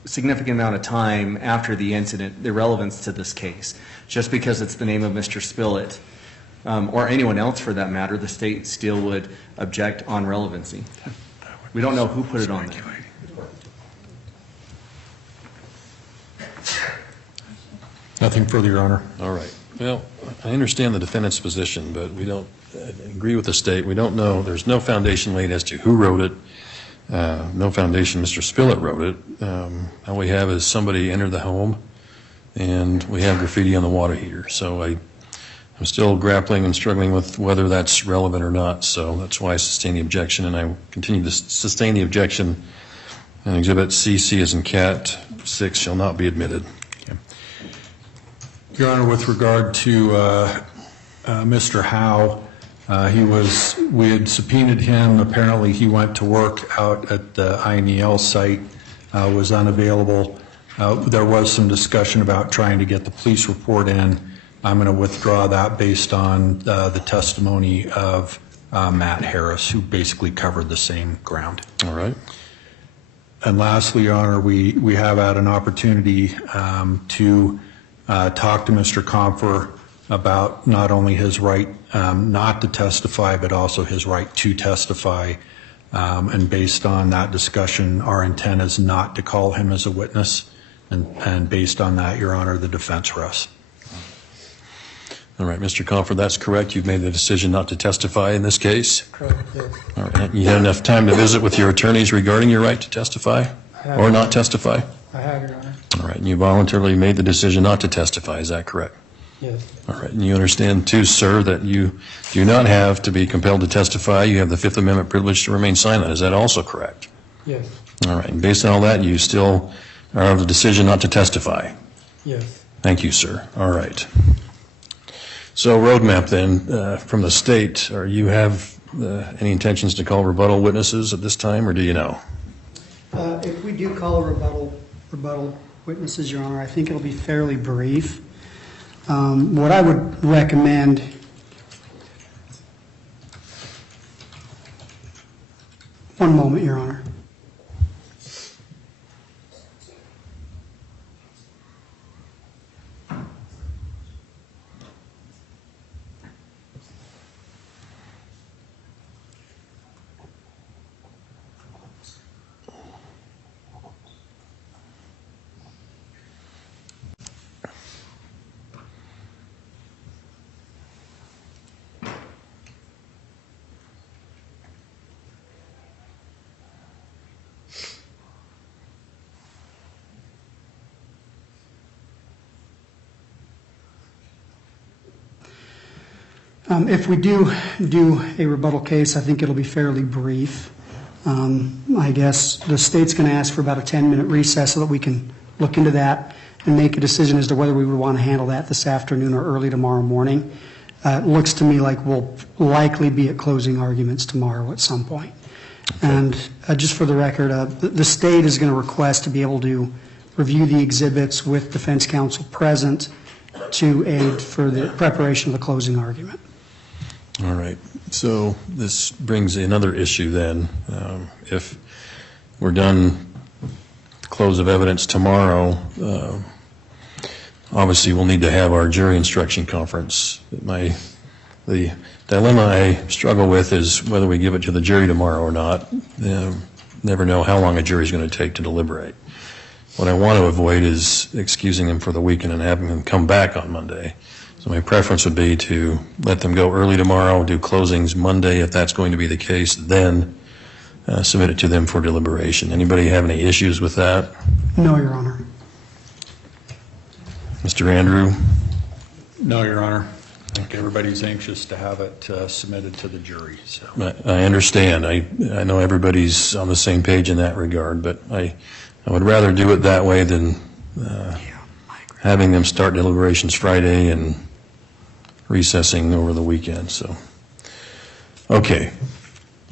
significant amount of time after the incident, the relevance to this case. Just because it's the name of Mr. Spillett, or anyone else for that matter, the state still would object on relevancy. We don't know who put it on there. Nothing further, Your Honor. All right. Well, I understand the defendant's position, but we don't agree with the state. We don't know. There's no foundation laid as to who wrote it. No foundation Mr. Spillett wrote it. All we have is somebody entered the home, and we have graffiti on the water heater. So I'm still grappling and struggling with whether that's relevant or not. So that's why I sustain the objection, and I continue to sustain the objection. And Exhibit CC as in cat 6 shall not be admitted. Your Honor, with regard to Mr. Howe, we had subpoenaed him. Apparently he went to work out at the INEL site, was unavailable. There was some discussion about trying to get the police report in. I'm going to withdraw that based on the testimony of Matt Harris, who basically covered the same ground. All right. And lastly, Your Honor, we have had an opportunity to talk to Mr. Compher about not only his right not to testify, but also his right to testify. And based on that discussion, our intent is not to call him as a witness. And based on that, Your Honor, the defense rests. All right, Mr. Compher, that's correct. You've made the decision not to testify in this case? Correct, yes. All right. You had enough time to visit with your attorneys regarding your right to testify or not testify? I have, Your Honor. All right. And you voluntarily made the decision not to testify. Is that correct? Yes. All right. And you understand, too, sir, that you do not have to be compelled to testify. You have the Fifth Amendment privilege to remain silent. Is that also correct? Yes. All right. And based on all that, you still are of the decision not to testify? Yes. Thank you, sir. All right. So roadmap then from the state, or you have any intentions to call rebuttal witnesses at this time, or do you know? If we do call rebuttal witnesses, Your Honor, I think it'll be fairly brief. What I would recommend, one moment, Your Honor. If we do a rebuttal case, I think it'll be fairly brief. I guess the state's going to ask for about a 10-minute recess so that we can look into that and make a decision as to whether we would want to handle that this afternoon or early tomorrow morning. It looks to me like we'll likely be at closing arguments tomorrow at some point. Okay. And just for the record, the state is going to request to be able to review the exhibits with defense counsel present to aid for the preparation of the closing argument. All right. So this brings another issue then. If we're done close of evidence tomorrow, obviously we'll need to have our jury instruction conference. The dilemma I struggle with is whether we give it to the jury tomorrow or not. Never know how long a jury is going to take to deliberate. What I want to avoid is excusing them for the weekend and having them come back on Monday. So my preference would be to let them go early tomorrow, do closings Monday if that's going to be the case, then submit it to them for deliberation. Anybody have any issues with that? No, Your Honor. Mr. Andrew? No, Your Honor. I think everybody's anxious to have it submitted to the jury. So I understand. I know everybody's on the same page in that regard, but I would rather do it that way than having them start deliberations Friday and recessing over the weekend, so. Okay.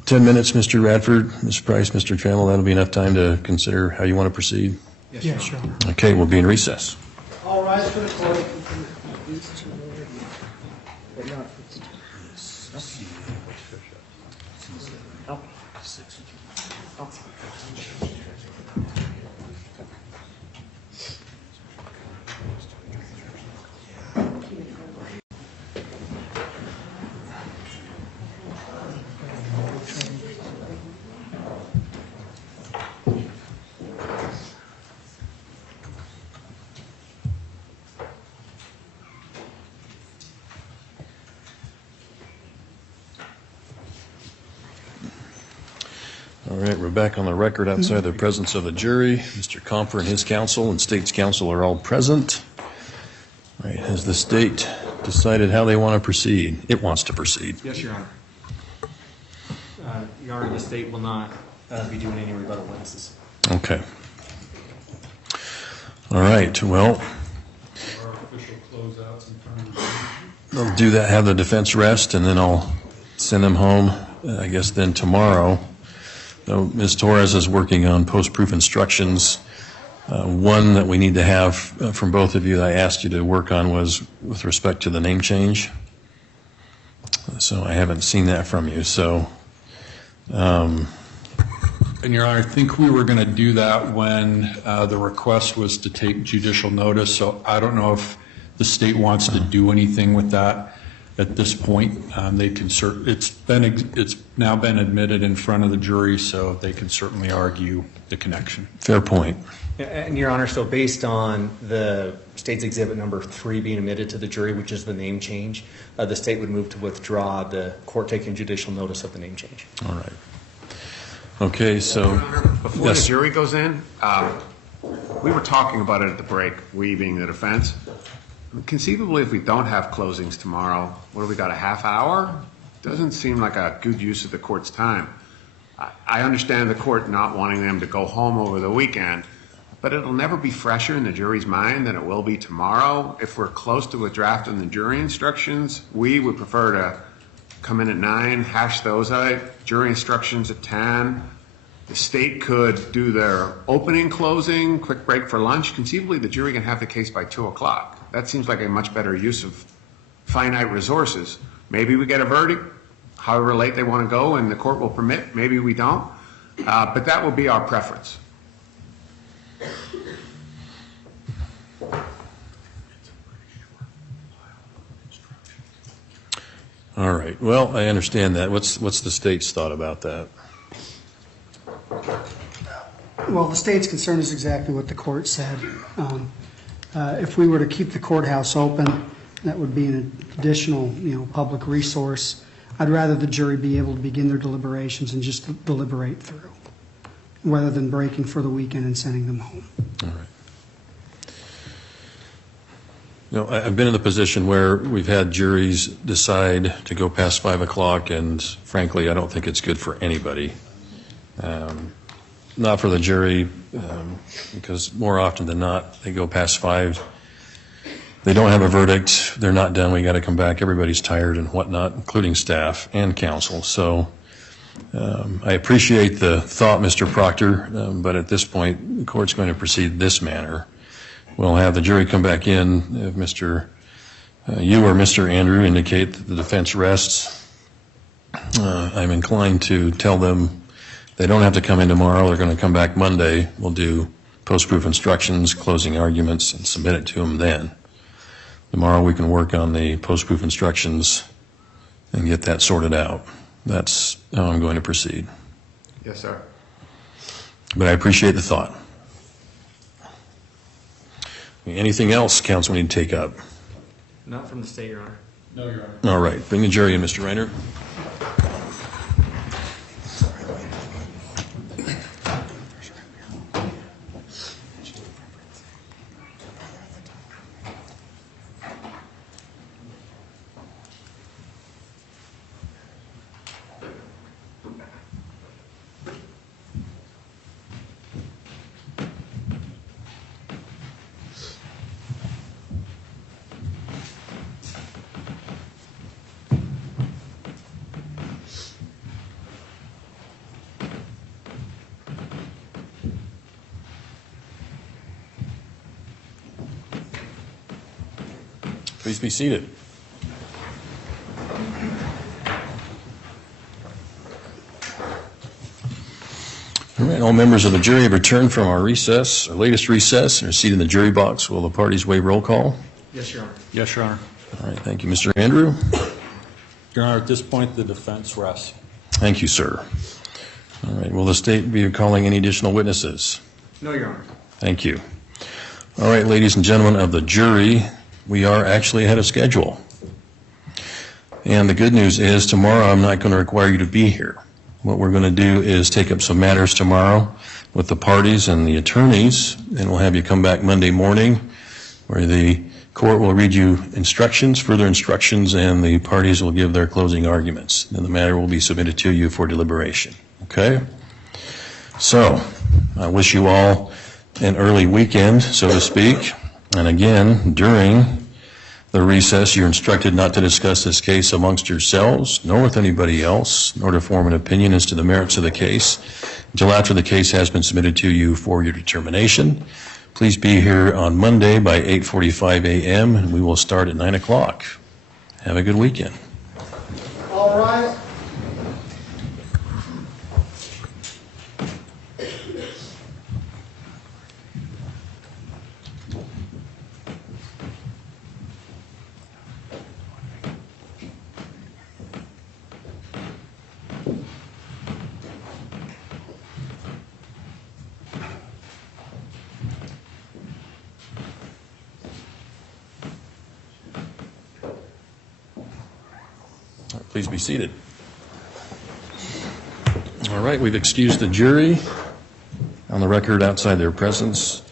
10 minutes, Mr. Radford, Ms. Price, Mr. Trammell, that'll be enough time to consider how you want to proceed? Yeah, sure. Okay, we'll be in recess. All rise for the court. All right, we're back on the record outside the presence of the jury. Mr. Compher and his counsel and state's counsel are all present. All right, has the state decided how they want to proceed? It wants to proceed. Yes, Your Honor. Your Honor, the state will not be doing any rebuttal witnesses. Okay. All right, well, Our official closeouts in front of the I'll do that, have the defense rest, and then I'll send them home, I guess then tomorrow. Ms. Torres is working on post-proof instructions. One that we need to have from both of you that I asked you to work on was with respect to the name change. So I haven't seen that from you, so. And Your Honor, I think we were going to do that when the request was to take judicial notice, so I don't know if the state wants to do anything with that at this point. They can it's now been admitted in front of the jury, so they can certainly argue the connection. Fair point. And Your Honor, so based on the state's exhibit number 3 being admitted to the jury, which is the name change, the state would move to withdraw the court taking judicial notice of the name change. All right. Okay, so. Before Yes. the jury goes in, we were talking about it at the break, we being the defense. Conceivably, if we don't have closings tomorrow, what do we got, a half hour? Doesn't seem like a good use of the court's time. I understand the court not wanting them to go home over the weekend, but it'll never be fresher in the jury's mind than it will be tomorrow. If we're close to a draft on the jury instructions, we would prefer to come in at 9, hash those out, jury instructions at 10. The state could do their opening, closing, quick break for lunch. Conceivably, the jury can have the case by 2 o'clock. That seems like a much better use of finite resources. Maybe we get a verdict, however late they want to go, and the court will permit. Maybe we don't. But that will be our preference. All right. Well, I understand that. What's the state's thought about that? Well, the state's concern is exactly what the court said. If we were to keep the courthouse open, that would be an additional, public resource. I'd rather the jury be able to begin their deliberations and just deliberate through, rather than breaking for the weekend and sending them home. All right. I've been in the position where we've had juries decide to go past 5 o'clock, and frankly, I don't think it's good for anybody. Not for the jury, because more often than not, they go past 5. They don't have a verdict. They're not done. We got to come back. Everybody's tired and whatnot, including staff and counsel. So I appreciate the thought, Mr. Proctor, but at this point, the court's going to proceed this manner. We'll have the jury come back in. If you or Mr. Andrew indicate that the defense rests, I'm inclined to tell them they don't have to come in tomorrow. They're going to come back Monday. We'll do post-proof instructions, closing arguments, and submit it to them then. Tomorrow we can work on the post-proof instructions and get that sorted out. That's how I'm going to proceed. Yes, sir. But I appreciate the thought. Anything else council need to take up? Not from the state, Your Honor. No, Your Honor. All right. Bring the jury in, Mr. Reiner. Please be seated. All right, all members of the jury have returned from our recess, our latest recess, and are seated in the jury box. Will the parties waive roll call? Yes, Your Honor. Yes, Your Honor. All right, thank you. Mr. Andrew? Your Honor, at this point, the defense rests. Thank you, sir. All right, will the state be calling any additional witnesses? No, Your Honor. Thank you. All right, ladies and gentlemen of the jury, we are actually ahead of schedule. And the good news is tomorrow I'm not going to require you to be here. What we're going to do is take up some matters tomorrow with the parties and the attorneys, and we'll have you come back Monday morning where the court will read you instructions, further instructions, and the parties will give their closing arguments. Then the matter will be submitted to you for deliberation. Okay? So, I wish you all an early weekend, so to speak. And again, during the recess, you're instructed not to discuss this case amongst yourselves, nor with anybody else, nor to form an opinion as to the merits of the case until after the case has been submitted to you for your determination. Please be here on Monday by 8:45 a.m., and we will start at 9 o'clock. Have a good weekend. All right. Please be seated. All right, we've excused the jury on the record outside their presence.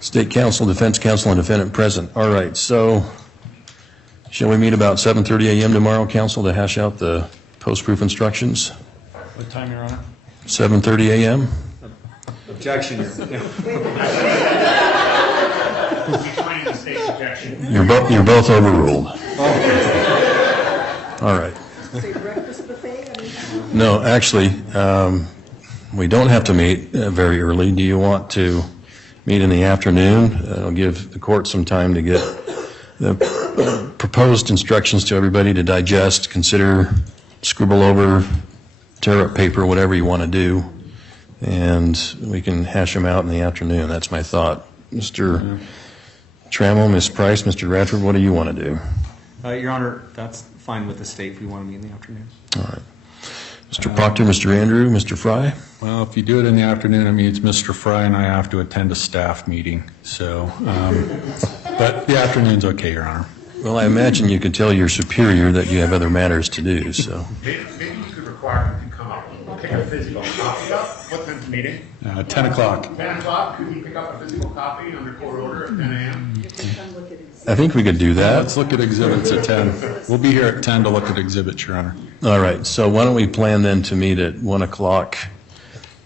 State counsel, defense counsel, and defendant present. All right, so shall we meet about 7:30 a.m. tomorrow, counsel, to hash out the post-proof instructions? What time, Your Honor? 7:30 a.m.? Objection, Your Honor. You're both overruled. All right. Say breakfast buffet? No, actually, we don't have to meet very early. Do you want to meet in the afternoon? It'll give the court some time to get the proposed instructions to everybody to digest, consider, scribble over, tear up paper, whatever you want to do, and we can hash them out in the afternoon. That's my thought. Mr. Trammell, Ms. Price, Mr. Radford, what do you want to do? Your Honor, that's fine with the state if you want to meet in the afternoon. All right. Mr. Proctor, Mr. Andrew, Mr. Fry? Well, if you do it in the afternoon, it means Mr. Fry and I have to attend a staff meeting. So, but the afternoon's okay, Your Honor. Well, I imagine you could tell your superior that you have other matters to do, so. Maybe you could require him to come up and pick a physical copy up. What time's the meeting? 10 o'clock. 10 o'clock, could you pick up a physical copy under court order at 10 a.m.? I think we could do that. Let's look at exhibits at 10. We'll be here at 10 to look at exhibits, Your Honor. All right, so why don't we plan then to meet at 1 o'clock,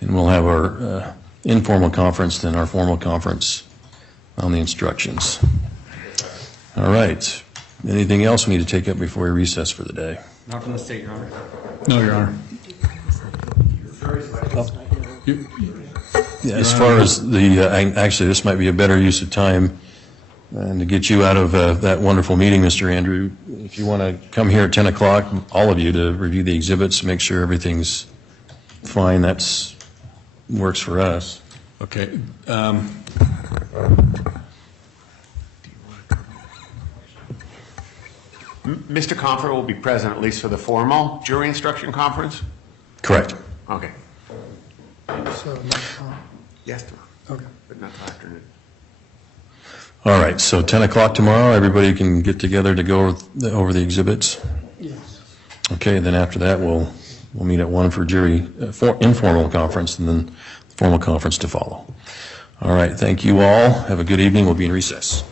and we'll have our informal conference, then our formal conference on the instructions. All right. Anything else we need to take up before we recess for the day? Not from the state, Your Honor. No, Your Honor. Yeah, as far as the, actually, this might be a better use of time and to get you out of that wonderful meeting, Mr. Andrew. If you want to come here at 10 o'clock, all of you, to review the exhibits, make sure everything's fine, that's works for us. Okay. Mr. Compher will be present at least for the formal jury instruction conference? Correct. Okay. So, Yes, okay. but not till afternoon. All right, so 10 o'clock tomorrow, everybody can get together to go over the exhibits? Yes. Okay, then after that, we'll meet at 1 for jury, informal conference, and then formal conference to follow. All right, thank you all. Have a good evening. We'll be in recess.